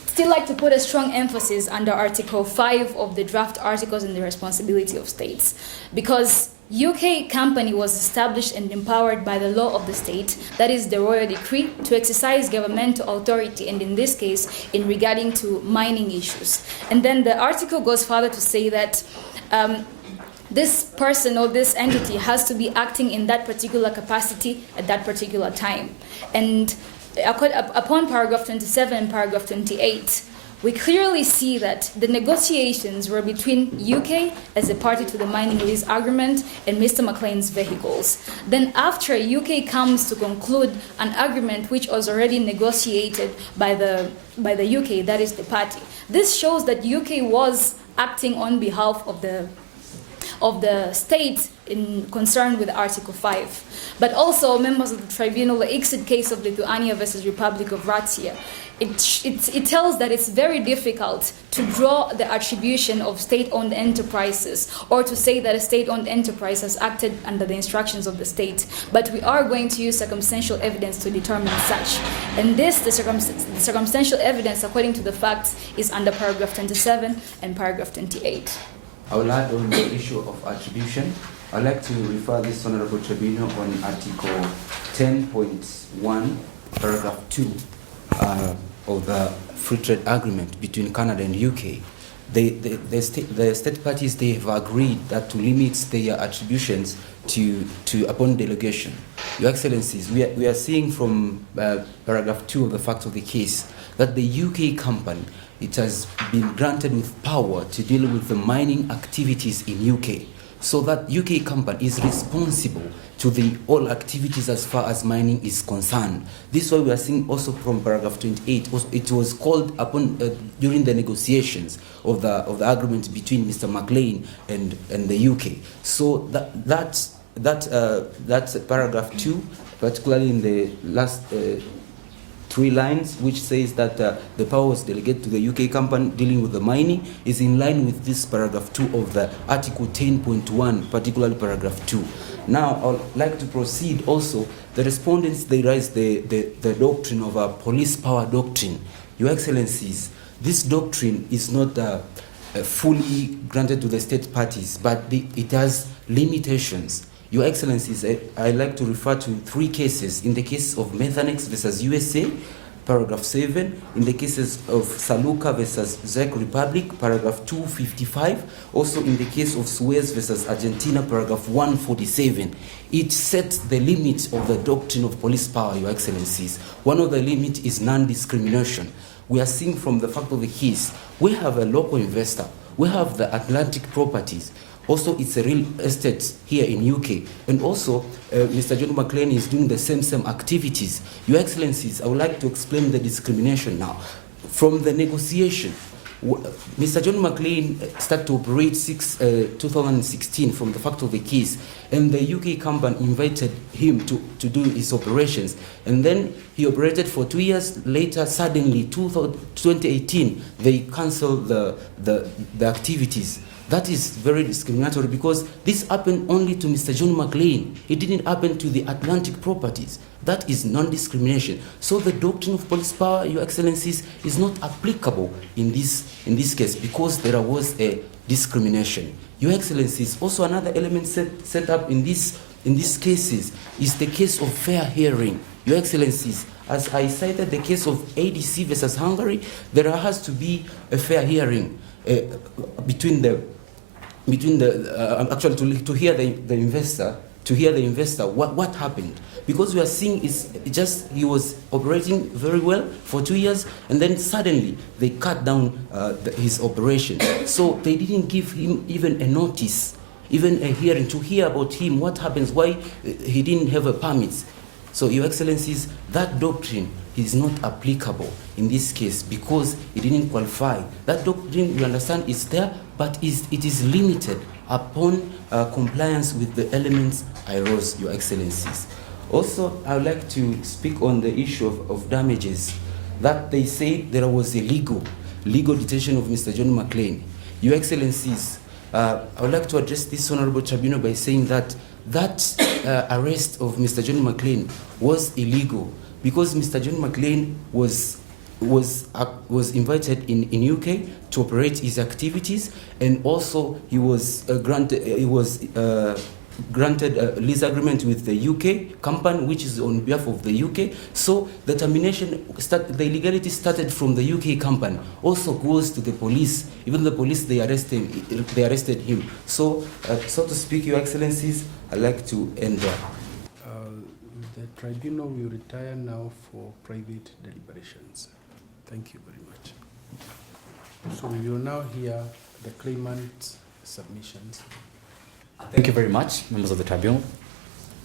still like to put a strong emphasis under Article 5 of the draft articles on the responsibility of states, because UK company was established and empowered by the law of the state, that is the royal decree, to exercise governmental authority, and in this case, in regarding to mining issues. And then the article goes further to say that this person or this entity has to be acting in that particular capacity at that particular time. And upon paragraph 27 and paragraph 28, we clearly see that the negotiations were between UK as a party to the mining lease agreement and Mr. McLean's vehicles. Then after UK comes to conclude an agreement which was already negotiated by the UK, that is the party. This shows that UK was acting on behalf of the state in concern with Article 5. But also, members of the tribunal, the exit case of Lithuania versus Republic of Latvia, it tells that it's very difficult to draw the attribution of state-owned enterprises or to say that a state-owned enterprise has acted under the instructions of the state. But we are going to use circumstantial evidence to determine such. And the circumstantial evidence, according to the facts, is under paragraph 27 and paragraph 28. I will add on the issue of attribution. I'd like to refer this Honorable Tribunal on Article 10.1, paragraph 2 of the Free Trade Agreement between Canada and UK. the state parties, they have agreed that to limit their attributions to upon delegation. Your Excellencies, we are seeing from paragraph 2 of the facts of the case that the UK company, it has been granted with power to deal with the mining activities in UK. So that UK company is responsible to the all activities as far as mining is concerned. This is why we are seeing also from paragraph 28, it was called upon during the negotiations of the agreement between Mr. McLean and the UK. So that's paragraph 2, particularly in the last 3 lines, which says that the powers delegated to the UK company dealing with the mining is in line with this paragraph 2 of the Article 10.1, particularly paragraph 2. Now, I would like to proceed also. The respondents, they raise the doctrine of a police power doctrine. Your Excellencies, this doctrine is not fully granted to the state parties, but it has limitations. Your Excellencies, I'd like to refer to 3 cases. In the case of Methanex versus USA, paragraph 7. In the cases of Saluka versus Czech Republic, paragraph 255. Also in the case of Suez versus Argentina, paragraph 147. It sets the limit of the doctrine of police power, Your Excellencies. One of the limits is non-discrimination. We are seeing from the fact of the case, we have a local investor, we have the Atlantic properties. Also, it's a real estate here in UK. And also, Mr. John McLean is doing the same activities. Your Excellencies, I would like to explain the discrimination now. From the negotiation, Mr. John McLean started to operate 2016 from the fact of the case. And the UK company invited him to do his operations. And then he operated for 2 years. Later, suddenly, 2018, they canceled the activities. That is very discriminatory because this happened only to Mr. John McLean. It didn't happen to the Atlantic properties. That is non-discrimination. So the doctrine of police power, Your Excellencies, is not applicable in this case because there was a discrimination. Your Excellencies, also another element set up in these cases is the case of fair hearing. Your Excellencies, as I cited the case of ADC versus Hungary, there has to be a fair hearing to hear the investor what happened, because we are seeing he was operating very well for 2 years and then suddenly they cut down his operation. So they didn't give him even a notice, even a hearing to hear about him, what happens, why he didn't have a permit. So, Your Excellencies, that doctrine is not applicable in this case because it didn't qualify. That doctrine, you understand, is there, but it is limited upon compliance with the elements I rose, Your Excellencies. Also, I would like to speak on the issue of damages, that they say there was a legal detention of Mr. John McLean. Your Excellencies, I would like to address this Honorable Tribunal by saying that arrest of Mr. John McLean was illegal because Mr. John McLean was invited in UK to operate his activities, and also he was granted a lease agreement with the UK company, which is on behalf of the UK. So the the illegality started from the UK company, also goes to the police. Even the police, they arrested him. So, so to speak, Your Excellencies, I'd like to end there. The tribunal will retire now for private deliberations. Thank you very much. So we will now hear the claimant's submissions. Thank you very much, members of the tribunal.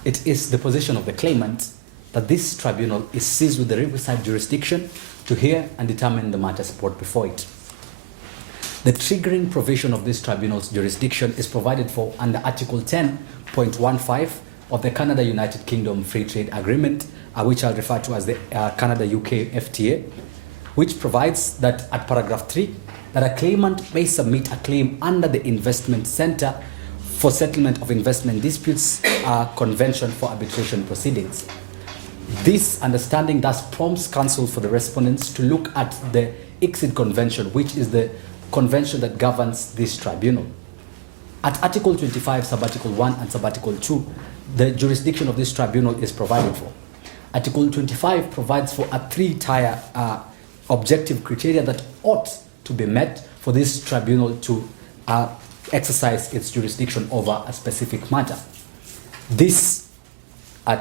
It is the position of the claimant that this tribunal is seized with the requisite jurisdiction to hear and determine the matters brought before it. The triggering provision of this tribunal's jurisdiction is provided for under Article 10.15 of the Canada-United Kingdom Free Trade Agreement, which I'll refer to as the Canada-UK FTA, which provides that at paragraph 3, that a claimant may submit a claim under the Investment Centre for settlement of investment disputes, convention for arbitration proceedings. This understanding thus prompts counsel for the respondents to look at the ICSID Convention, which is the convention that governs this tribunal. At Article 25, Subarticle 1 and Subarticle 2, the jurisdiction of this tribunal is provided for. Article 25 provides for a 3-tier objective criteria that ought to be met for this tribunal to exercise its jurisdiction over a specific matter. This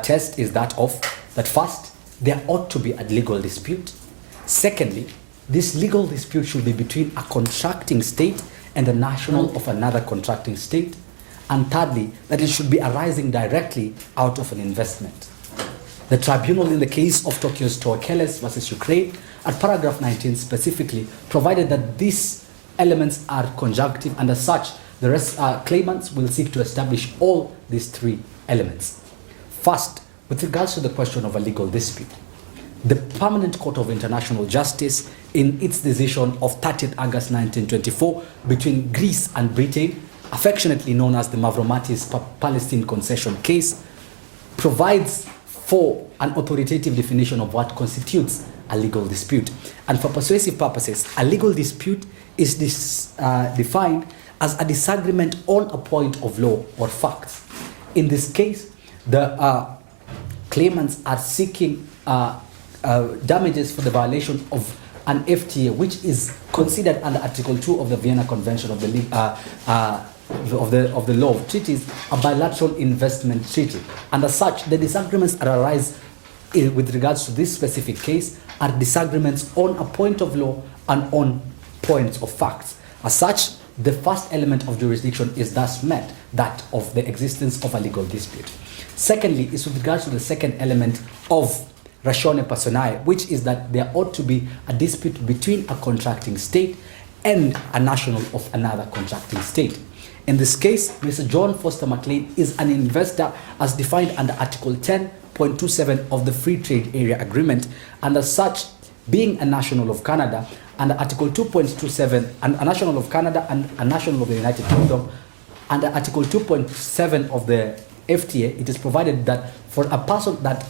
test is that first, there ought to be a legal dispute. Secondly, this legal dispute should be between a contracting state and the national of another contracting state. And thirdly, that it should be arising directly out of an investment. The tribunal in the case of Tokyo's Tokeles versus Ukraine, at paragraph 19 specifically, provided that these elements are conjunctive, and as such, the rest claimants will seek to establish all these three elements. First, with regards to the question of a legal dispute, the Permanent Court of International Justice, in its decision of 30th August 1924 between Greece and Britain, affectionately known as the Mavromatis Palestine concession case, provides for an authoritative definition of what constitutes a legal dispute. And for persuasive purposes, a legal dispute is defined as a disagreement on a point of law or facts. In this case, the claimants are seeking damages for the violation of an FTA, which is considered under Article 2 of the Vienna Convention of the Law of Treaties, a bilateral investment treaty. And as such, the disagreements that arise with regards to this specific case are disagreements on a point of law and on points of facts. As such, the first element of jurisdiction is thus met, that of the existence of a legal dispute. Secondly, is with regards to the second element of ratione personae, which is that there ought to be a dispute between a contracting state and a national of another contracting state. In this case, Mr. John Foster McLean is an investor as defined under Article 10.27 of the Free Trade Area Agreement, and as such, being a national of Canada, under Article 2.27, and a national of Canada and a national of the United Kingdom, under Article 2.7 of the FTA, it is provided that for a person that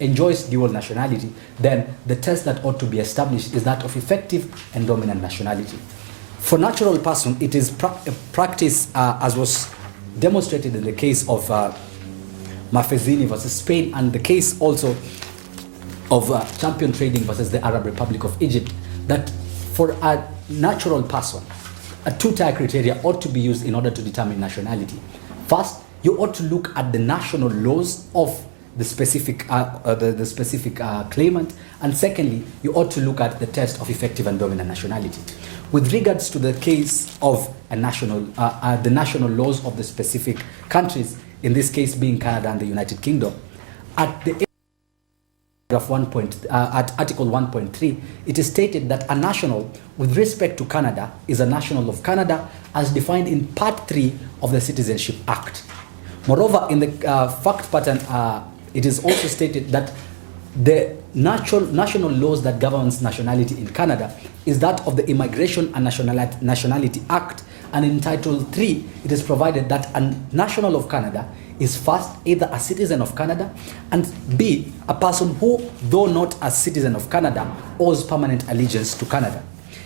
enjoys dual nationality, then the test that ought to be established is that of effective and dominant nationality. For natural person, it is practice as was demonstrated in the case of Mafezini versus Spain, and the case also of Champion Trading versus the Arab Republic of Egypt, that for a natural person, a two-tier criteria ought to be used in order to determine nationality. First, you ought to look at the national laws of the specific claimant, and secondly, you ought to look at the test of effective and dominant nationality. With regards to the case of the national laws of the specific countries, in this case being Canada and the United Kingdom, at Article 1.3, it is stated that a national with respect to Canada is a national of Canada as defined in Part 3 of the Citizenship Act. Moreover, in the fact pattern, it is also stated that the national laws that governs nationality in Canada is that of the Immigration and Nationality Act, and in Title 3, it is provided that a national of Canada is first either a citizen of Canada, and B, a person who, though not a citizen of Canada, owes permanent allegiance to Canada.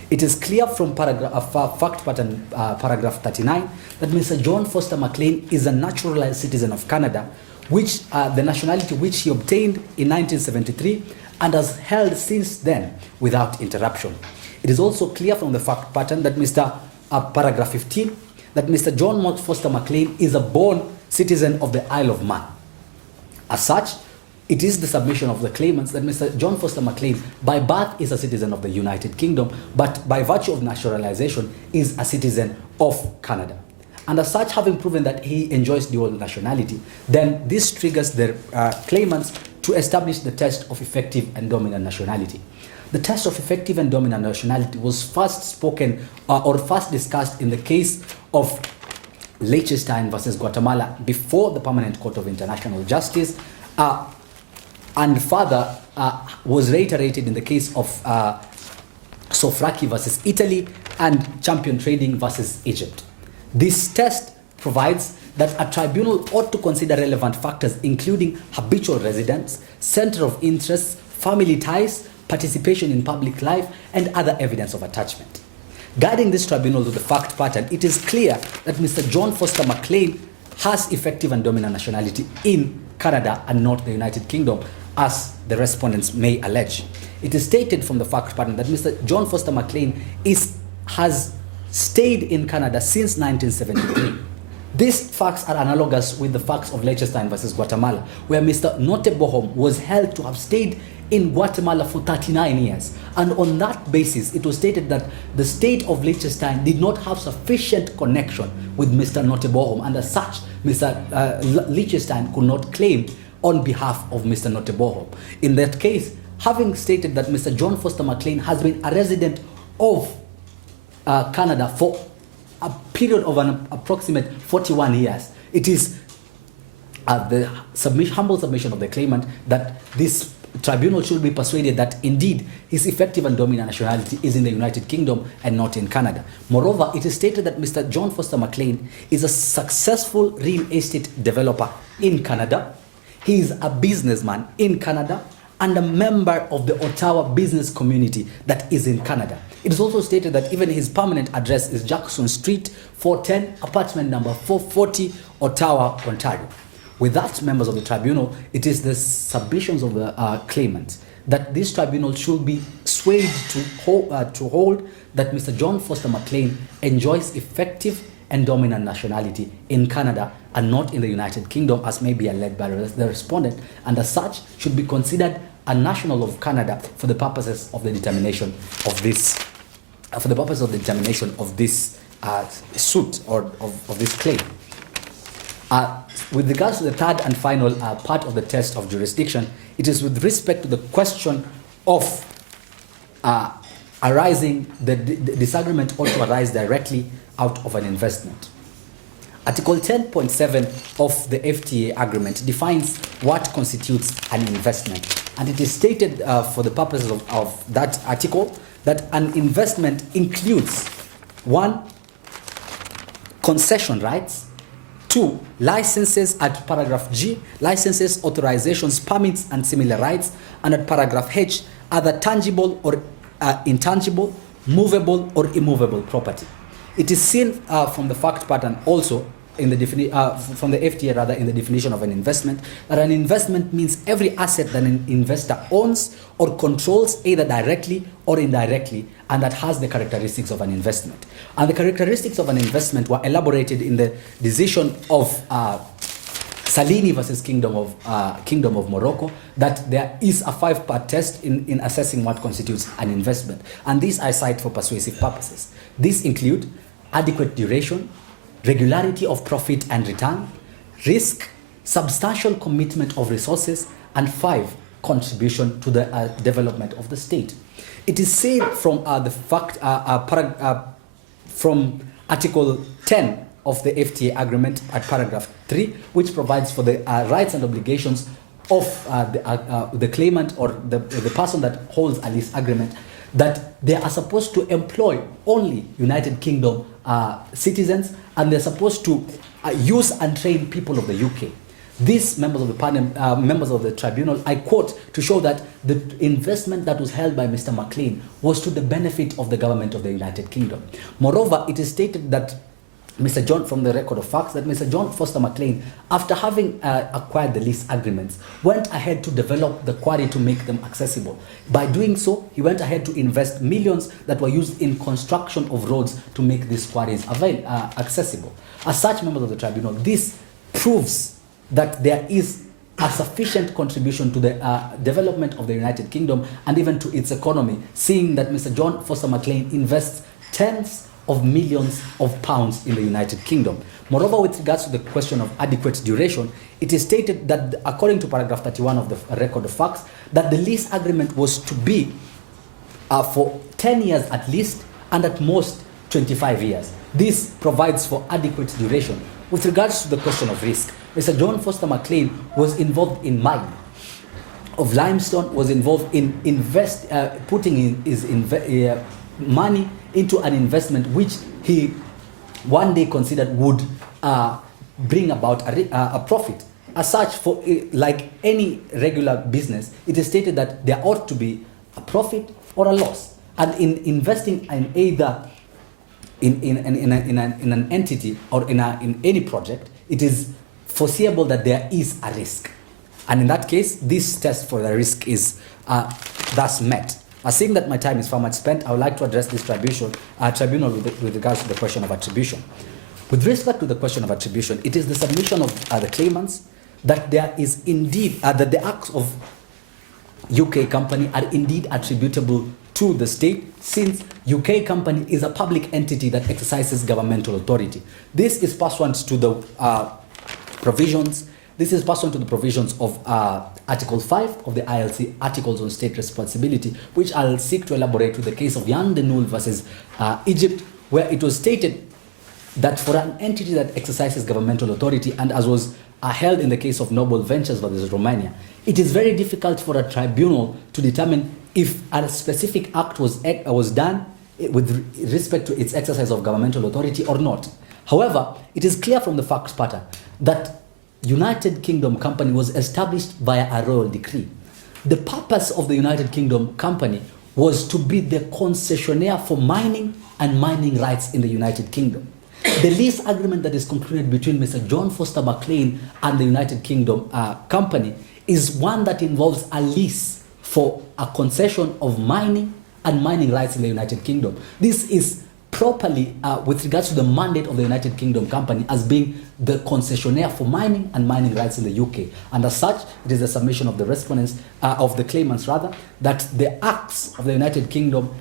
It is clear from fact pattern paragraph 39 that Mr. John Foster McLean is a naturalized citizen of Canada, which the nationality which he obtained in 1973 and has held since then without interruption. It is also clear from the fact pattern that paragraph 15, that Mr. John Foster McLean is a born citizen of the Isle of Man. As such, it is the submission of the claimants that Mr. John Foster McLean, by birth, is a citizen of the United Kingdom, but by virtue of naturalization is a citizen of Canada. And as such, having proven that he enjoys dual nationality, then this triggers the claimants to establish the test of effective and dominant nationality. The test of effective and dominant nationality was first spoken or first discussed in the case of Liechtenstein versus Guatemala before the Permanent Court of International Justice, and further was reiterated in the case of Sofraki versus Italy and Champion Trading versus Egypt. This test provides that a tribunal ought to consider relevant factors including habitual residence, center of interest, family ties, participation in public life, and other evidence of attachment. Guiding this tribunal to the fact pattern, it is clear that Mr. John Foster McLean has effective and dominant nationality in Canada and not the United Kingdom, as the respondents may allege. It is stated from the fact pattern that Mr. John Foster McLean has stayed in Canada since 1973. These facts are analogous with the facts of Liechtenstein versus Guatemala, where Mr. Nottebohm was held to have stayed in Guatemala for 39 years. And on that basis, it was stated that the state of Liechtenstein did not have sufficient connection with Mr. Nottebohm, and as such, Mr. Liechtenstein could not claim on behalf of Mr. Nottebohm. In that case, having stated that Mr. John Foster McLean has been a resident of Canada for a period of an approximate 41 years, it is the humble submission of the claimant that this tribunal should be persuaded that indeed his effective and dominant nationality is in the United Kingdom and not in Canada. Moreover, it is stated that Mr. John Foster McLean is a successful real estate developer in Canada. He is a businessman in Canada and a member of the Ottawa business community that is in Canada. It is also stated that even his permanent address is Jackson Street, 410, apartment number 440, Ottawa, Ontario. With that, members of the tribunal, it is the submissions of the claimant that this tribunal should be swayed to hold that Mr. John Foster McLean enjoys effective and dominant nationality in Canada and not in the United Kingdom, as may be alleged by the respondent, and as such should be considered a national of Canada for the purposes of the determination of this, suit or of this claim. With regards to the third and final part of the test of jurisdiction, it is with respect to the question of arising, the disagreement ought to arise directly out of an investment. Article 10.7 of the FTA agreement defines what constitutes an investment. And it is stated for the purposes of that article that an investment includes 1. Concession rights, 2. Licenses at paragraph G, licenses, authorizations, permits, and similar rights, and at paragraph H, other tangible or intangible, movable or immovable property. It is seen from the fact pattern also in the from the FTA rather in the definition of an investment that an investment means every asset that an investor owns or controls either directly or indirectly, and that has the characteristics of an investment. And the characteristics of an investment were elaborated in the decision of Salini versus Kingdom of Morocco, that there is a 5-part test in assessing what constitutes an investment. And these I cite for persuasive purposes. These include adequate duration, regularity of profit and return, risk, substantial commitment of resources, and 5, contribution to the development of the state. It is said from from Article 10 of the FTA agreement at paragraph 3, which provides for the rights and obligations of the claimant or the person that holds a lease agreement, that they are supposed to employ only United Kingdom citizens, and they're supposed to use and train people of the UK. These members of the panel, members of the tribunal, I quote, to show that the investment that was held by Mr. McLean was to the benefit of the government of the United Kingdom. Moreover, it is stated that from the record of facts, that Mr. John Foster McLean, after having acquired the lease agreements, went ahead to develop the quarry to make them accessible. By doing so, he went ahead to invest millions that were used in construction of roads to make these quarries accessible. As such, members of the tribunal, this proves that there is a sufficient contribution to the development of the United Kingdom and even to its economy, seeing that Mr. John Foster McLean invests tens of millions of pounds in the United Kingdom. Moreover, with regards to the question of adequate duration, it is stated that according to paragraph 31 of the record of facts, that the lease agreement was to be for 10 years at least, and at most 25 years. This provides for adequate duration. With regards to the question of risk, Mr. John Foster McLean was involved in mining of limestone, was involved in putting in his money into an investment which he one day considered would bring about a profit. As such, for like any regular business, it is stated that there ought to be a profit or a loss. And in investing in either in an entity or in any project, it is foreseeable that there is a risk. And in that case, this test for the risk is thus met. Seeing that my time is far much spent, I would like to address this tribunal with regards to the question of attribution. With respect to the question of attribution, it is the submission of the claimants that there is indeed, that the acts of UK company are indeed attributable to the state, since UK company is a public entity that exercises governmental authority. This is pursuant to the provisions. This is pursuant to the provisions of Article 5 of the ILC, Articles on State Responsibility, which I'll seek to elaborate with the case of Jan de Nul versus Egypt, where it was stated that for an entity that exercises governmental authority, and as was held in the case of Noble Ventures versus Romania, it is very difficult for a tribunal to determine if a specific act was done with respect to its exercise of governmental authority or not. However, it is clear from the facts pattern that United Kingdom Company was established via a royal decree. The purpose of the United Kingdom Company was to be the concessionaire for mining and mining rights in the United Kingdom. The lease agreement that is concluded between Mr. John Foster McLean and the United Kingdom Company is one that involves a lease for a concession of mining and mining rights in the United Kingdom. This is properly with regards to the mandate of the United Kingdom Company as being the concessionaire for mining and mining rights in the UK. And as such, it is the submission of the respondents, of the claimants rather, that the acts of the United Kingdom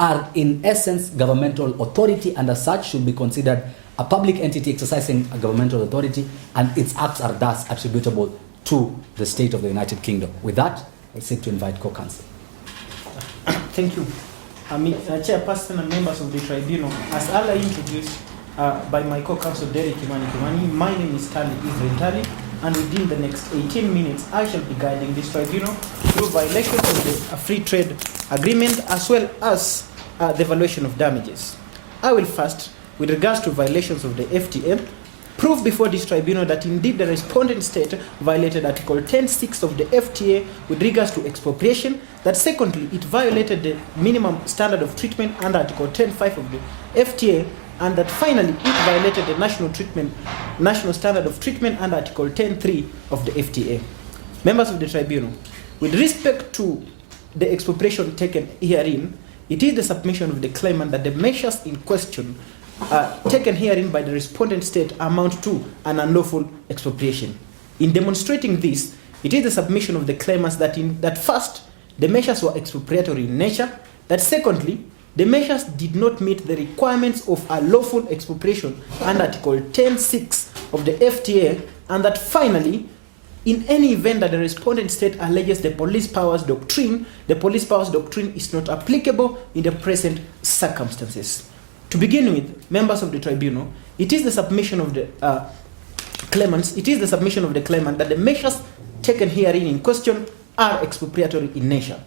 are in essence governmental authority, and as such should be considered a public entity exercising a governmental authority, and its acts are thus attributable to the state of the United Kingdom. With that, I seek to invite co-counsel. Thank you. Chairperson and members of the tribunal, as earlier introduced by my co-counsel Derek Kimani, my name is Tali Israel Tali, and within the next 18 minutes, I shall be guiding this tribunal through violations of the free trade agreement as well as the valuation of damages. I will first, with regards to violations of the FTA, prove before this tribunal that indeed the respondent state violated Article 10.6 of the FTA with regards to expropriation, that secondly, it violated the minimum standard of treatment under Article 10.5 of the FTA, and that finally, it violated the national standard of treatment under Article 10.3 of the FTA. Members of the tribunal, with respect to the expropriation taken herein, it is the submission of the claimant that the measures in question taken herein by the respondent state amount to an unlawful expropriation. In demonstrating this, it is the submission of the claimants that first, the measures were expropriatory in nature, that secondly, the measures did not meet the requirements of a lawful expropriation under Article 10.6 of the FTA, and that finally, in any event that the respondent state alleges the police powers doctrine is not applicable in the present circumstances. To begin with, members of the tribunal, it is the submission of the claimant that the measures taken herein in question are expropriatory in nature.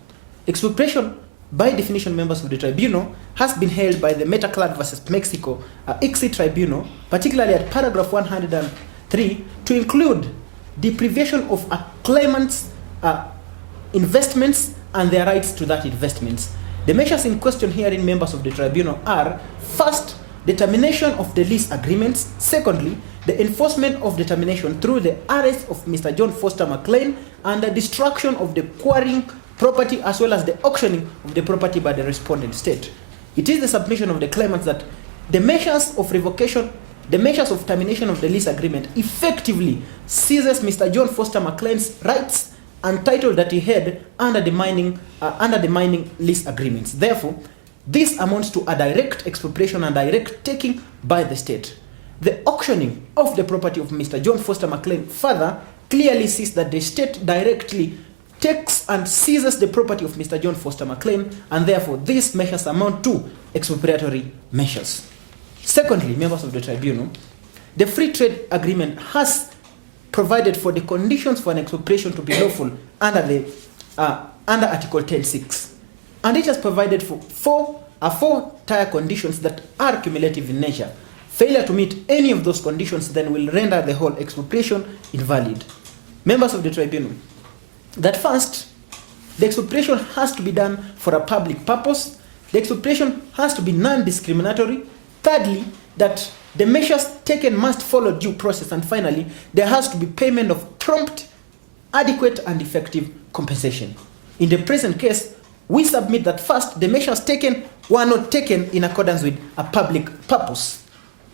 Expropriation, by definition, members of the tribunal, has been held by the Metaclad versus Mexico ICSI tribunal, particularly at paragraph 103, to include deprivation of a claimant's investments and their rights to that investments. The measures in question herein, members of the tribunal, are first, the termination of the lease agreements; secondly, the enforcement of the termination through the arrest of Mr. John Foster McLean and the destruction of the quarrying property as well as the auctioning of the property by the respondent state. It is the submission of the claimants that the measures of revocation, the measures of termination of the lease agreement effectively seizes Mr. John Foster McLean's rights and title that he had under the mining lease agreements. Therefore, this amounts to a direct expropriation and direct taking by the state. The auctioning of the property of Mr. John Foster McLean further clearly sees that the state directly takes and seizes the property of Mr. John Foster McLean, and therefore these measures amount to expropriatory measures. Secondly, members of the tribunal, the free trade agreement has provided for the conditions for an expropriation to be lawful under Article 10.6. And it has provided for four-tier conditions that are cumulative in nature. Failure to meet any of those conditions then will render the whole expropriation invalid. Members of the tribunal, that first, the expropriation has to be done for a public purpose. The expropriation has to be non-discriminatory. Thirdly, that the measures taken must follow due process. And finally, there has to be payment of prompt, adequate, and effective compensation. In the present case, we submit that first, the measures taken were not taken in accordance with a public purpose.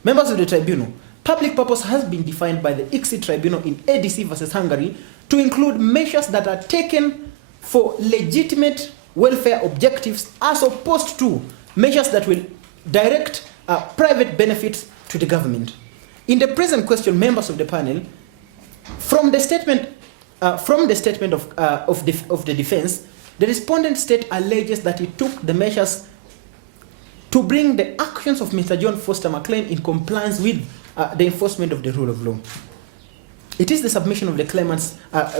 Members of the tribunal, public purpose has been defined by the ICSID tribunal in ADC versus Hungary to include measures that are taken for legitimate welfare objectives as opposed to measures that will direct private benefits to the government. In the present question, members of the panel, from the statement of the defense, the respondent state alleges that he took the measures to bring the actions of Mr. John Foster McLean in compliance with the enforcement of the rule of law. It is the submission of the claimants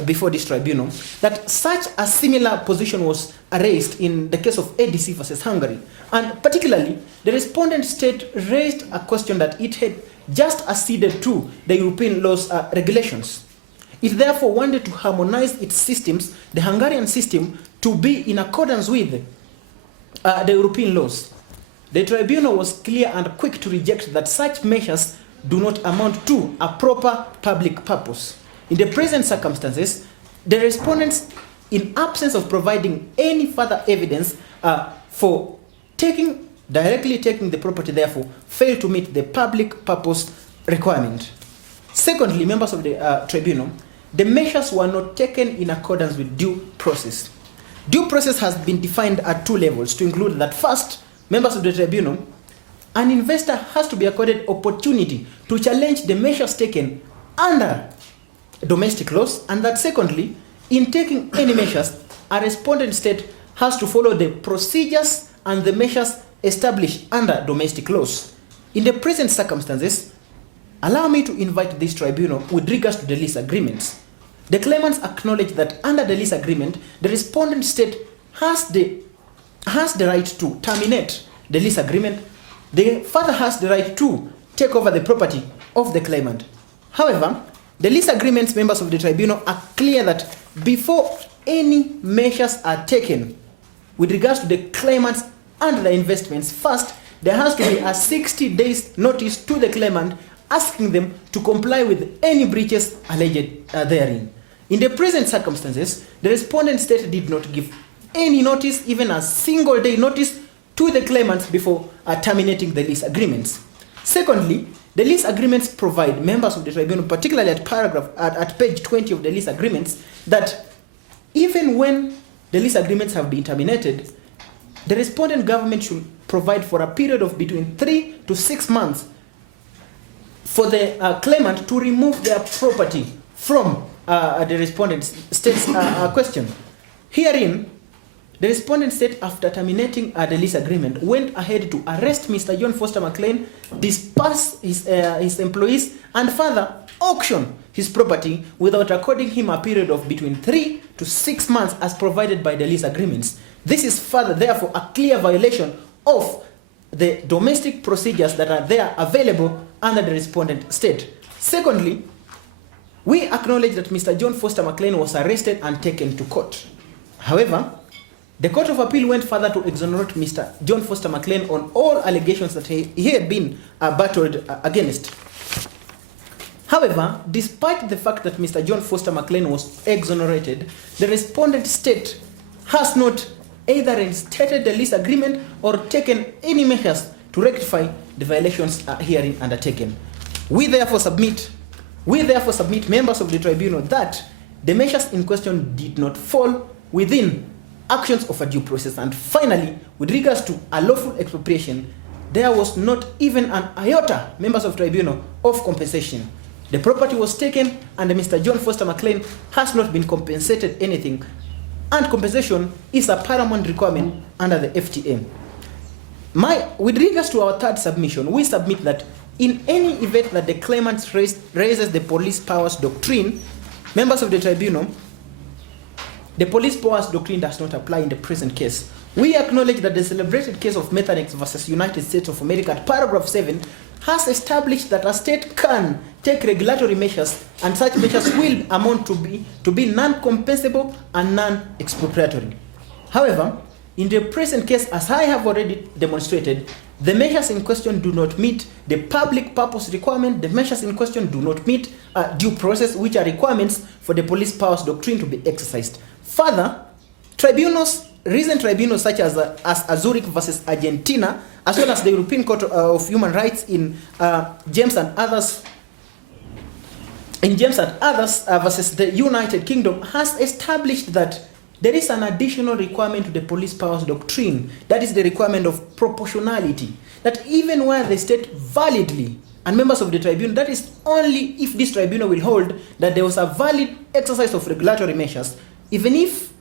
before this tribunal that such a similar position was raised in the case of ADC versus Hungary. And particularly, the respondent state raised a question that it had just acceded to the European law's regulations. It therefore wanted to harmonize its systems, the Hungarian system, to be in accordance with the European laws. The tribunal was clear and quick to reject that such measures do not amount to a proper public purpose. In the present circumstances, the respondents, in absence of providing any further evidence for directly taking the property, therefore, fail to meet the public purpose requirement. Secondly, members of the tribunal, the measures were not taken in accordance with due process. Due process has been defined at two levels to include that first, members of the tribunal, an investor has to be accorded opportunity to challenge the measures taken under domestic laws, and that secondly, in taking any measures, a respondent state has to follow the procedures and the measures established under domestic laws. In the present circumstances, allow me to invite this tribunal with regards to the lease agreements. The claimants acknowledge that under the lease agreement, the respondent state has the right to terminate the lease agreement. The father has the right to take over the property of the claimant. However, the lease agreements, members of the tribunal, are clear that before any measures are taken with regards to the claimants and the investments, first, there has to be a 60 days notice to the claimant asking them to comply with any breaches alleged therein. In the present circumstances, the respondent state did not give any notice, even a single day notice, to the claimants before terminating the lease agreements. Secondly, the lease agreements provide members of the tribunal, particularly at page 20 of the lease agreements, that even when the lease agreements have been terminated, the respondent government should provide for a period of between 3 to 6 months for the claimant to remove their property from the respondent state's question. Herein, the respondent state, after terminating the lease agreement, went ahead to arrest Mr. John Foster McLean, disperse his employees, and further auction his property without according him a period of between 3 to 6 months as provided by the lease agreements. This is further, therefore, a clear violation of the domestic procedures that are there available under the respondent state. Secondly, we acknowledge that Mr. John Foster McLean was arrested and taken to court. However, the Court of Appeal went further to exonerate Mr. John Foster McLean on all allegations that he had been battled against. However, despite the fact that Mr. John Foster McLean was exonerated, the respondent state has not either reinstated the lease agreement or taken any measures to rectify the violations herein undertaken. We therefore submit, members of the tribunal, that the measures in question did not fall within actions of a due process. And finally, with regards to a lawful expropriation, there was not even an iota, members of tribunal, of compensation. The property was taken and Mr. John Foster McLean has not been compensated anything, and compensation is a paramount requirement under the FTA. With regards to our third submission, we submit that in any event that the claimant raises the police powers doctrine, members of the tribunal, the police powers doctrine does not apply in the present case. We acknowledge that the celebrated case of Methanex versus United States of America at paragraph 7 has established that a state can take regulatory measures, and such measures will amount to be non-compensable and non-expropriatory. However, in the present case, as I have already demonstrated, the measures in question do not meet the public purpose requirement. The measures in question do not meet due process, which are requirements for the police powers doctrine to be exercised. Further, tribunals recent tribunals such as Zurich versus Argentina, as well as the European Court of Human Rights in James and others versus the United Kingdom, has established that there is an additional requirement to the police powers doctrine. That is the requirement of proportionality. That even where the state validly, and members of the tribunal, that is only if this tribunal will hold that there was a valid exercise of regulatory measures, even if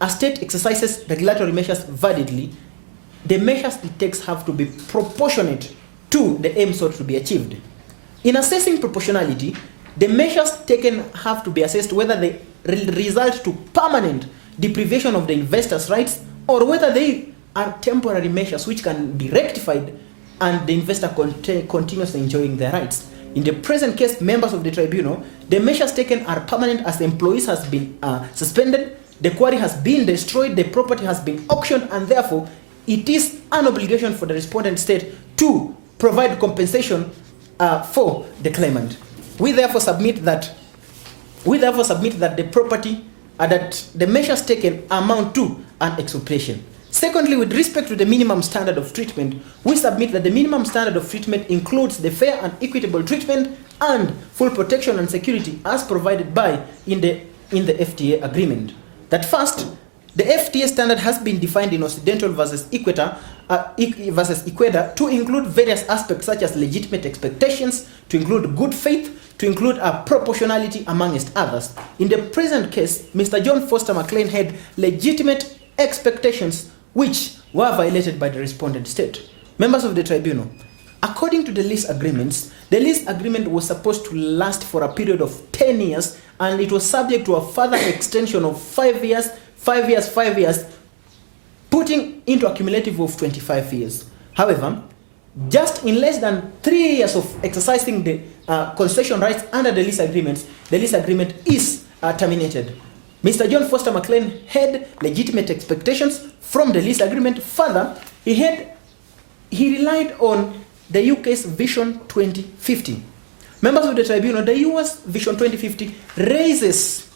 a state exercises regulatory measures validly, the measures it takes have to be proportionate to the aim sought to be achieved. In assessing proportionality, the measures taken have to be assessed whether they result to permanent deprivation of the investor's rights or whether they are temporary measures which can be rectified and the investor continues enjoying their rights. In the present case, members of the tribunal, the measures taken are permanent as the employees has been suspended, the quarry has been destroyed, the property has been auctioned, and therefore it is an obligation for the respondent state to provide compensation for the claimant. We therefore submit that the property that the measures taken amount to an expropriation. Secondly, with respect to the minimum standard of treatment, we submit that the minimum standard of treatment includes the fair and equitable treatment and full protection and security as provided by in the FTA agreement. That first, the FTA standard has been defined in Occidental versus Equator to include various aspects such as legitimate expectations, to include good faith, to include proportionality, amongst others. In the present case, Mr. John Foster McLean had legitimate expectations which were violated by the respondent state. Members of the tribunal, according to the lease agreements, the lease agreement was supposed to last for a period of 10 years and it was subject to a further extension of 5 years, putting into a cumulative of 25 years. However, just in less than 3 years of exercising the concession rights under the lease agreement is terminated. Mr. John Foster McLean had legitimate expectations from the lease agreement. Further, he relied on the UK's Vision 2050. Members of the tribunal, the US Vision 2050 raises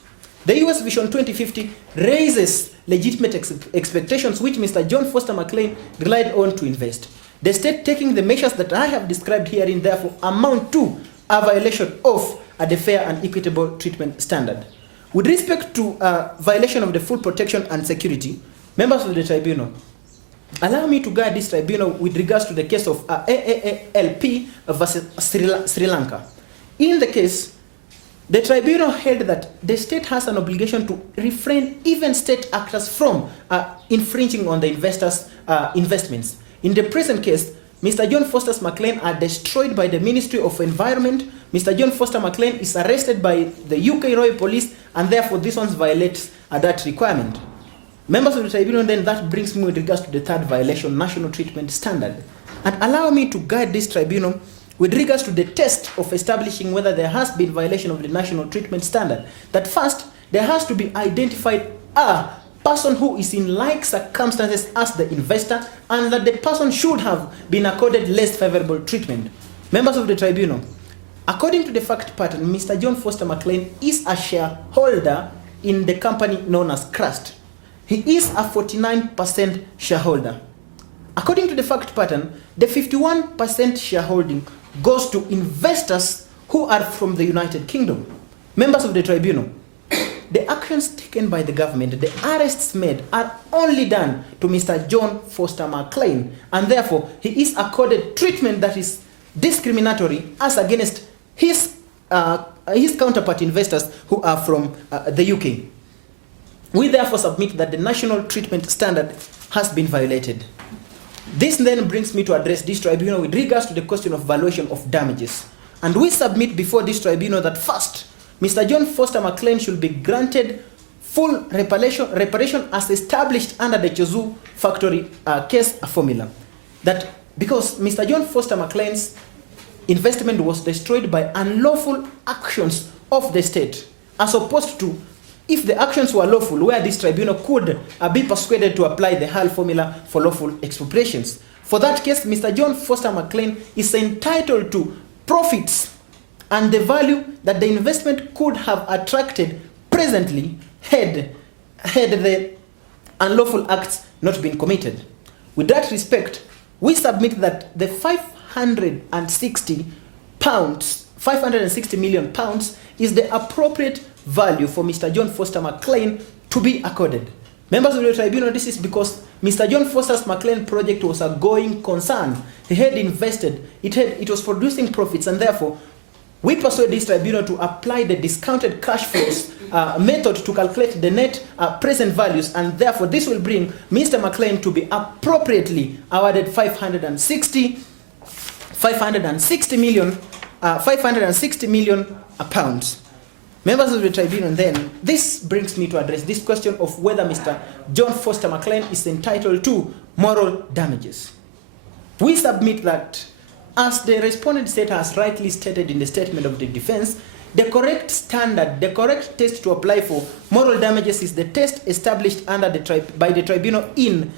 legitimate expectations which Mr. John Foster McLean relied on to invest. The state taking the measures that I have described herein therefore amount to a violation of the fair and equitable treatment standard. With respect to violation of the full protection and security, members of the tribunal, allow me to guide this tribunal with regards to the case of AALP versus Sri Lanka. In the case, the tribunal held that the state has an obligation to refrain even state actors from infringing on the investors' investments. In the present case, Mr. John Foster McLean are destroyed by the Ministry of Environment. Mr. John Foster McLean is arrested by the UK Royal Police, and therefore this one violates that requirement. Members of the tribunal, then that brings me with regards to the third violation, national treatment standard. And allow me to guide this tribunal with regards to the test of establishing whether there has been violation of the national treatment standard. That first, there has to be identified a person who is in like circumstances as the investor and that the person should have been accorded less favorable treatment. Members of the tribunal, according to the fact pattern, Mr. John Foster McLean is a shareholder in the company known as Crust. He is a 49% shareholder. According to the fact pattern, the 51% shareholding goes to investors who are from the United Kingdom. Members of the tribunal, the actions taken by the government, the arrests made, are only done to Mr. John Foster McLean, and therefore he is accorded treatment that is discriminatory as against his counterpart investors who are from the UK. We therefore submit that the national treatment standard has been violated. This then brings me to address this tribunal with regards to the question of valuation of damages. And we submit before this tribunal that first, Mr. John Foster McLean should be granted full reparation as established under the Chozu factory case formula. That because Mr. John Foster McLean's investment was destroyed by unlawful actions of the state, as opposed to if the actions were lawful, where this tribunal could be persuaded to apply the Hull formula for lawful expropriations. For that case, Mr. John Foster McLean is entitled to profits and the value that the investment could have attracted presently had the unlawful acts not been committed. With that respect, we submit that the 560 million pounds is the appropriate value for Mr. John Foster McLean to be accorded. Members of the tribunal, this is because Mr. John Foster's McLean project was a going concern. He had invested, it was producing profits, and therefore we persuade this tribunal to apply the discounted cash flows method to calculate the net present values, and therefore this will bring Mr. McLean to be appropriately awarded 560 million pounds. Members of the tribunal, then, this brings me to address this question of whether Mr. John Foster McLean is entitled to moral damages. We submit that, as the respondent state has rightly stated in the statement of the defense, the correct standard, the correct test to apply for moral damages is the test established under by the tribunal in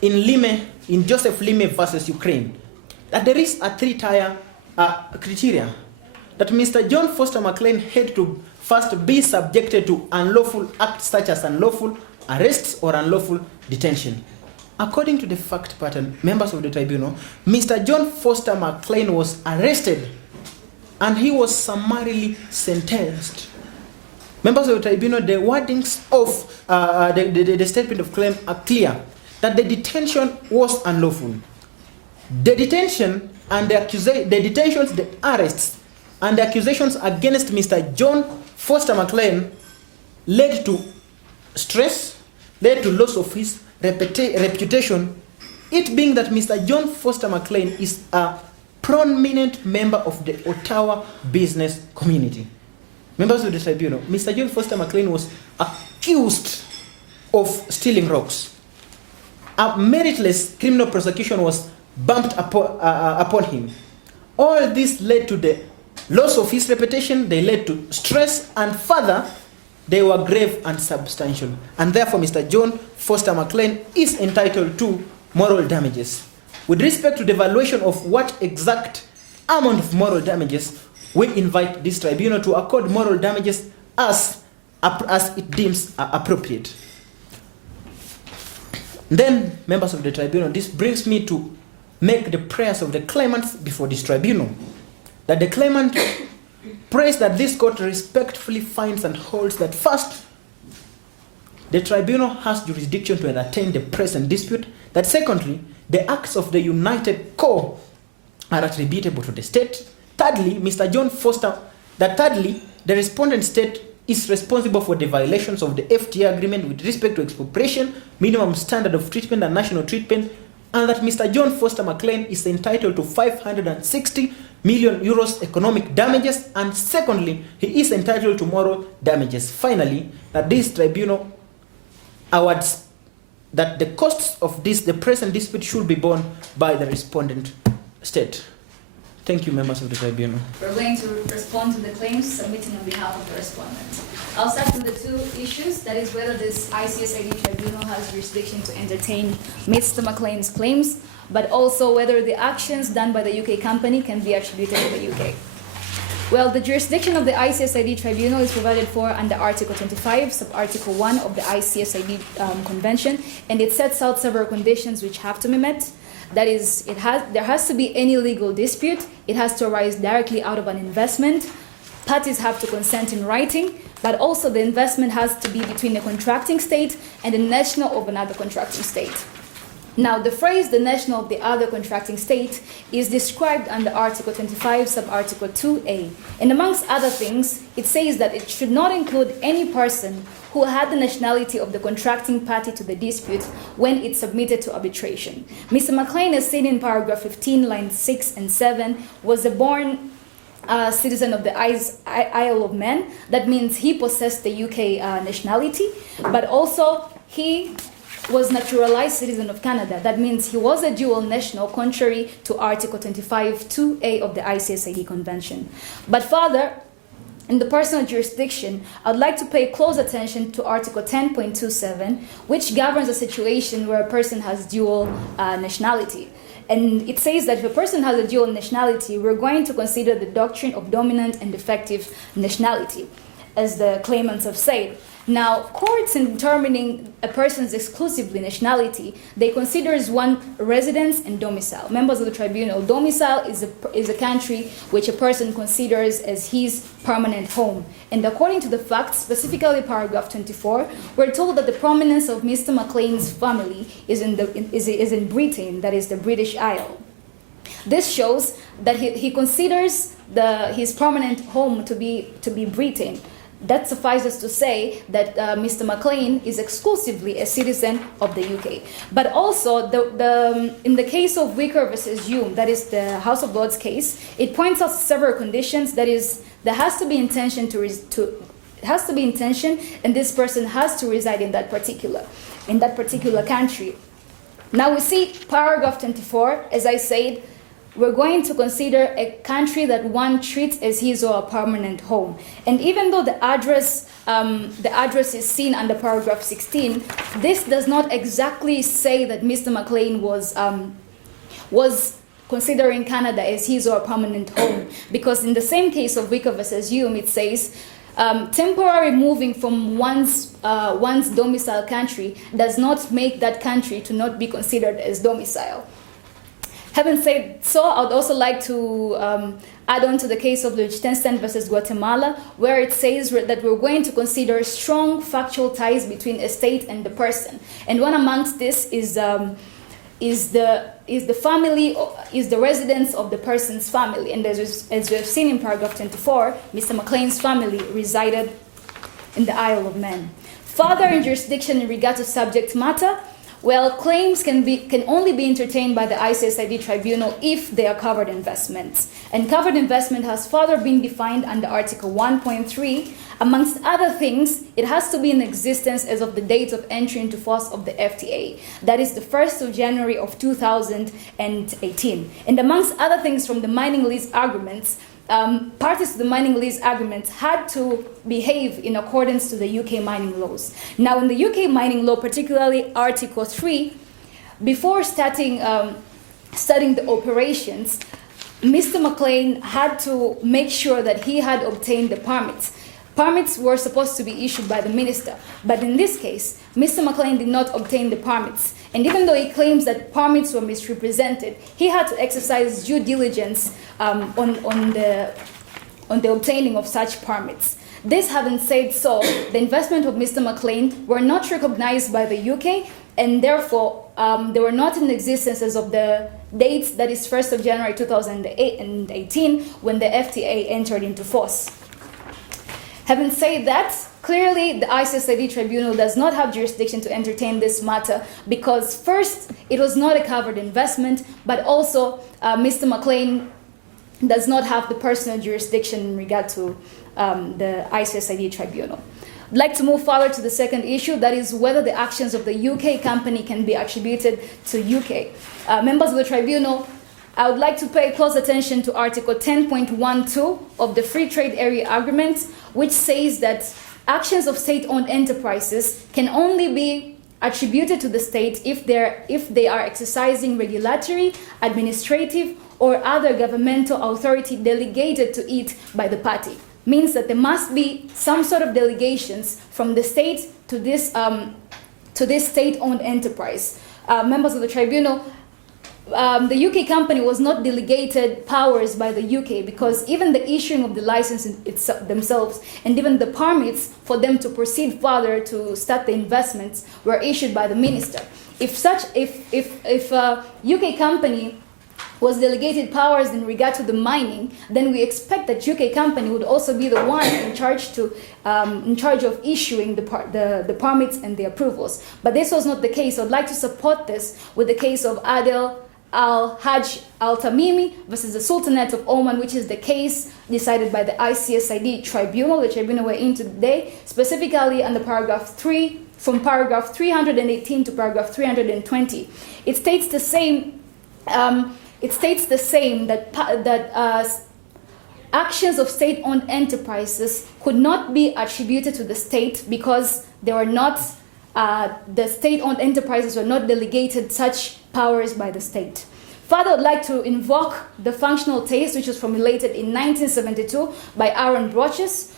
Joseph Lime versus Ukraine. That there is a three-tier criteria. That Mr. John Foster McLean had to first be subjected to unlawful acts such as unlawful arrests or unlawful detention. According to the fact pattern, members of the tribunal, Mr. John Foster McLean was arrested and he was summarily sentenced. Members of the tribunal, the wordings of the statement of claim are clear that the detention was unlawful. The detention and the arrests and the accusations against Mr. John Foster McLean led to stress, led to loss of his reputation, it being that Mr. John Foster McLean is a prominent member of the Ottawa business community. Members of the tribunal, Mr. John Foster McLean was accused of stealing rocks. A meritless criminal prosecution was bumped upon him. All this led to the loss of his reputation, they led to stress, and further, they were grave and substantial. And therefore, Mr. John Foster McLean is entitled to moral damages. With respect to the evaluation of what exact amount of moral damages, we invite this tribunal to accord moral damages as it deems appropriate. Then, members of the tribunal, this brings me to make the prayers of the claimants before this tribunal. That the claimant prays that this court respectfully finds and holds that first, the tribunal has jurisdiction to entertain the present dispute. That secondly, the acts of the United Corps are attributable to the state. Thirdly, Mr. John Foster, the respondent state is responsible for the violations of the FTA agreement with respect to expropriation, minimum standard of treatment and national treatment, and that Mr. John Foster McLean is entitled to 560 million euros economic damages, and secondly, he is entitled to moral damages. Finally, that this tribunal awards that the costs of the present dispute should be borne by the respondent state. Thank you, members of the tribunal. We're going to respond to the claims submitted on behalf of the respondent. I'll start with the two issues, that is whether this ICSID tribunal has jurisdiction to entertain Mr. McLean's claims, but also whether the actions done by the UK company can be attributed to the UK. Well, the jurisdiction of the ICSID tribunal is provided for under Article 25, Sub-Article 1 of the ICSID Convention, and it sets out several conditions which have to be met. That is, there has to be any legal dispute, it has to arise directly out of an investment, parties have to consent in writing, but also the investment has to be between the contracting state and the national of another contracting state. Now, the phrase "the national of the other contracting state" is described under Article 25, Sub-Article 2A. And amongst other things, it says that it should not include any person who had the nationality of the contracting party to the dispute when it's submitted to arbitration. Mr. McLean, as seen in paragraph 15, lines 6 and 7, was a born citizen of the Isle of Man. That means he possessed the UK nationality, but also he was naturalized citizen of Canada. That means he was a dual national, contrary to Article 25, 2A of the ICSID Convention. But further, in the personal jurisdiction, I'd like to pay close attention to Article 10.27, which governs a situation where a person has dual nationality. And it says that if a person has a dual nationality, we're going to consider the doctrine of dominant and defective nationality. as the claimants have said. Now, courts in determining a person's exclusive nationality, they consider one residence and domicile. Members of the tribunal, domicile is a country which a person considers as his permanent home. And according to the facts, specifically paragraph 24, we're told that the prominence of Mr. McLean's family is in Britain, that is the British Isle. This shows that he considers his permanent home to be Britain. That suffices to say that Mr. McLean is exclusively a citizen of the UK. But also, in the case of Wicker versus Hume, that is the House of Lords case, it points out several conditions. That is, there has to be intention and this person has to reside in that particular country. Now we see paragraph 24, as I said, we're going to consider a country that one treats as his or her permanent home. And even though the address is seen under paragraph 16, this does not exactly say that Mr. McLean was considering Canada as his or her permanent home, because in the same case of Wicker versus Hume, it says temporary moving from one's domicile country does not make that country to not be considered as domicile. Having said so, I would also like to add on to the case of Liechtenstein versus Guatemala, where it says that we're going to consider strong factual ties between a state and the person. And one amongst this is the residence of the person's family. And as we have seen in paragraph 24, Mr. McLean's family resided in the Isle of Man. Further in jurisdiction in regard to subject matter, well, claims can only be entertained by the ICSID tribunal if they are covered investments. And covered investment has further been defined under Article 1.3. Amongst other things, it has to be in existence as of the date of entry into force of the FTA. That is the 1st of January of 2018. And amongst other things from the mining lease agreements, parties to the mining lease agreements had to behave in accordance to the UK mining laws. Now, in the UK mining law, particularly Article 3, before starting the operations, Mr. McLean had to make sure that he had obtained the permits. Permits were supposed to be issued by the minister, but in this case, Mr. McLean did not obtain the permits. And even though he claims that permits were misrepresented, he had to exercise due diligence on the obtaining of such permits. This having said so, the investment of Mr. McLean were not recognized by the UK, and therefore they were not in existence as of the dates, that is 1st of January 2018, when the FTA entered into force. Having said that, clearly the ICSID tribunal does not have jurisdiction to entertain this matter because first, it was not a covered investment, but also Mr. McLean does not have the personal jurisdiction in regard to the ICSID tribunal. I'd like to move forward to the second issue, that is whether the actions of the UK company can be attributed to UK. Members of the tribunal, I would like to pay close attention to Article 10.12 of the Free Trade Area Agreement, which says that actions of state-owned enterprises can only be attributed to the state if they are exercising regulatory, administrative, or other governmental authority delegated to it by the party. Means that there must be some sort of delegations from the state to this state-owned enterprise. Members of the tribunal, the UK company was not delegated powers by the UK because even the issuing of the license themselves and even the permits for them to proceed further to start the investments were issued by the minister. If a UK company was delegated powers in regard to the mining, then we expect that UK company would also be the one in charge of issuing the permits and the approvals. But this was not the case. I'd like to support this with the case of Adel Al-Hajj Al-Tamimi versus the Sultanate of Oman, which is the case decided by the ICSID tribunal, the tribunal we're in today, specifically under paragraph 3, from paragraph 318 to paragraph 320. It states the same. That actions of state-owned enterprises could not be attributed to the state because they were not. The state-owned enterprises were not delegated such powers by the state. Further, I'd like to invoke the functional test, which was formulated in 1972 by Aaron Broches,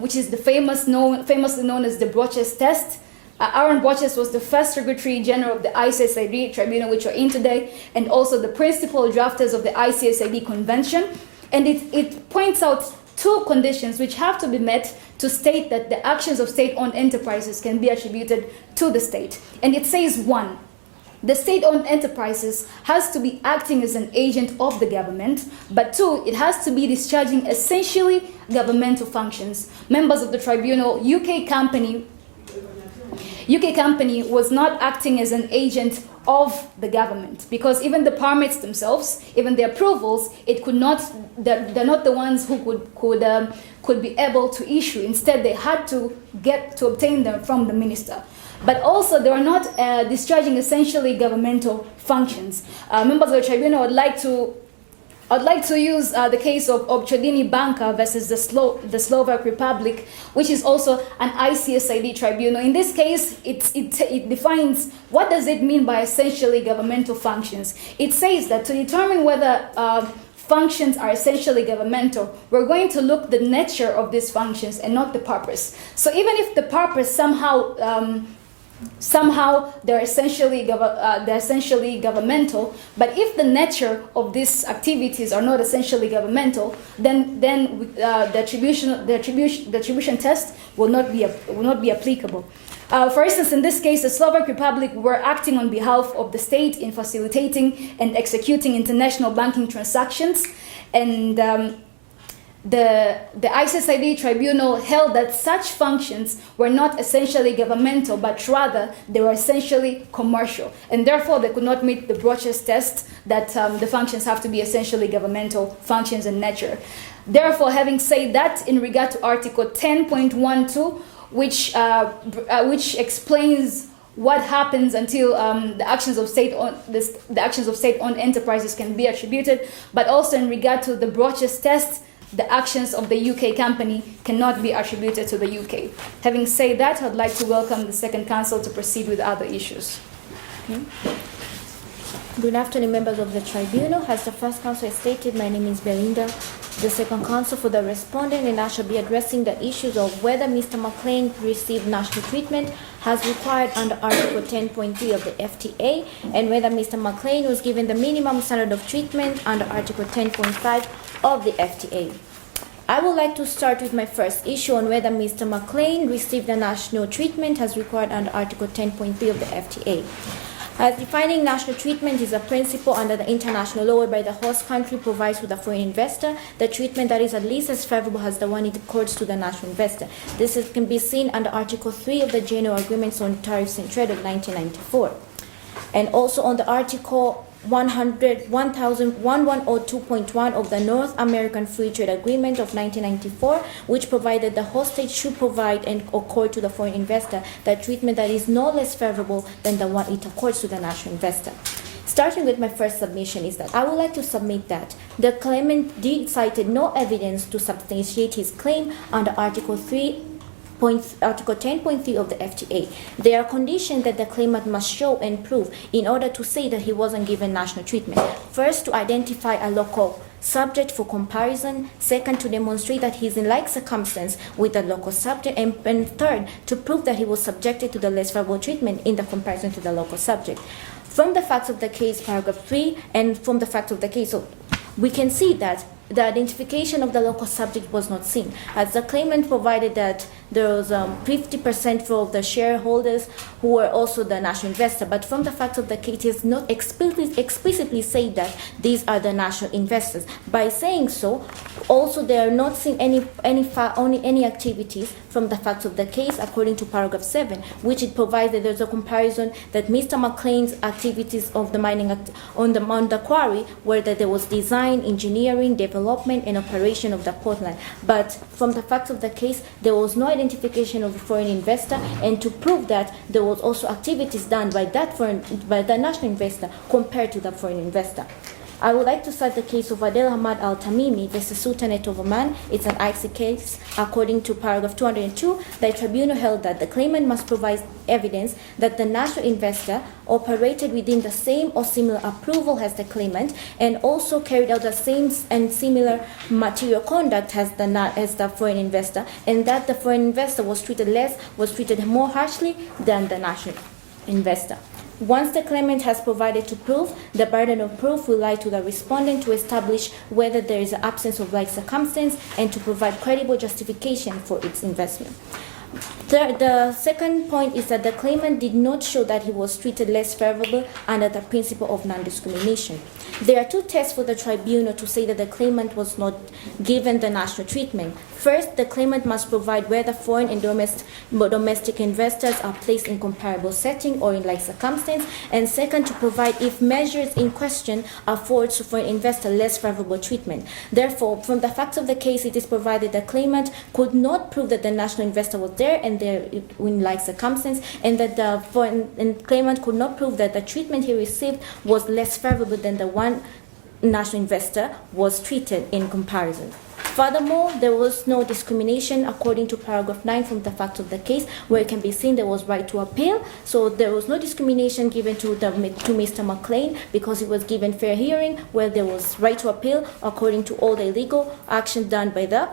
which is the famously known as the Broches test. Aaron Broches was the first Secretary General of the ICSID tribunal, which we're in today, and also the principal drafters of the ICSID convention. And it points out two conditions which have to be met to state that the actions of state-owned enterprises can be attributed to the state. And it says, one, the state-owned enterprises has to be acting as an agent of the government, but two, it has to be discharging essentially governmental functions. Members of the tribunal, UK company was not acting as an agent of the government, because even the permits themselves, even the approvals, they're not the ones who could be able to issue. Instead, they had to obtain them from the minister. But also, they are not discharging essentially governmental functions. Members of the tribunal, I'd like to use the case of Obchodini Banka versus the Slovak Republic, which is also an ICSID tribunal. In this case, it defines what does it mean by essentially governmental functions. It says that to determine whether functions are essentially governmental, we're going to look the nature of these functions and not the purpose. So even if the purpose somehow they're essentially governmental, but if the nature of these activities are not essentially governmental, then the attribution test will not be applicable. For instance, in this case, the Slovak Republic were acting on behalf of the state in facilitating and executing international banking transactions, and the ICSID tribunal held that such functions were not essentially governmental, but rather they were essentially commercial, and therefore they could not meet the Broches test that the functions have to be essentially governmental functions in nature. Therefore, having said that, in regard to Article 10.12, which explains what happens until the actions of state-owned enterprises can be attributed, but also in regard to the Broches test, the actions of the UK company cannot be attributed to the UK. Having said that, I'd like to welcome the second counsel to proceed with other issues. Okay. Good afternoon, members of the tribunal. As the first counsel has stated, my name is Belinda, the second counsel for the respondent, and I shall be addressing the issues of whether Mr. McLean received national treatment as required under Article 10.3 of the FTA, and whether Mr. McLean was given the minimum standard of treatment under Article 10.5 of the FTA. I would like to start with my first issue on whether Mr. McLean received the national treatment as required under Article 10.3 of the FTA. As defining national treatment is a principle under the international law whereby the host country provides to the foreign investor the treatment that is at least as favorable as the one it accords to the national investor. This can be seen under Article 3 of the General Agreements on Tariffs and Trade of 1994. And also on the Article 1102.1 of the North American Free Trade Agreement of 1994, which provided the host state should provide and accord to the foreign investor the treatment that is no less favorable than the one it accords to the national investor. Starting with my first submission is that I would like to submit that the claimant cited no evidence to substantiate his claim under Article 10.3 of the FTA. There are conditions that the claimant must show and prove in order to say that he wasn't given national treatment. First, to identify a local subject for comparison. Second, to demonstrate that he's in like circumstance with the local subject. And third, to prove that he was subjected to the less favorable treatment in the comparison to the local subject. From the facts of the case, paragraph 3, and from the facts of the case, so we can see that the identification of the local subject was not seen, as the claimant provided that there was 50% for the shareholders who were also the national investor. But from the facts of the case, it is not explicitly say that these are the national investors. By saying so, also they are not seeing any activities from the facts of the case according to paragraph 7, which it provides that there's a comparison that Mr. McLean's activities of the mining on the quarry were that there was design, engineering, development, and operation of the portland. But from the facts of the case, there was no identification of a foreign investor, and to prove that there was also activities done by the national investor compared to the foreign investor. I would like to cite the case of Adel Hamad Al-Tamimi versus Sultanate of Oman. It's an ICSID case. According to paragraph 202, the tribunal held that the claimant must provide evidence that the national investor operated within the same or similar approval as the claimant and also carried out the same and similar material conduct as the foreign investor, and that the foreign investor was treated more harshly than the national investor. Once the claimant has provided to prove, the burden of proof will lie to the respondent to establish whether there is an absence of like circumstance and to provide credible justification for its investment. The second point is that the claimant did not show that he was treated less favorably under the principle of non-discrimination. There are two tests for the tribunal to say that the claimant was not given the national treatment. First, the claimant must provide whether foreign and domestic investors are placed in comparable setting or in like circumstance, and second, to provide if measures in question afford to foreign investor less favorable treatment. Therefore, from the facts of the case, it is provided the claimant could not prove that the national investor was there and there in like circumstance, and that the foreign claimant could not prove that the treatment he received was less favorable than the one national investor was treated in comparison. Furthermore, there was no discrimination according to paragraph 9 from the facts of the case, where it can be seen there was right to appeal. So there was no discrimination given to Mr. McLean because he was given fair hearing, where there was right to appeal according to all the illegal action done by the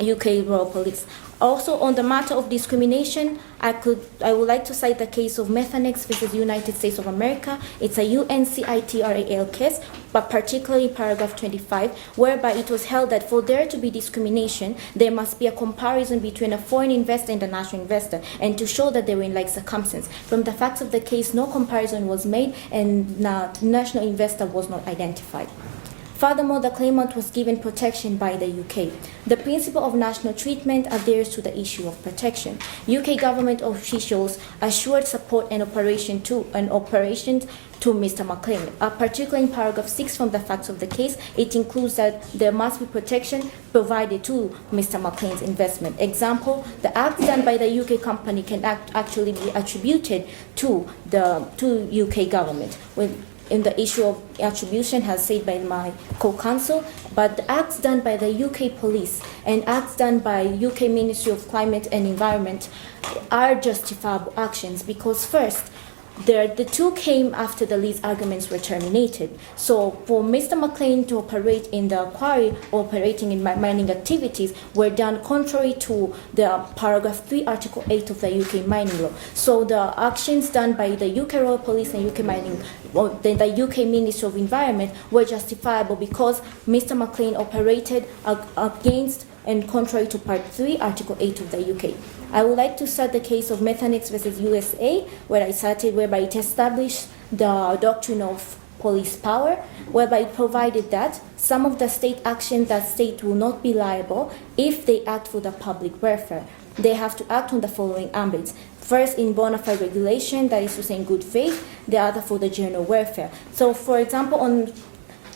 UK Royal Police. Also, on the matter of discrimination, I would like to cite the case of Methanex versus United States of America. It's a UNCITRAL case, but particularly paragraph 25, whereby it was held that for there to be discrimination, there must be a comparison between a foreign investor and a national investor, and to show that they were in like circumstance. From the facts of the case, no comparison was made, and the national investor was not identified. Furthermore, the claimant was given protection by the UK. The principle of national treatment adheres to the issue of protection. UK government officials assured support and operations to Mr. McLean. Particularly in paragraph 6 from the facts of the case, it includes that there must be protection provided to Mr. McLean's investment. Example, the acts done by the UK company can actually be attributed to the UK government. In the issue of attribution, as said by my co-counsel, but the acts done by the UK police and acts done by UK Ministry of Climate and Environment are justifiable actions because first, the two came after the lease arguments were terminated. So for Mr. McLean to operate in the quarry, operating in mining activities, were done contrary to the paragraph 3, article 8 of the UK mining law. So the actions done by the UK Royal Police and UK mining, the UK Ministry of Environment, were justifiable because Mr. McLean operated against and contrary to Part 3, Article 8 of the UK. I would like to start the case of Methanex versus USA, whereby it established the doctrine of police power, whereby it provided that some of the state actions that state will not be liable if they act for the public welfare. They have to act on the following ambits. First, in bona fide regulation, that is to say in good faith, the other for the general welfare. So, for example,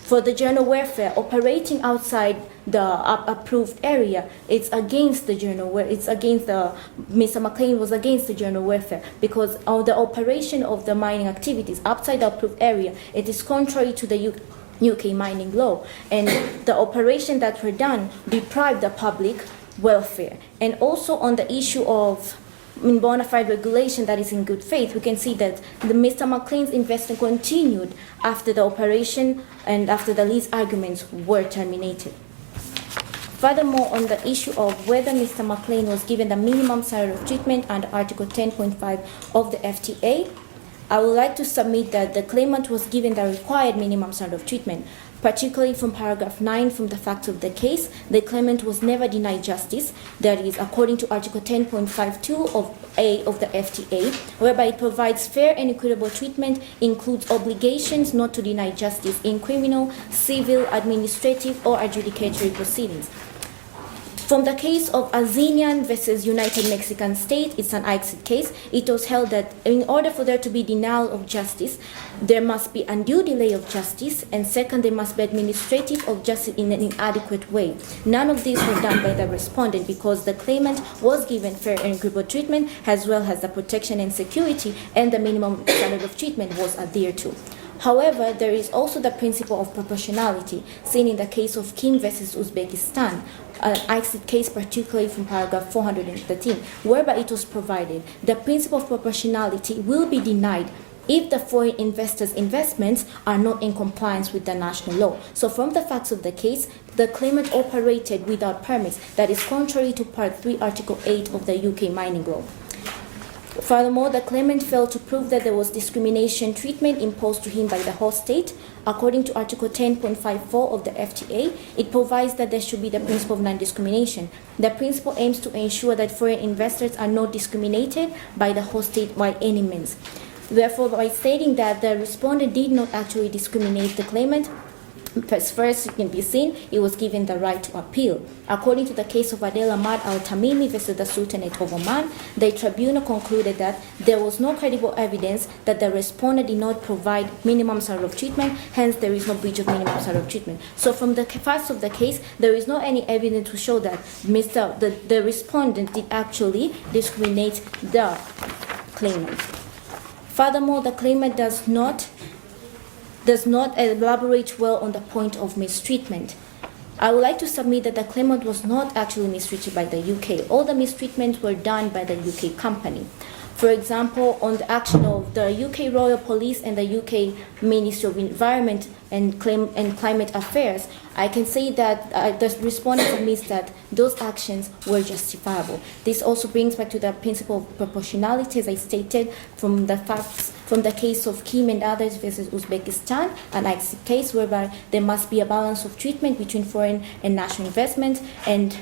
for the general welfare, operating outside the approved area, it's against the general welfare. It's against Mr. McLean was against the general welfare because of the operation of the mining activities outside the approved area. It is contrary to the UK mining law, and the operation that were done deprived the public welfare. And also on the issue of in bona fide regulation that is in good faith, we can see that the Mr. McLean's investment continued after the operation and after the lease arguments were terminated. Furthermore, on the issue of whether Mr. McLean was given the minimum salary of treatment under Article 10.5 of the FTA, I would like to submit that the claimant was given the required minimum standard of treatment. Particularly from paragraph 9 from the facts of the case, the claimant was never denied justice, that is, according to Article 10.52 of A of the FTA, whereby it provides fair and equitable treatment, includes obligations not to deny justice in criminal, civil, administrative, or adjudicatory proceedings. From the case of Azinian versus United Mexican State, it's an ICSID case. It was held that in order for there to be denial of justice, there must be undue delay of justice, and second, there must be administrative of justice in an inadequate way. None of these were done by the respondent because the claimant was given fair and equitable treatment, as well as the protection and security, and the minimum standard of treatment was adhered to. However, there is also the principle of proportionality, seen in the case of Kim versus Uzbekistan, an ICSID case particularly from paragraph 413, whereby it was provided the principle of proportionality will be denied if the foreign investors' investments are not in compliance with the national law. So from the facts of the case, the claimant operated without permits, that is contrary to Part 3, Article 8 of the UK mining law. Furthermore, the claimant failed to prove that there was discrimination treatment imposed to him by the host state. According to Article 10.54 of the FTA, it provides that there should be the principle of non-discrimination. The principle aims to ensure that foreign investors are not discriminated by the host state by any means. Therefore, by stating that the respondent did not actually discriminate the claimant, first, it can be seen, he was given the right to appeal. According to the case of Adel Ahmad Al-Tamimi versus the Sultanate of Oman, the tribunal concluded that there was no credible evidence that the respondent did not provide minimum standard of treatment, hence there is no breach of minimum standard of treatment. So from the facts of the case, there is no any evidence to show that the respondent did actually discriminate the claimant. Furthermore, the claimant does not elaborate well on the point of mistreatment. I would like to submit that the claimant was not actually mistreated by the UK. All the mistreatments were done by the UK company. For example, on the action of the UK Royal Police and the UK Ministry of Environment and Climate Affairs, I can say that the respondent admits that those actions were justifiable. This also brings back to the principle of proportionality, as I stated, from the facts from the case of Kim and others versus Uzbekistan, an ICSID case whereby there must be a balance of treatment between foreign and national investment, and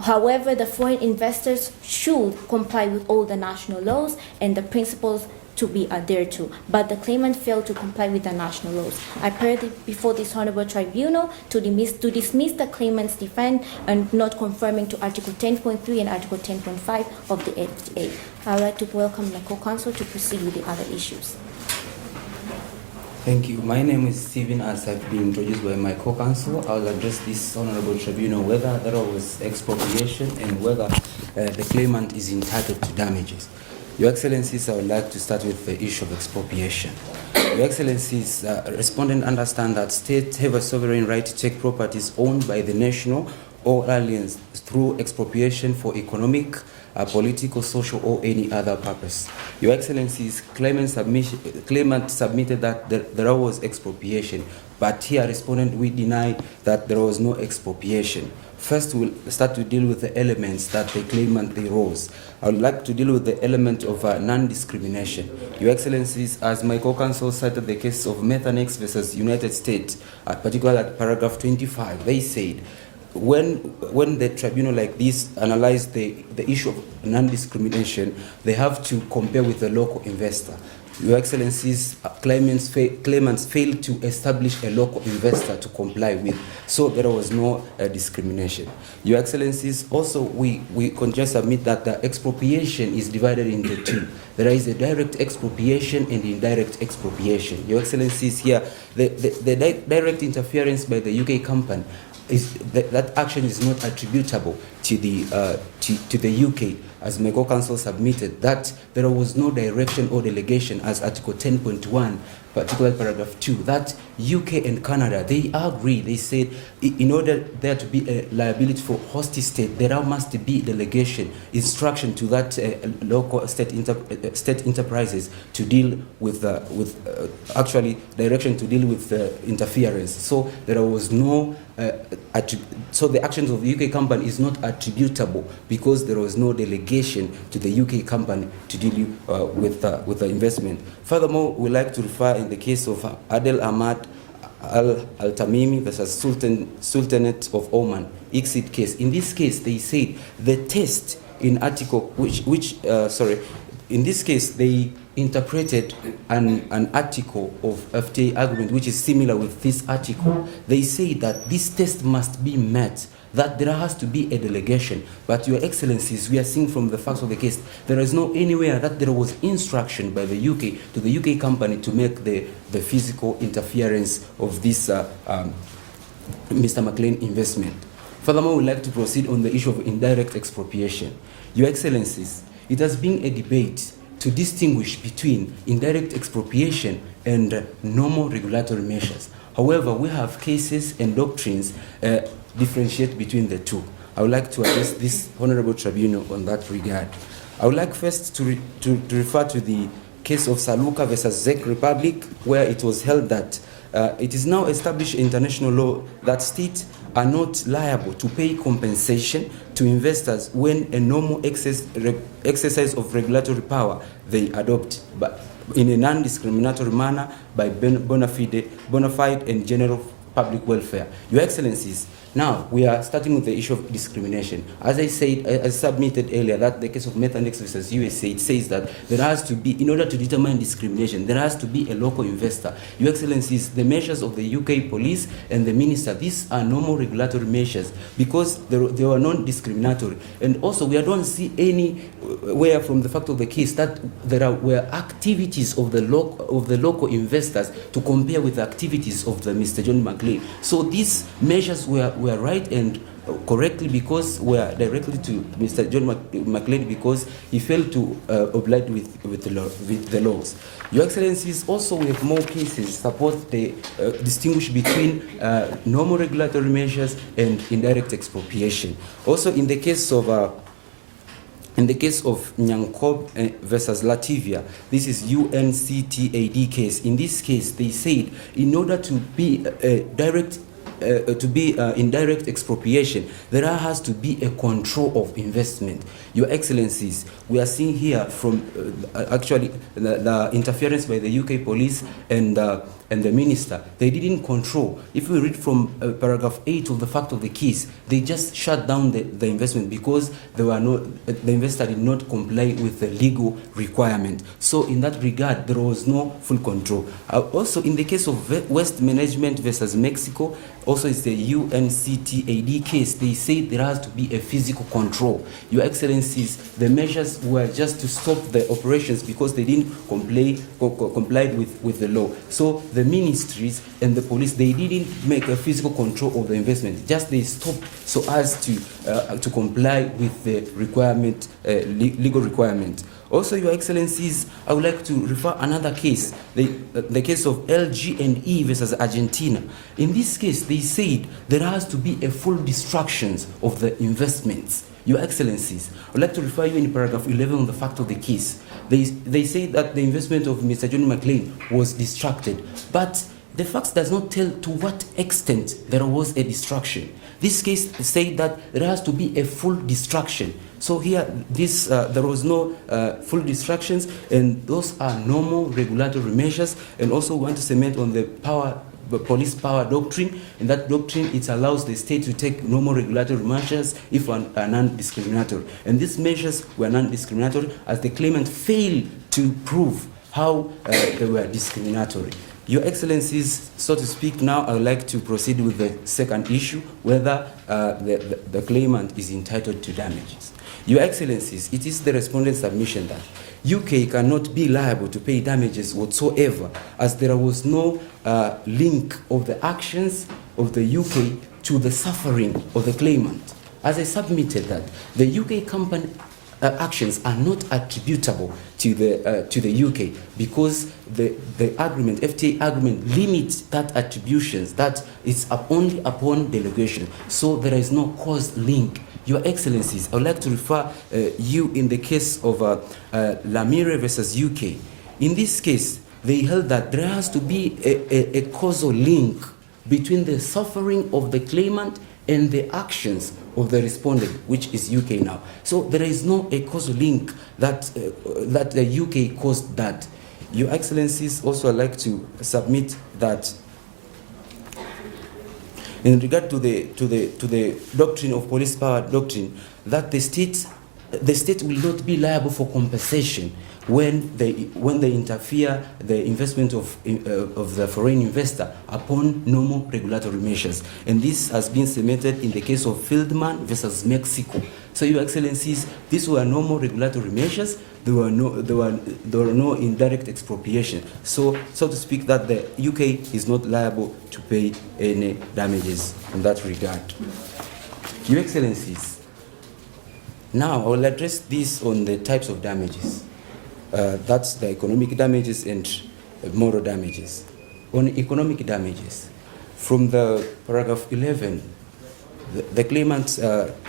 however, the foreign investors should comply with all the national laws and the principles to be adhered to, but the claimant failed to comply with the national laws. I pray before this honorable tribunal to dismiss the claimant's defense and not conforming to Article 10.3 and Article 10.5 of the FTA. I would like to welcome my co-counsel to proceed with the other issues. Thank you. My name is Stephen, as I've been introduced by my co-counsel. I will address this honorable tribunal whether there was expropriation and whether the claimant is entitled to damages. Your Excellencies, I would like to start with the issue of expropriation. Your Excellencies, respondent understand that states have a sovereign right to take properties owned by the national or aliens through expropriation for economic, political, social, or any other purpose. Your Excellencies, claimant submitted that there was expropriation, but here respondent we deny that there was no expropriation. First, we'll start to deal with the elements that the claimant they rose. I would like to deal with the element of non-discrimination. Your Excellencies, as my co-counsel cited the case of Methanex versus United States, particularly at paragraph 25, they said, when the tribunal like this analyze the issue of non-discrimination, they have to compare with the local investor. Your Excellencies, claimants failed to establish a local investor to comply with, so there was no discrimination. Your Excellencies, also we can just admit that the expropriation is divided into two. There is a direct expropriation and indirect expropriation. Your Excellencies, here the direct interference by the UK company is that action is not attributable to the UK, as my co-counsel submitted, that there was no direction or delegation as Article 10.1, particularly paragraph 2, that UK and Canada, they agree, they said, in order there to be a liability for host state, there must be delegation, instruction to that local state enterprises to deal with actually direction to deal with interference. So there was no so the actions of the UK company is not attributable because there was no delegation to the UK company to deal with the investment. Furthermore, we like to refer in the case of Adel Ahmad Al-Tamimi versus Sultanate of Oman, ICSID case. In this case, they said the test in article in this case they interpreted an article of FTA agreement which is similar with this article. They say that this test must be met, that there has to be a delegation. But Your Excellencies, we are seeing from the facts of the case, there is no anywhere that there was instruction by the UK to the UK company to make the physical interference of this Mr. McLean investment. Furthermore, we'd like to proceed on the issue of indirect expropriation. Your Excellencies, it has been a debate to distinguish between indirect expropriation and normal regulatory measures. However, we have cases and doctrines differentiate between the two. I would like to address this Honorable Tribunal on that regard. I would like first to refer to the case of Saluka versus Czech Republic, where it was held that it is now established in international law that states are not liable to pay compensation to investors when a normal exercise of regulatory power they adopt, but in a non-discriminatory manner by bona fide and general public welfare. Your Excellencies, now we are starting with the issue of discrimination. As I said, I submitted earlier that the case of Methanex versus USA, it says that there has to be, in order to determine discrimination, there has to be a local investor. Your Excellencies, the measures of the UK police and the minister, these are normal regulatory measures because they were non-discriminatory. And also we don't see anywhere from the fact of the case that there were activities of the local investors to compare with the activities of the Mr. John McLean. So these measures were right and correctly because were directly to Mr. John McLean because he failed to oblige with the laws. Your Excellencies, also we have more cases support the distinguish between normal regulatory measures and indirect expropriation. Also in the case of Nyankob versus Latvia, this is UNCTAD case. In this case, they said in order to be in direct expropriation, there has to be a control of investment. Your Excellencies, we are seeing here from actually the interference by the UK police and the minister. They didn't control. If we read from paragraph 8 of the fact of the case, they just shut down the investment because the investor did not comply with the legal requirement. So in that regard, there was no full control. Also in the case of West Management versus Mexico, also it's the UNCTAD case, they say there has to be a physical control. Your Excellencies, the measures were just to stop the operations because they didn't comply with the law. So the ministries and the police, they didn't make a physical control of the investment, just they stopped so as to comply with the requirement, legal requirement. Also, Your Excellencies, I would like to refer another case, the case of LG&E versus Argentina. In this case, they said there has to be a full destruction of the investments. Your Excellencies, I would like to refer you in paragraph 11 on the fact of the case. They say that the investment of Mr. John McLean was distracted, but the facts does not tell to what extent there was a destruction. This case said that there has to be a full destruction. So here, there was no full distractions, and those are normal regulatory measures. And also, we want to cement on the police power doctrine. In that doctrine, it allows the state to take normal regulatory measures if are non-discriminatory. And these measures were non-discriminatory as the claimant failed to prove how they were discriminatory. Your Excellencies, so to speak, now I would like to proceed with the second issue, whether the claimant is entitled to damages. Your Excellencies, it is the respondent's submission that UK cannot be liable to pay damages whatsoever, as there was no link of the actions of the UK to the suffering of the claimant. As I submitted that, the UK company actions are not attributable to the UK because the agreement, FTA agreement, limits that attributions, that it's only upon delegation. So there is no cause link. Your Excellencies, I would like to refer you in the case of Lamire versus UK. In this case, they held that there has to be a causal link between the suffering of the claimant and the actions of the respondent, which is UK now. So there is no a causal link that the UK caused that. Your Excellencies, also I'd like to submit that in regard to the doctrine of police power doctrine, that the state will not be liable for compensation when they interfere the investment of the foreign investor upon normal regulatory measures. And this has been cemented in the case of Fieldman versus Mexico. So, Your Excellencies, these were normal regulatory measures. There were no indirect expropriation. So to speak, that the UK is not liable to pay any damages in that regard. Your Excellencies, now I will address this on the types of damages. That's the economic damages and moral damages. On economic damages, from the paragraph 11, the claimant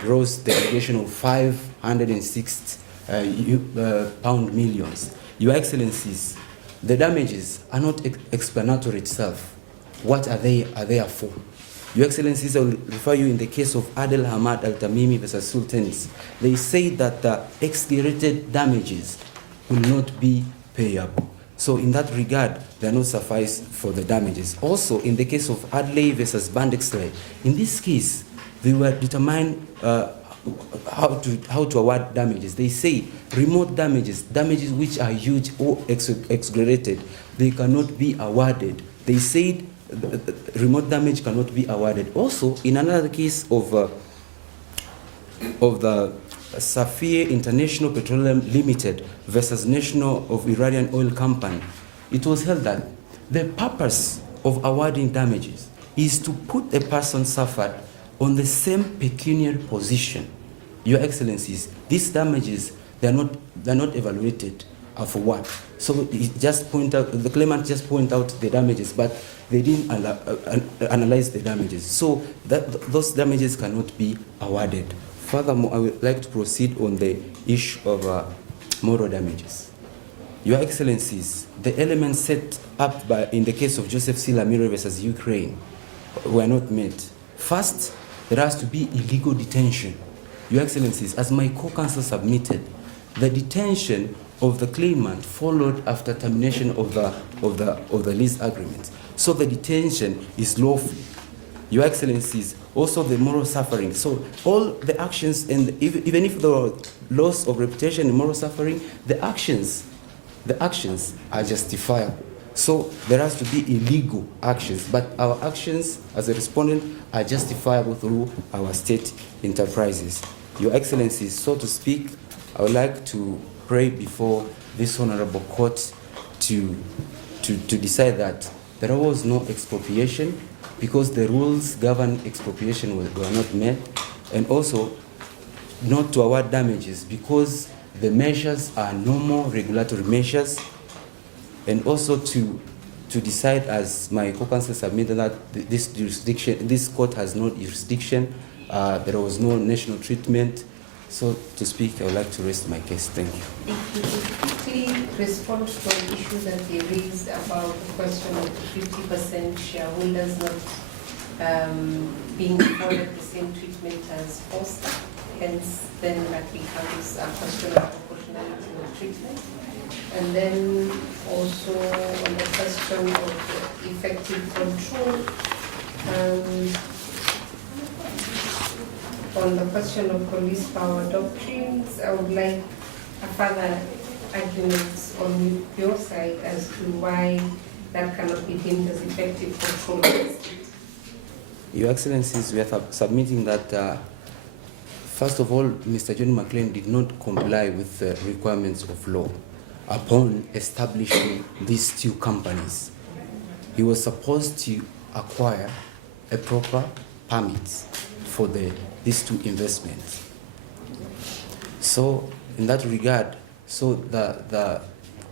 rose the allegation of 506 pound millions. Your Excellencies, the damages are not explanatory itself. What are they for? Your Excellencies, I will refer you in the case of Adel Hamad Al-Tamimi versus Sultans. They say that the exaggerated damages will not be payable. So in that regard, they are not suffice for the damages. Also, in the case of Adley versus Bandexley, in this case, they were determined how to award damages. They say remote damages which are huge or exaggerated, they cannot be awarded. They said remote damage cannot be awarded. Also, in another case of the Safir International Petroleum Limited versus National of Iranian Oil Company, it was held that the purpose of awarding damages is to put a person suffered on the same pecuniary position. Your Excellencies, these damages, they are not evaluated for what. So it just the claimant just point out the damages, but they didn't analyze the damages. So those damages cannot be awarded. Furthermore, I would like to proceed on the issue of moral damages. Your Excellencies, the elements set up in the case of Joseph C. Lamire versus Ukraine were not met. First, there has to be illegal detention. Your Excellencies, as my co-counsel submitted, the detention of the claimant followed after termination of the lease agreement. So the detention is lawful. Your Excellencies, also the moral suffering. So all the actions, and even if there were loss of reputation and moral suffering, the actions are justifiable. So there has to be illegal actions, but our actions as a respondent are justifiable through our state enterprises. Your Excellencies, so to speak, I would like to pray before this honorable court to decide that there was no expropriation because the rules governing expropriation were not met, and also not to award damages because the measures are normal regulatory measures, and also to decide, as my co-counsel submitted, that this court has no jurisdiction, there was no national treatment. So to speak, I would like to rest my case. Thank you. If you could quickly respond to an issue that they raised about the question of the 50% shareholders not being afforded the same treatment as Foster. Hence, then that becomes a question of proportionality of treatment. And then also on the question of effective control, on the question of police power doctrines, I would like a further argument on your side as to why that cannot be deemed as effective control. Your Excellencies, we are submitting that first of all, Mr. John McLean did not comply with the requirements of law upon establishing these two companies. He was supposed to acquire a proper permit for these two investments. So in that regard, so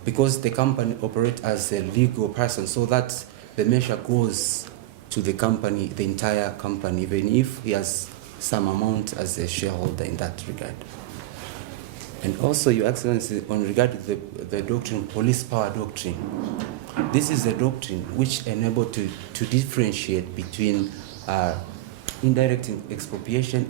because the company operates as a legal person, so that the measure goes to the company, the entire company, even if he has some amount as a shareholder in that regard. And also, Your Excellency, on regard to the doctrine, police power doctrine, this is a doctrine which enables to differentiate between indirect expropriation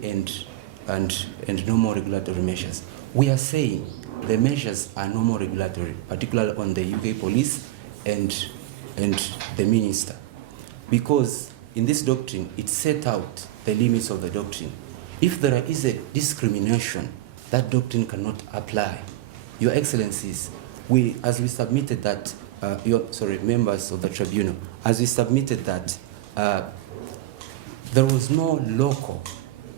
and normal regulatory measures. We are saying the measures are normal regulatory, particularly on the UK police and the minister, because in this doctrine it set out the limits of the doctrine. If there is a discrimination, that doctrine cannot apply. Your Excellencies, as we submitted that, members of the tribunal, as we submitted that there was no local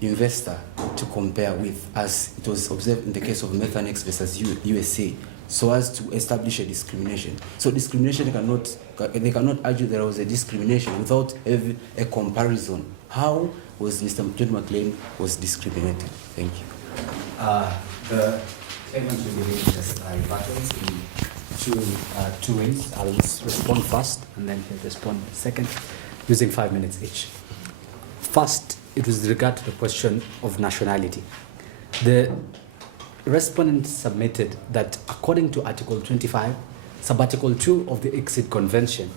investor to compare with, as it was observed in the case of Methanex versus USA, so as to establish a discrimination. So discrimination they cannot argue there was a discrimination without having a comparison. How was Mr. John McLean was discriminated? Thank you. The Claimant will be raising his buttons in two ways. I'll respond first and then he'll respond second, using 5 minutes each. First, it was with regard to the question of nationality. The respondent submitted that according to Article 25, Sub-Article 2 of the Exit Convention,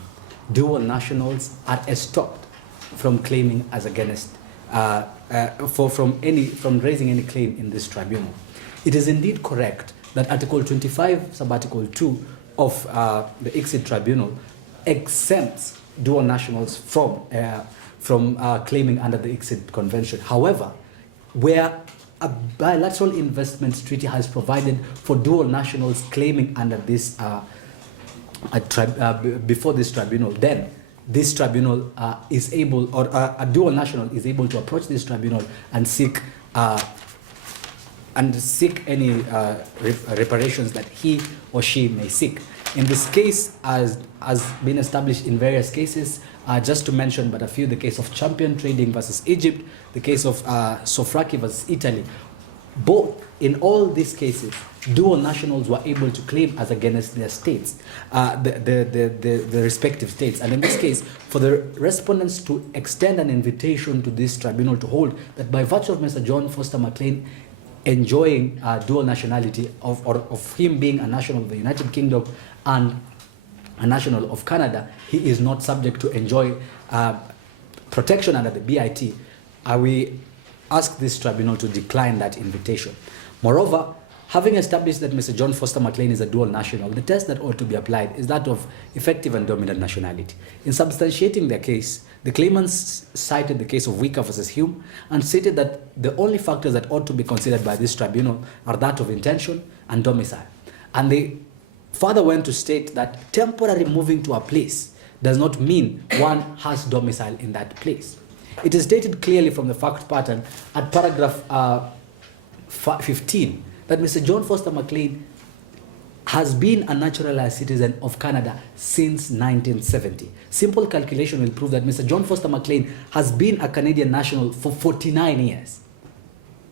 dual nationals are estopped from claiming as against, from raising any claim in this tribunal. It is indeed correct that Article 25, Sub-Article 2 of the Exit Tribunal exempts dual nationals from claiming under the Exit Convention. However, where a bilateral investment treaty has provided for dual nationals claiming under this before this tribunal, then this tribunal is able, or a dual national is able to approach this tribunal and seek any reparations that he or she may seek. In this case, as been established in various cases, just to mention but a few, the case of Champion Trading versus Egypt, the case of Sofraki versus Italy, both in all these cases, dual nationals were able to claim as against their states, the respective states. And in this case, for the respondents to extend an invitation to this tribunal to hold that by virtue of Mr. John Foster McLean enjoying dual nationality of him being a national of the United Kingdom and a national of Canada, he is not subject to enjoy protection under the BIT. We ask this tribunal to decline that invitation. Moreover, having established that Mr. John Foster McLean is a dual national, the test that ought to be applied is that of effective and dominant nationality. In substantiating their case, the claimants cited the case of Wicca versus Hume and stated that the only factors that ought to be considered by this tribunal are that of intention and domicile. And they further went to state that temporary moving to a place does not mean one has domicile in that place. It is stated clearly from the fact pattern at paragraph 15 that Mr. John Foster McLean has been a naturalized citizen of Canada since 1970. Simple calculation will prove that Mr. John Foster McLean has been a Canadian national for 49 years.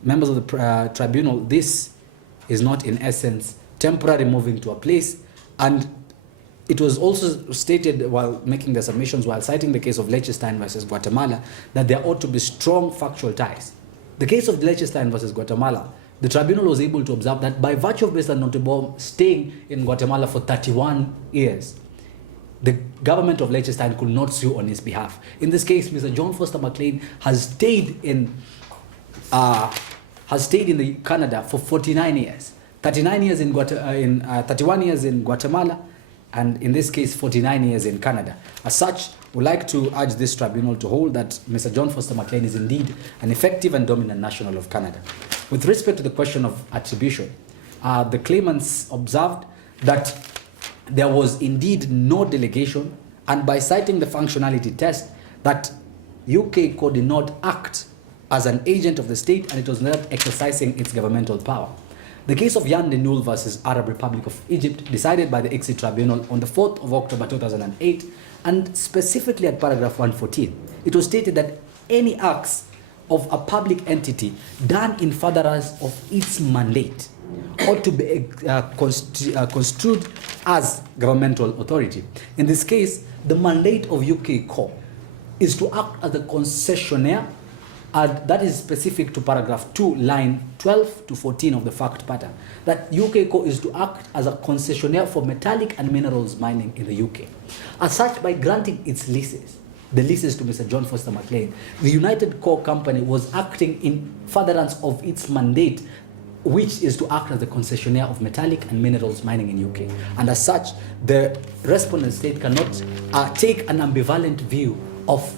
Members of the tribunal, this is not in essence temporary moving to a place, and it was also stated while making the submissions, while citing the case of Liechtenstein versus Guatemala, that there ought to be strong factual ties. The case of Liechtenstein versus Guatemala, the tribunal was able to observe that by virtue of Mr. Nottebohm staying in Guatemala for 31 years, the government of Liechtenstein could not sue on his behalf. In this case, Mr. John Foster McLean has stayed in Canada for 49 years. 31 years in Guatemala, and in this case 49 years in Canada. As such, we'd like to urge this tribunal to hold that Mr. John Foster McLean is indeed an effective and dominant national of Canada. With respect to the question of attribution, the claimants observed that there was indeed no delegation, and by citing the functionality test, that UK could not act as an agent of the state and it was not exercising its governmental power. The case of Jan de Nul versus Arab Republic of Egypt, decided by the Exit Tribunal on the 4th of October 2008, and specifically at paragraph 114, it was stated that any acts of a public entity done in furtherance of its mandate ought to be construed as governmental authority. In this case, the mandate of UK Corps is to act as a concessionaire, and that is specific to paragraph 2, line 12 to 14 of the fact pattern, that UK Corps is to act as a concessionaire for metallic and minerals mining in the UK. As such, by granting its leases, the leases to Mr. John Foster McLean, the United Core Company was acting in furtherance of its mandate, which is to act as the concessionaire of metallic and minerals mining in UK. And as such, the respondent state cannot take an ambivalent view of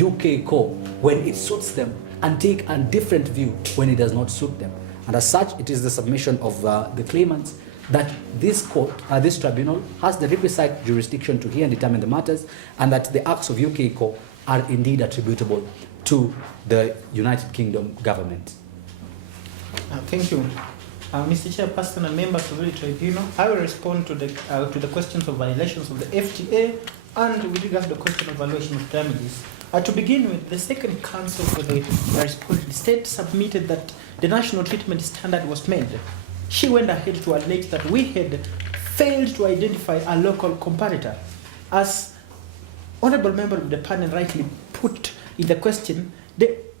UK Core when it suits them and take a different view when it does not suit them. And as such, it is the submission of the claimants that this court, this tribunal, has the requisite jurisdiction to hear and determine the matters, and that the acts of UK Core are indeed attributable to the United Kingdom government. Thank you. Mr. Chairperson and members of the tribunal, I will respond to the questions of violations of the FTA and with regards to the question of valuation of damages. To begin with, the second counsel for the respondent state submitted that the national treatment standard was met she went ahead to allege that we had failed to identify a local comparator. As honorable member of the panel rightly put in the question,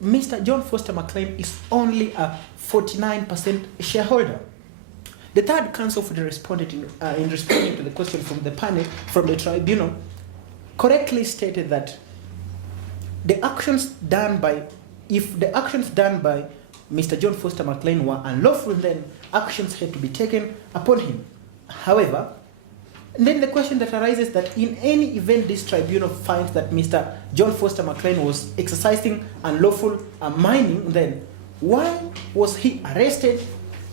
Mr. John Foster McLean is only a 49% shareholder. The third counsel for the respondent in responding to the question from the panel, from the tribunal, correctly stated that if the actions done by Mr. John Foster McLean were unlawful, then actions had to be taken upon him. However, then the question that arises that in any event this tribunal finds that Mr. John Foster McLean was exercising unlawful mining, then why was he arrested?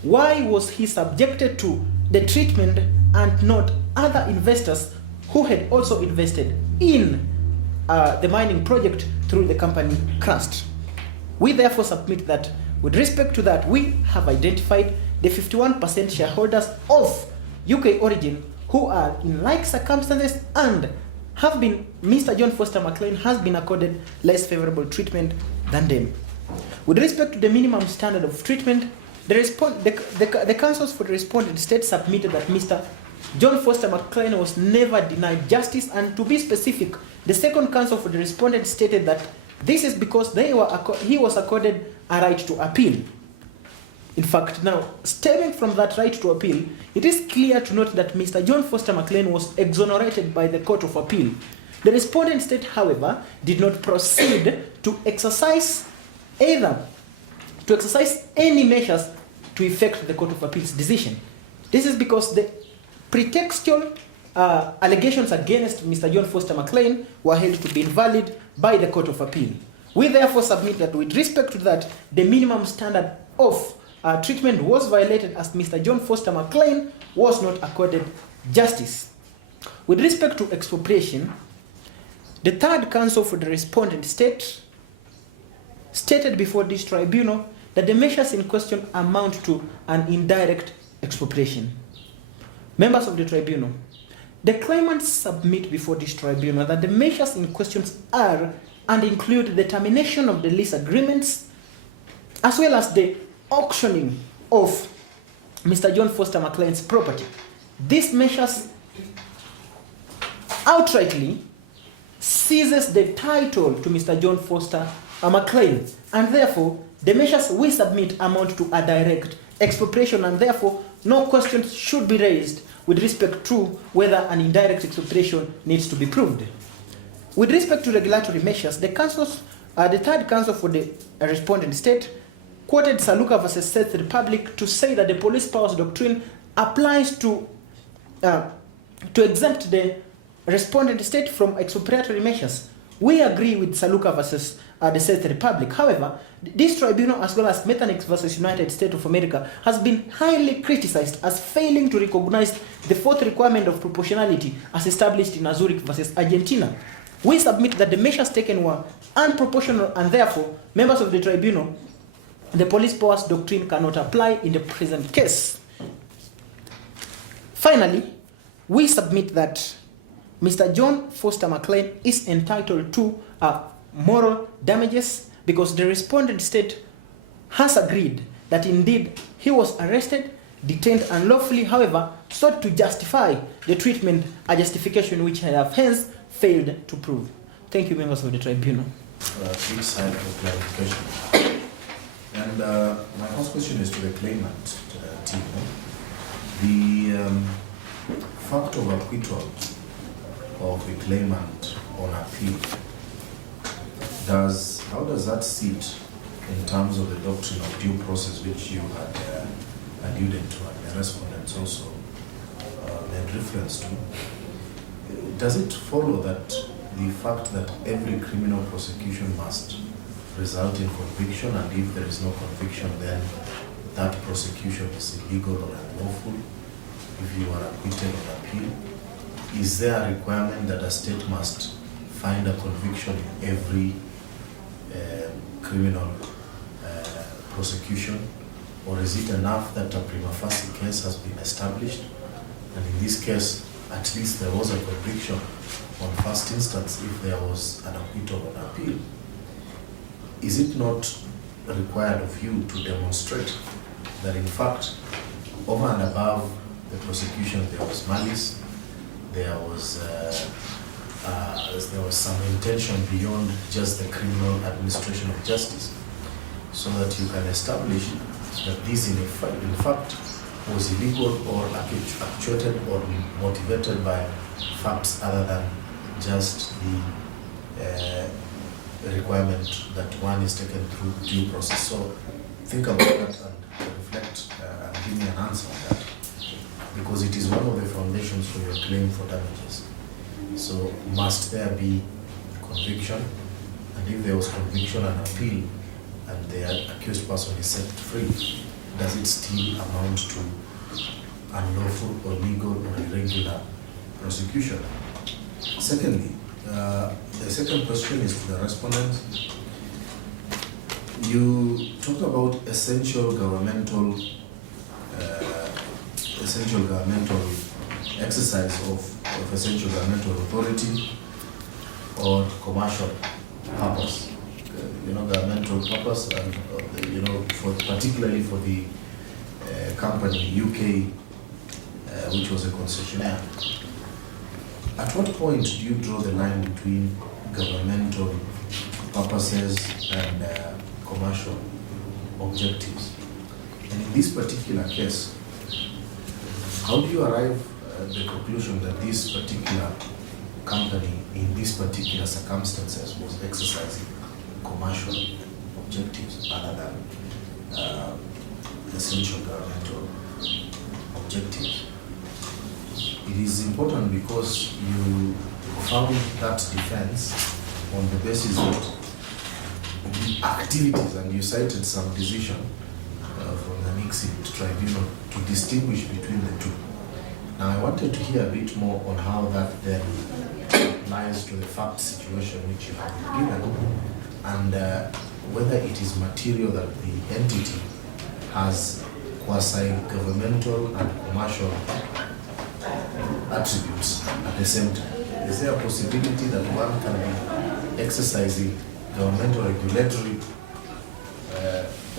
Why was he subjected to the treatment and not other investors who had also invested in the mining project through the company Crust? We therefore submit that with respect to that, we have identified the 51% shareholders of UK origin who are in like circumstances and have been, Mr. John Foster McLean has been accorded less favorable treatment than them. With respect to the minimum standard of treatment, the counsels for the respondent state submitted that Mr. John Foster McLean was never denied justice, and to be specific, the second counsel for the respondent stated that this is because he was accorded a right to appeal. In fact, now, stemming from that right to appeal, it is clear to note that Mr. John Foster McLean was exonerated by the Court of Appeal. The respondent state, however, did not proceed to exercise any measures to effect the Court of Appeal's decision. This is because the pretextual allegations against Mr. John Foster McLean were held to be invalid by the Court of Appeal. We therefore submit that with respect to that, the minimum standard of treatment was violated as Mr. John Foster McLean was not accorded justice. With respect to expropriation, the third counsel for the respondent stated before this tribunal that the measures in question amount to an indirect expropriation. Members of the tribunal, the claimants submit before this tribunal that the measures in question are and include the termination of the lease agreements as well as the auctioning of Mr. John Foster McLean's property. These measures outrightly seizes the title to Mr. John Foster McLean, and therefore the measures we submit amount to a direct expropriation, and therefore no questions should be raised with respect to whether an indirect expropriation needs to be proved. With respect to regulatory measures, the third counsel for the respondent state quoted Saluka versus Seth Republic to say that the police powers doctrine applies to exempt the respondent state from expropriatory measures. We agree with Saluka versus the Seth Republic. However, this tribunal, as well as Methanex versus United States of America, has been highly criticized as failing to recognize the fourth requirement of proportionality as established in Zurich versus Argentina. We submit that the measures taken were unproportional, and therefore, members of the tribunal, the police powers doctrine cannot apply in the present case. Finally, we submit that Mr. John Foster McLean is entitled to moral damages because the respondent state has agreed that indeed he was arrested, detained unlawfully, however, sought to justify the treatment, a justification which I have hence failed to prove. Thank you, members of the tribunal. Each side for clarification. And my first question is to the claimant team. The fact of acquittal of the claimant on appeal, how does that sit in terms of the doctrine of due process which you had alluded to and the respondents also made reference to? Does it follow that the fact that every criminal prosecution must result in conviction, and if there is no conviction, then that prosecution is illegal or unlawful if you are acquitted on appeal? Is there a requirement that a state must find a conviction in every criminal prosecution, or is it enough that a prima facie case has been established, and in this case at least there was a conviction on first instance if there was an acquittal on appeal? Is it not required of you to demonstrate that in fact over and above the prosecution, there was malice, there was some intention beyond just the criminal administration of justice, so that you can establish that this in fact was illegal or actuated or motivated by facts other than just the requirement that one is taken through due process. So think about that and reflect and give me an answer on that, because it is one of the foundations for your claim for damages. So must there be conviction? And if there was conviction and appeal and the accused person is set free, does it still amount to unlawful or illegal or irregular prosecution? Secondly, the second question is to the respondent. You talked about essential governmental exercise of essential governmental authority or commercial purpose. Governmental purpose, and particularly for the company UK, which was a concessionaire. At what point do you draw the line between governmental purposes and commercial objectives? And in this particular case, how do you arrive at the conclusion that this particular company, in these particular circumstances, was exercising commercial objectives other than essential governmental objectives? It is important because you found that defense on the basis of the activities, and you cited some decision from the Nixon tribunal to distinguish between the two. Now, I wanted to hear a bit more on how that then applies to the fact situation which you have been given, and whether it is material that the entity has quasi-governmental and commercial attributes at the same time. Is there a possibility that one can be exercising governmental regulatory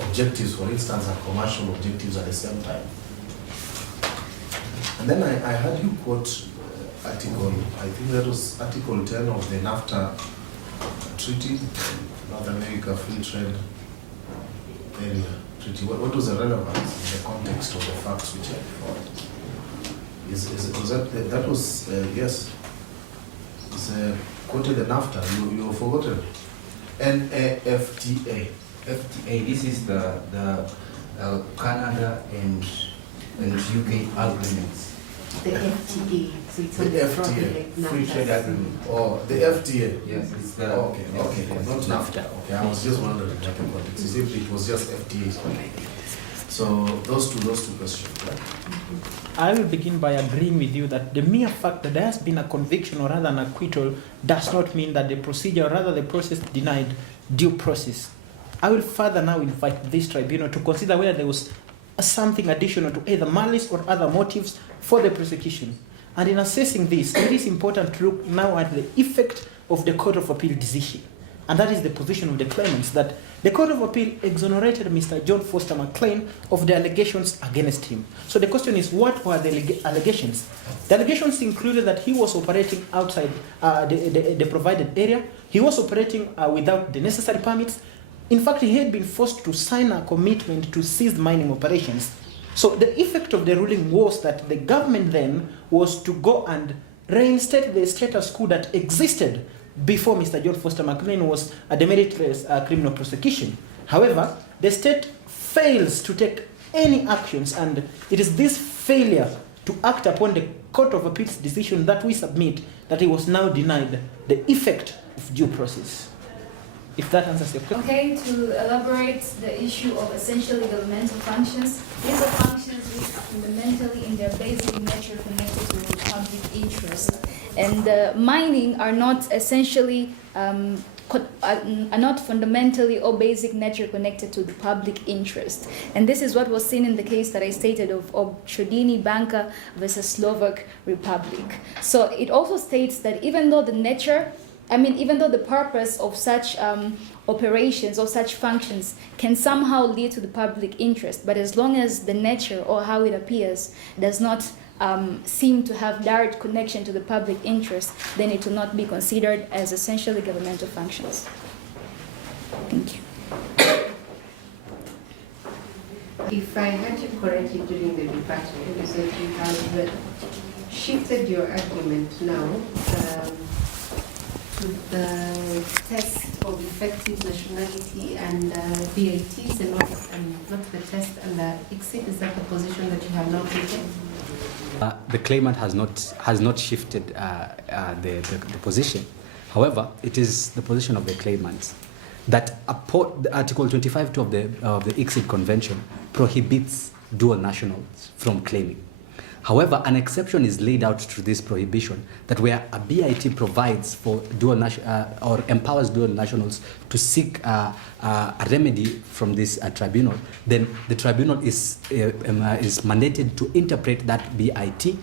objectives, for instance, and commercial objectives at the same time? And then I heard you quote article, I think that was Article 10 of the NAFTA Treaty, North America Free Trade Area Treaty. What was the relevance in the context of the facts which are before it? Was that was, yes, it's quoted the NAFTA, you forgotten. NAFTA. FTA, this is the Canada and UK agreements. The FTA, so it's The on the FTA, front, like Free NAFTA. trade agreement. Oh, the FTA. Yes, it's the. Okay, not NAFTA. Okay, I was just wondering what the context is. If it was just FTA. So those two questions, right? I will begin by agreeing with you that the mere fact that there has been a conviction or rather an acquittal does not mean that the procedure or rather the process denied due process. I will further now invite this tribunal to consider whether there was something additional to either malice or other motives for the prosecution. And in assessing this, it is important to look now at the effect of the Court of Appeal decision. And that is the position of the claimants, that the Court of Appeal exonerated Mr. John Foster McLean of the allegations against him. So the question is, what were the allegations? The allegations included that he was operating outside the provided area, he was operating without the necessary permits. In fact, he had been forced to sign a commitment to cease mining operations. So the effect of the ruling was that the government then was to go and reinstate the status quo that existed before Mr. John Foster McLean was the meritorious criminal prosecution. However, the state fails to take any actions, and it is this failure to act upon the Court of Appeal's decision that we submit that he was now denied the effect of due process. If that answers your question. Okay, to elaborate the issue of essentially governmental functions, these are functions which are fundamentally in their basic nature connected to public interest. And mining are not essentially, are not fundamentally or basic nature connected to the public interest. And this is what was seen in the case that I stated of Obchodini Banka versus Slovak Republic. So it also states that even though the nature I mean, even though the purpose of such operations or such functions can somehow lead to the public interest, but as long as the nature or how it appears does not seem to have direct connection to the public interest, then it will not be considered as essentially governmental functions. Thank you. If I heard you correctly during the department, you said you have shifted your argument now to the test of effective nationality and BITs and not the test and the exit. Is that the position that you have now taken? The claimant has not shifted the position. However, it is the position of the claimant that Article 25(2) of the Exit Convention prohibits dual nationals from claiming. However, an exception is laid out to this prohibition that where a BIT provides for or empowers dual nationals to seek a remedy from this tribunal, then the tribunal is mandated to interpret that BIT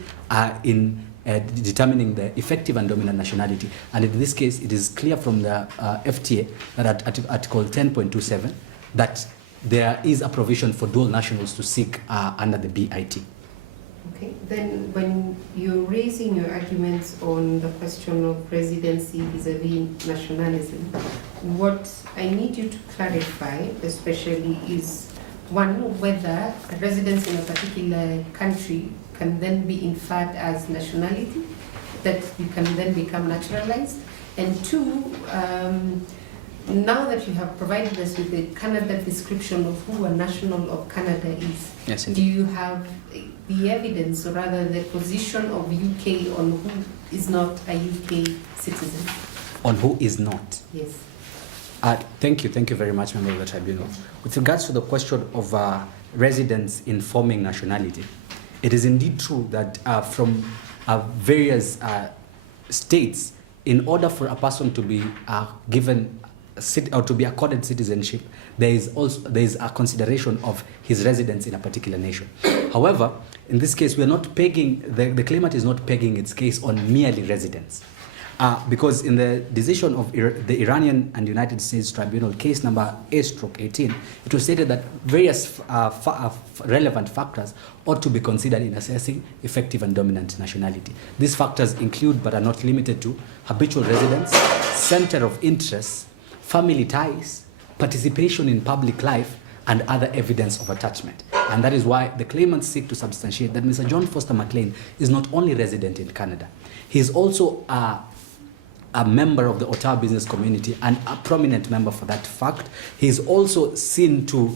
in determining the effective and dominant nationality. And in this case, it is clear from the FTA that at Article 10.27 that there is a provision for dual nationals to seek under the BIT. Okay, then when you're raising your arguments on the question of residency vis-a-vis nationalism, what I need you to clarify especially is, one, whether a residence in a particular country can then be inferred as nationality, that you can then become naturalized, and two, now that you have provided us with the Canada description of who a national of Canada is, yes, do you have the evidence, or rather the position of UK on who is not a UK citizen? On who is not? Yes. Thank you very much, member of the tribunal. With regards to the question of residence informing nationality, it is indeed true that from various states, in order for a person to be given or to be accorded citizenship, there is a consideration of his residence in a particular nation. However, in this case, we are not pegging, the claimant is not pegging its case on merely residence. Because in the decision of the Iranian and United States Tribunal, case number A/18, it was stated that various relevant factors ought to be considered in assessing effective and dominant nationality. These factors include, but are not limited to, habitual residence, center of interest, family ties, participation in public life, and other evidence of attachment. And that is why the claimants seek to substantiate that Mr. John Foster McLean is not only resident in Canada, he is also a member of the Ottawa business community and a prominent member for that fact. He is also seen to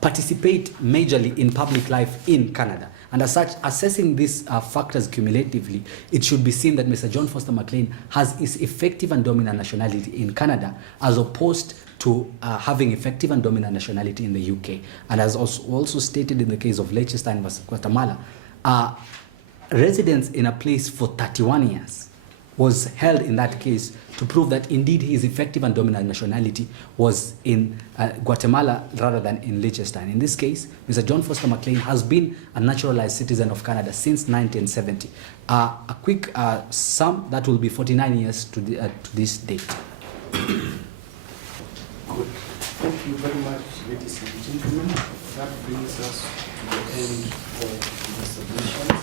participate majorly in public life in Canada. And as such, assessing these factors cumulatively, it should be seen that Mr. John Foster McLean has his effective and dominant nationality in Canada, as opposed to having effective and dominant nationality in the UK. And as also stated in the case of Leicester versus Guatemala, residence in a place for 31 years was held in that case to prove that indeed his effective and dominant nationality was in Guatemala rather than in Liechtenstein. In this case, Mr. John Foster McLean has been a naturalized citizen of Canada since 1970. A quick sum, that will be 49 years to this date. Good. Thank you very much, ladies and gentlemen. That brings us to the end of the submissions.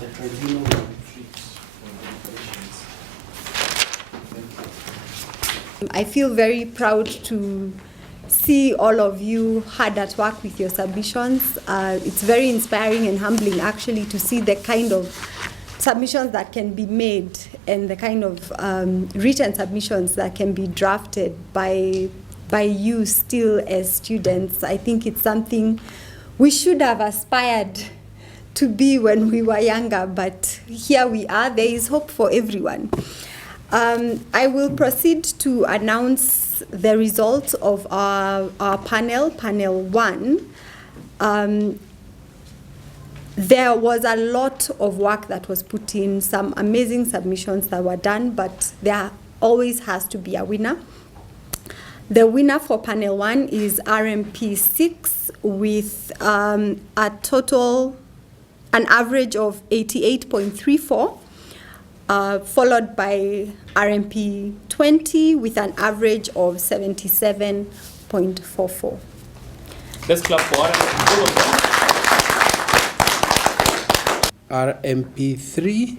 The tribunal will retreat for deliberations. Thank you. I feel very proud to see all of you hard at work with your submissions. It's very inspiring and humbling actually to see the kind of submissions that can be made and the kind of written submissions that can be drafted by you still as students. I think it's something we should have aspired to be when we were younger, but here we are. There is hope for everyone. I will proceed to announce the results of our panel 1. There was a lot of work that was put in, some amazing submissions that were done, but there always has to be a winner. The winner for panel 1 is RMP6 with an average of 88.34. followed by RMP 20 with an average of 77.44. Let's clap for all of them. RMP 3,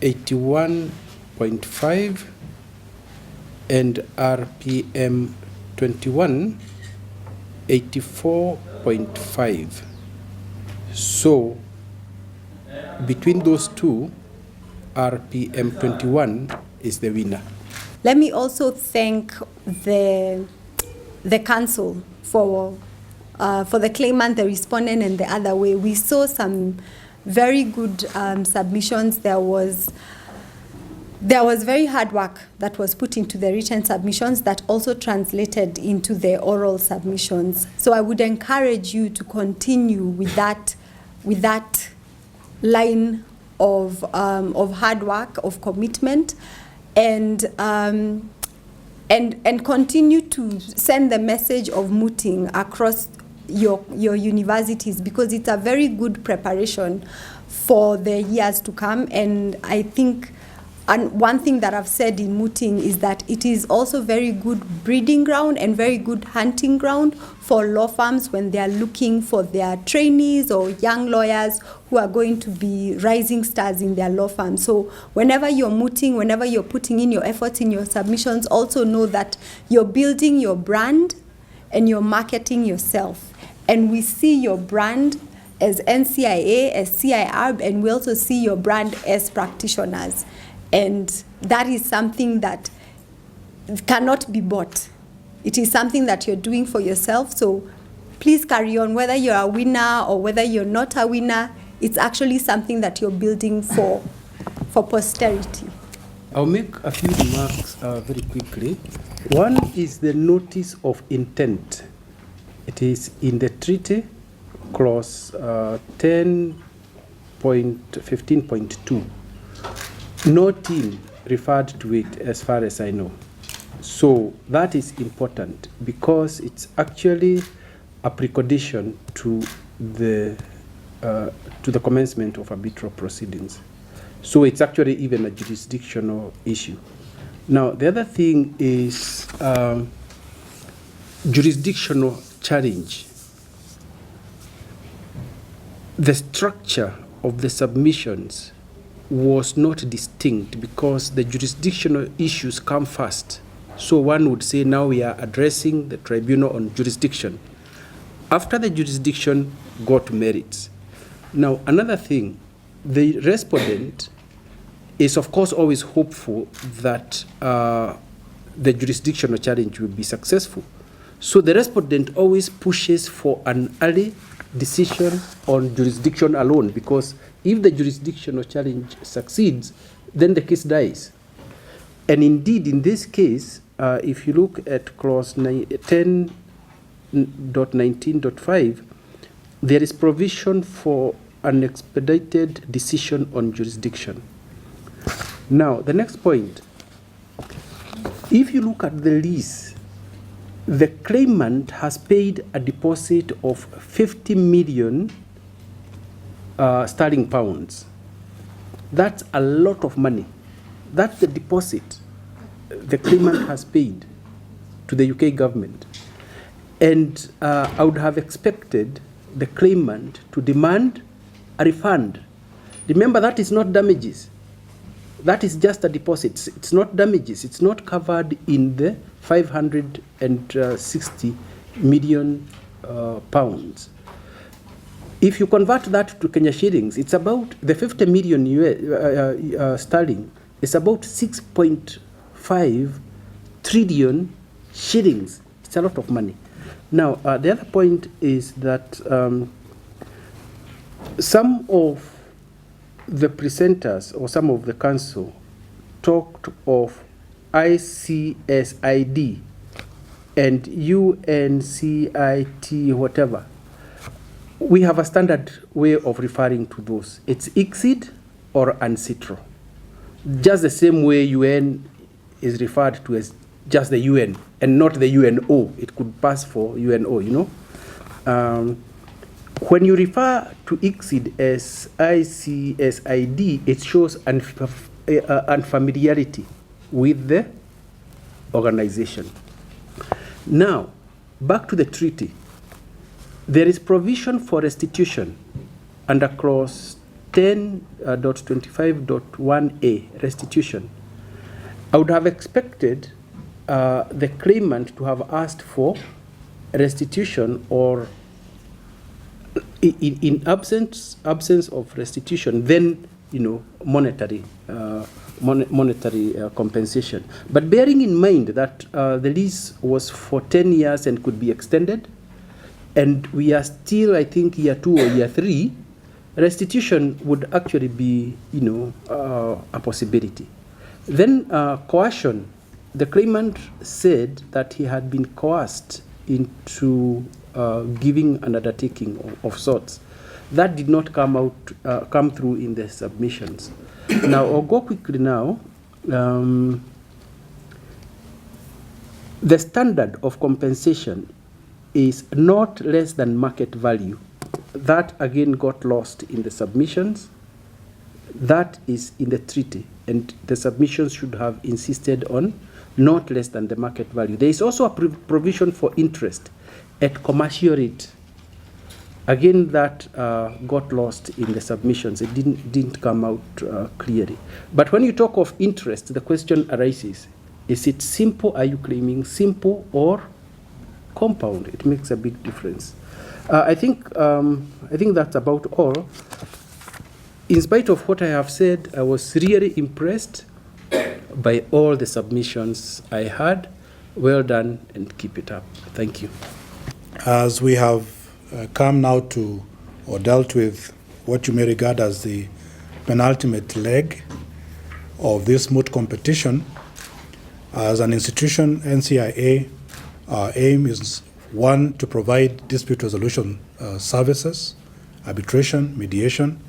81.5, and RPM 21, 84.5. So, between those two, RPM 21 is the winner. Let me also thank the council for the claimant, the respondent, and the other way. We saw some very good submissions. There was very hard work that was put into the written submissions that also translated into the oral submissions. So I would encourage you to continue with that line of hard work, of commitment, and continue to send the message of mooting across your universities, because it's a very good preparation for the years to come. And I think, and one thing that I've said in mooting is that it is also very good breeding ground and very good hunting ground for law firms when they are looking for their trainees or young lawyers who are going to be rising stars in their law firm. So whenever you're mooting, whenever you're putting in your efforts in your submissions, also know that you're building your brand and you're marketing yourself. And we see your brand as NCIA, as CIRB, and we also see your brand as practitioners. And that is something that cannot be bought. It is something that you're doing for yourself. So please carry on, whether you're a winner or whether you're not a winner. It's actually something that you're building for posterity. I'll make a few remarks very quickly. One is the notice of intent. It is in the treaty, clause 10.15.2. No team referred to it as far as I know. So that is important because it's actually a precondition to the commencement of arbitral proceedings. So it's actually even a jurisdictional issue. Now, the other thing is jurisdictional challenge. The structure of the submissions was not distinct because the jurisdictional issues come first. So one would say now we are addressing the tribunal on jurisdiction. After the jurisdiction, go to merits. Now, another thing, the respondent is of course always hopeful that the jurisdictional challenge will be successful. So the respondent always pushes for an early decision on jurisdiction alone, because if the jurisdictional challenge succeeds, then the case dies. And indeed, in this case, if you look at clause 10.19.5, there is provision for an expedited decision on jurisdiction. Now, the next point, if you look at the lease, the claimant has paid a deposit of 50 million sterling pounds. That's a lot of money. That's the deposit the claimant has paid to the UK government. And I would have expected the claimant to demand a refund. Remember, that is not damages. That is just a deposit. It's not damages. It's not covered in the 560 million pounds. If you convert that to Kenya shillings, it's about the 50 million sterling. It's about 6.5 trillion shillings. It's a lot of money. Now, the other point is that some of the presenters or some of the council talked of ICSID and UNCIT, whatever. We have a standard way of referring to those. It's ICSID or UNCITRO. Just the same way UN is referred to as just the UN and not the UNO. It could pass for UNO, you know. When you refer to ICSID as ICSID, it shows unfamiliarity with the organization. Now, back to the treaty. There is provision for restitution under clause 10.25.1a, restitution. I would have expected the claimant to have asked for restitution, or in absence of restitution, then monetary compensation. But bearing in mind that the lease was for 10 years and could be extended, and we are still, I think, year 2 or year 3, restitution would actually be, a possibility. Then coercion. The claimant said that he had been coerced into giving an undertaking of sorts. That did not come through in the submissions. Now, I'll go quickly now. The standard of compensation is not less than market value. That again got lost in the submissions. That is in the treaty, and the submissions should have insisted on not less than the market value. There is also a provision for interest at commercial rate. Again, that got lost in the submissions. It didn't come out clearly. But when you talk of interest, the question arises: is it simple? Are you claiming simple or compound? It makes a big difference. I think that's about all. In spite of what I have said, I was really impressed by all the submissions I had. Well done, and keep it up. Thank you. As we have come now to, or dealt with, what you may regard as the penultimate leg of this moot competition, as an institution, NCIA, our aim is, one, to provide dispute resolution services, arbitration, mediation,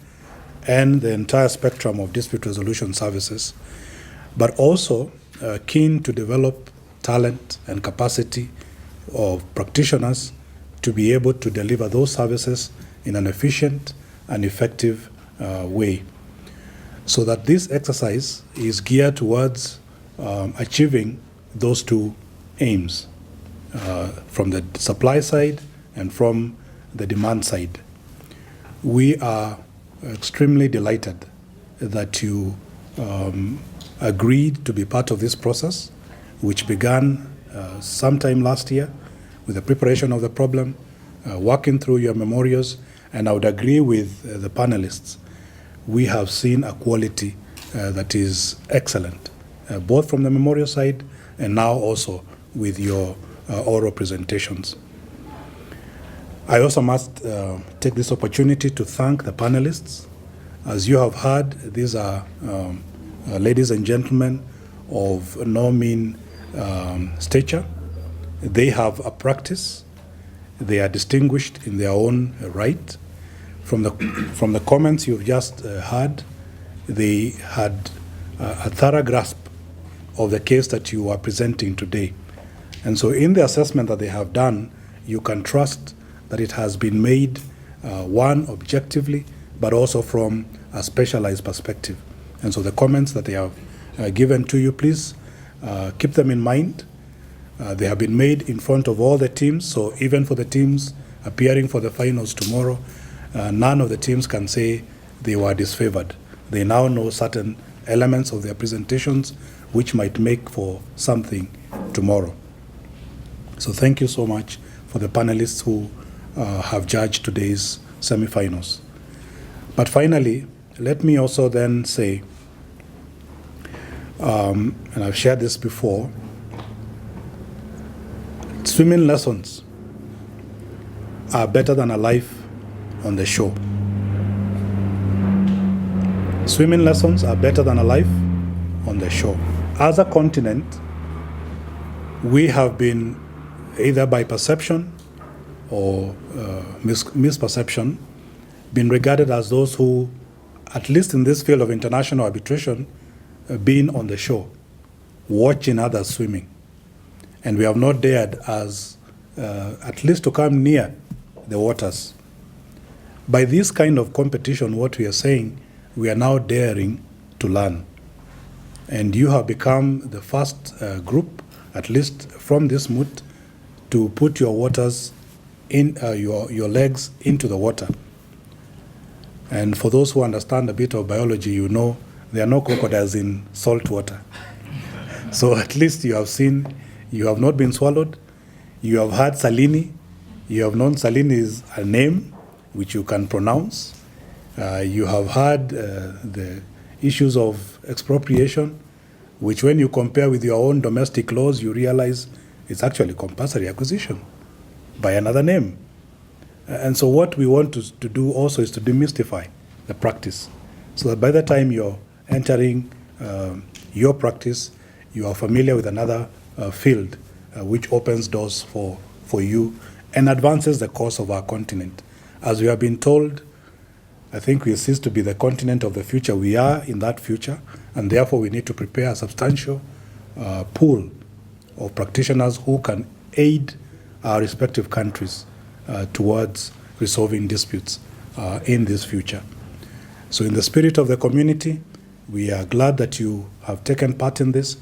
and the entire spectrum of dispute resolution services, but also keen to develop talent and capacity of practitioners to be able to deliver those services in an efficient and effective way. So that this exercise is geared towards achieving those two aims, from the supply side and from the demand side. We are extremely delighted that you agreed to be part of this process, which began sometime last year with the preparation of the problem, working through your memorials, and I would agree with the panelists. We have seen a quality that is excellent, both from the memorial side and now also with your oral presentations. I also must take this opportunity to thank the panelists. As you have heard, these are ladies and gentlemen of no mean stature. They have a practice. They are distinguished in their own right. From the comments you've just heard, they had a thorough grasp of the case that you are presenting today. And so in the assessment that they have done, you can trust that it has been made, one, objectively, but also from a specialized perspective. And so the comments that they have given to you, please keep them in mind. They have been made in front of all the teams, so even for the teams appearing for the finals tomorrow, none of the teams can say they were disfavored. They now know certain elements of their presentations which might make for something tomorrow. So thank you so much for the panelists who have judged today's semifinals. But finally, let me also then say, and I've shared this before, swimming lessons are better than a life on the shore. Swimming lessons are better than a life on the shore. As a continent, we have been, either by perception or misperception, been regarded as those who, at least in this field of international arbitration, been on the shore, watching others swimming. And we have not dared, as at least, to come near the waters. By this kind of competition, what we are saying, we are now daring to learn. And you have become the first group, at least from this moot, to put your waters in your legs into the water. And for those who understand a bit of biology, you know there are no crocodiles in salt water. So at least you have seen, you have not been swallowed. You have heard Salini. You have known Salini is a name which you can pronounce. You have heard the issues of expropriation, which when you compare with your own domestic laws, you realize it's actually compulsory acquisition by another name. And so what we want to do also is to demystify the practice, so that by the time you're entering your practice, you are familiar with another field which opens doors for you and advances the cause of our continent. As we have been told, I think we cease to be the continent of the future. We are in that future, and therefore we need to prepare a substantial pool of practitioners who can aid our respective countries towards resolving disputes in this future. So in the spirit of the community, we are glad that you have taken part in this.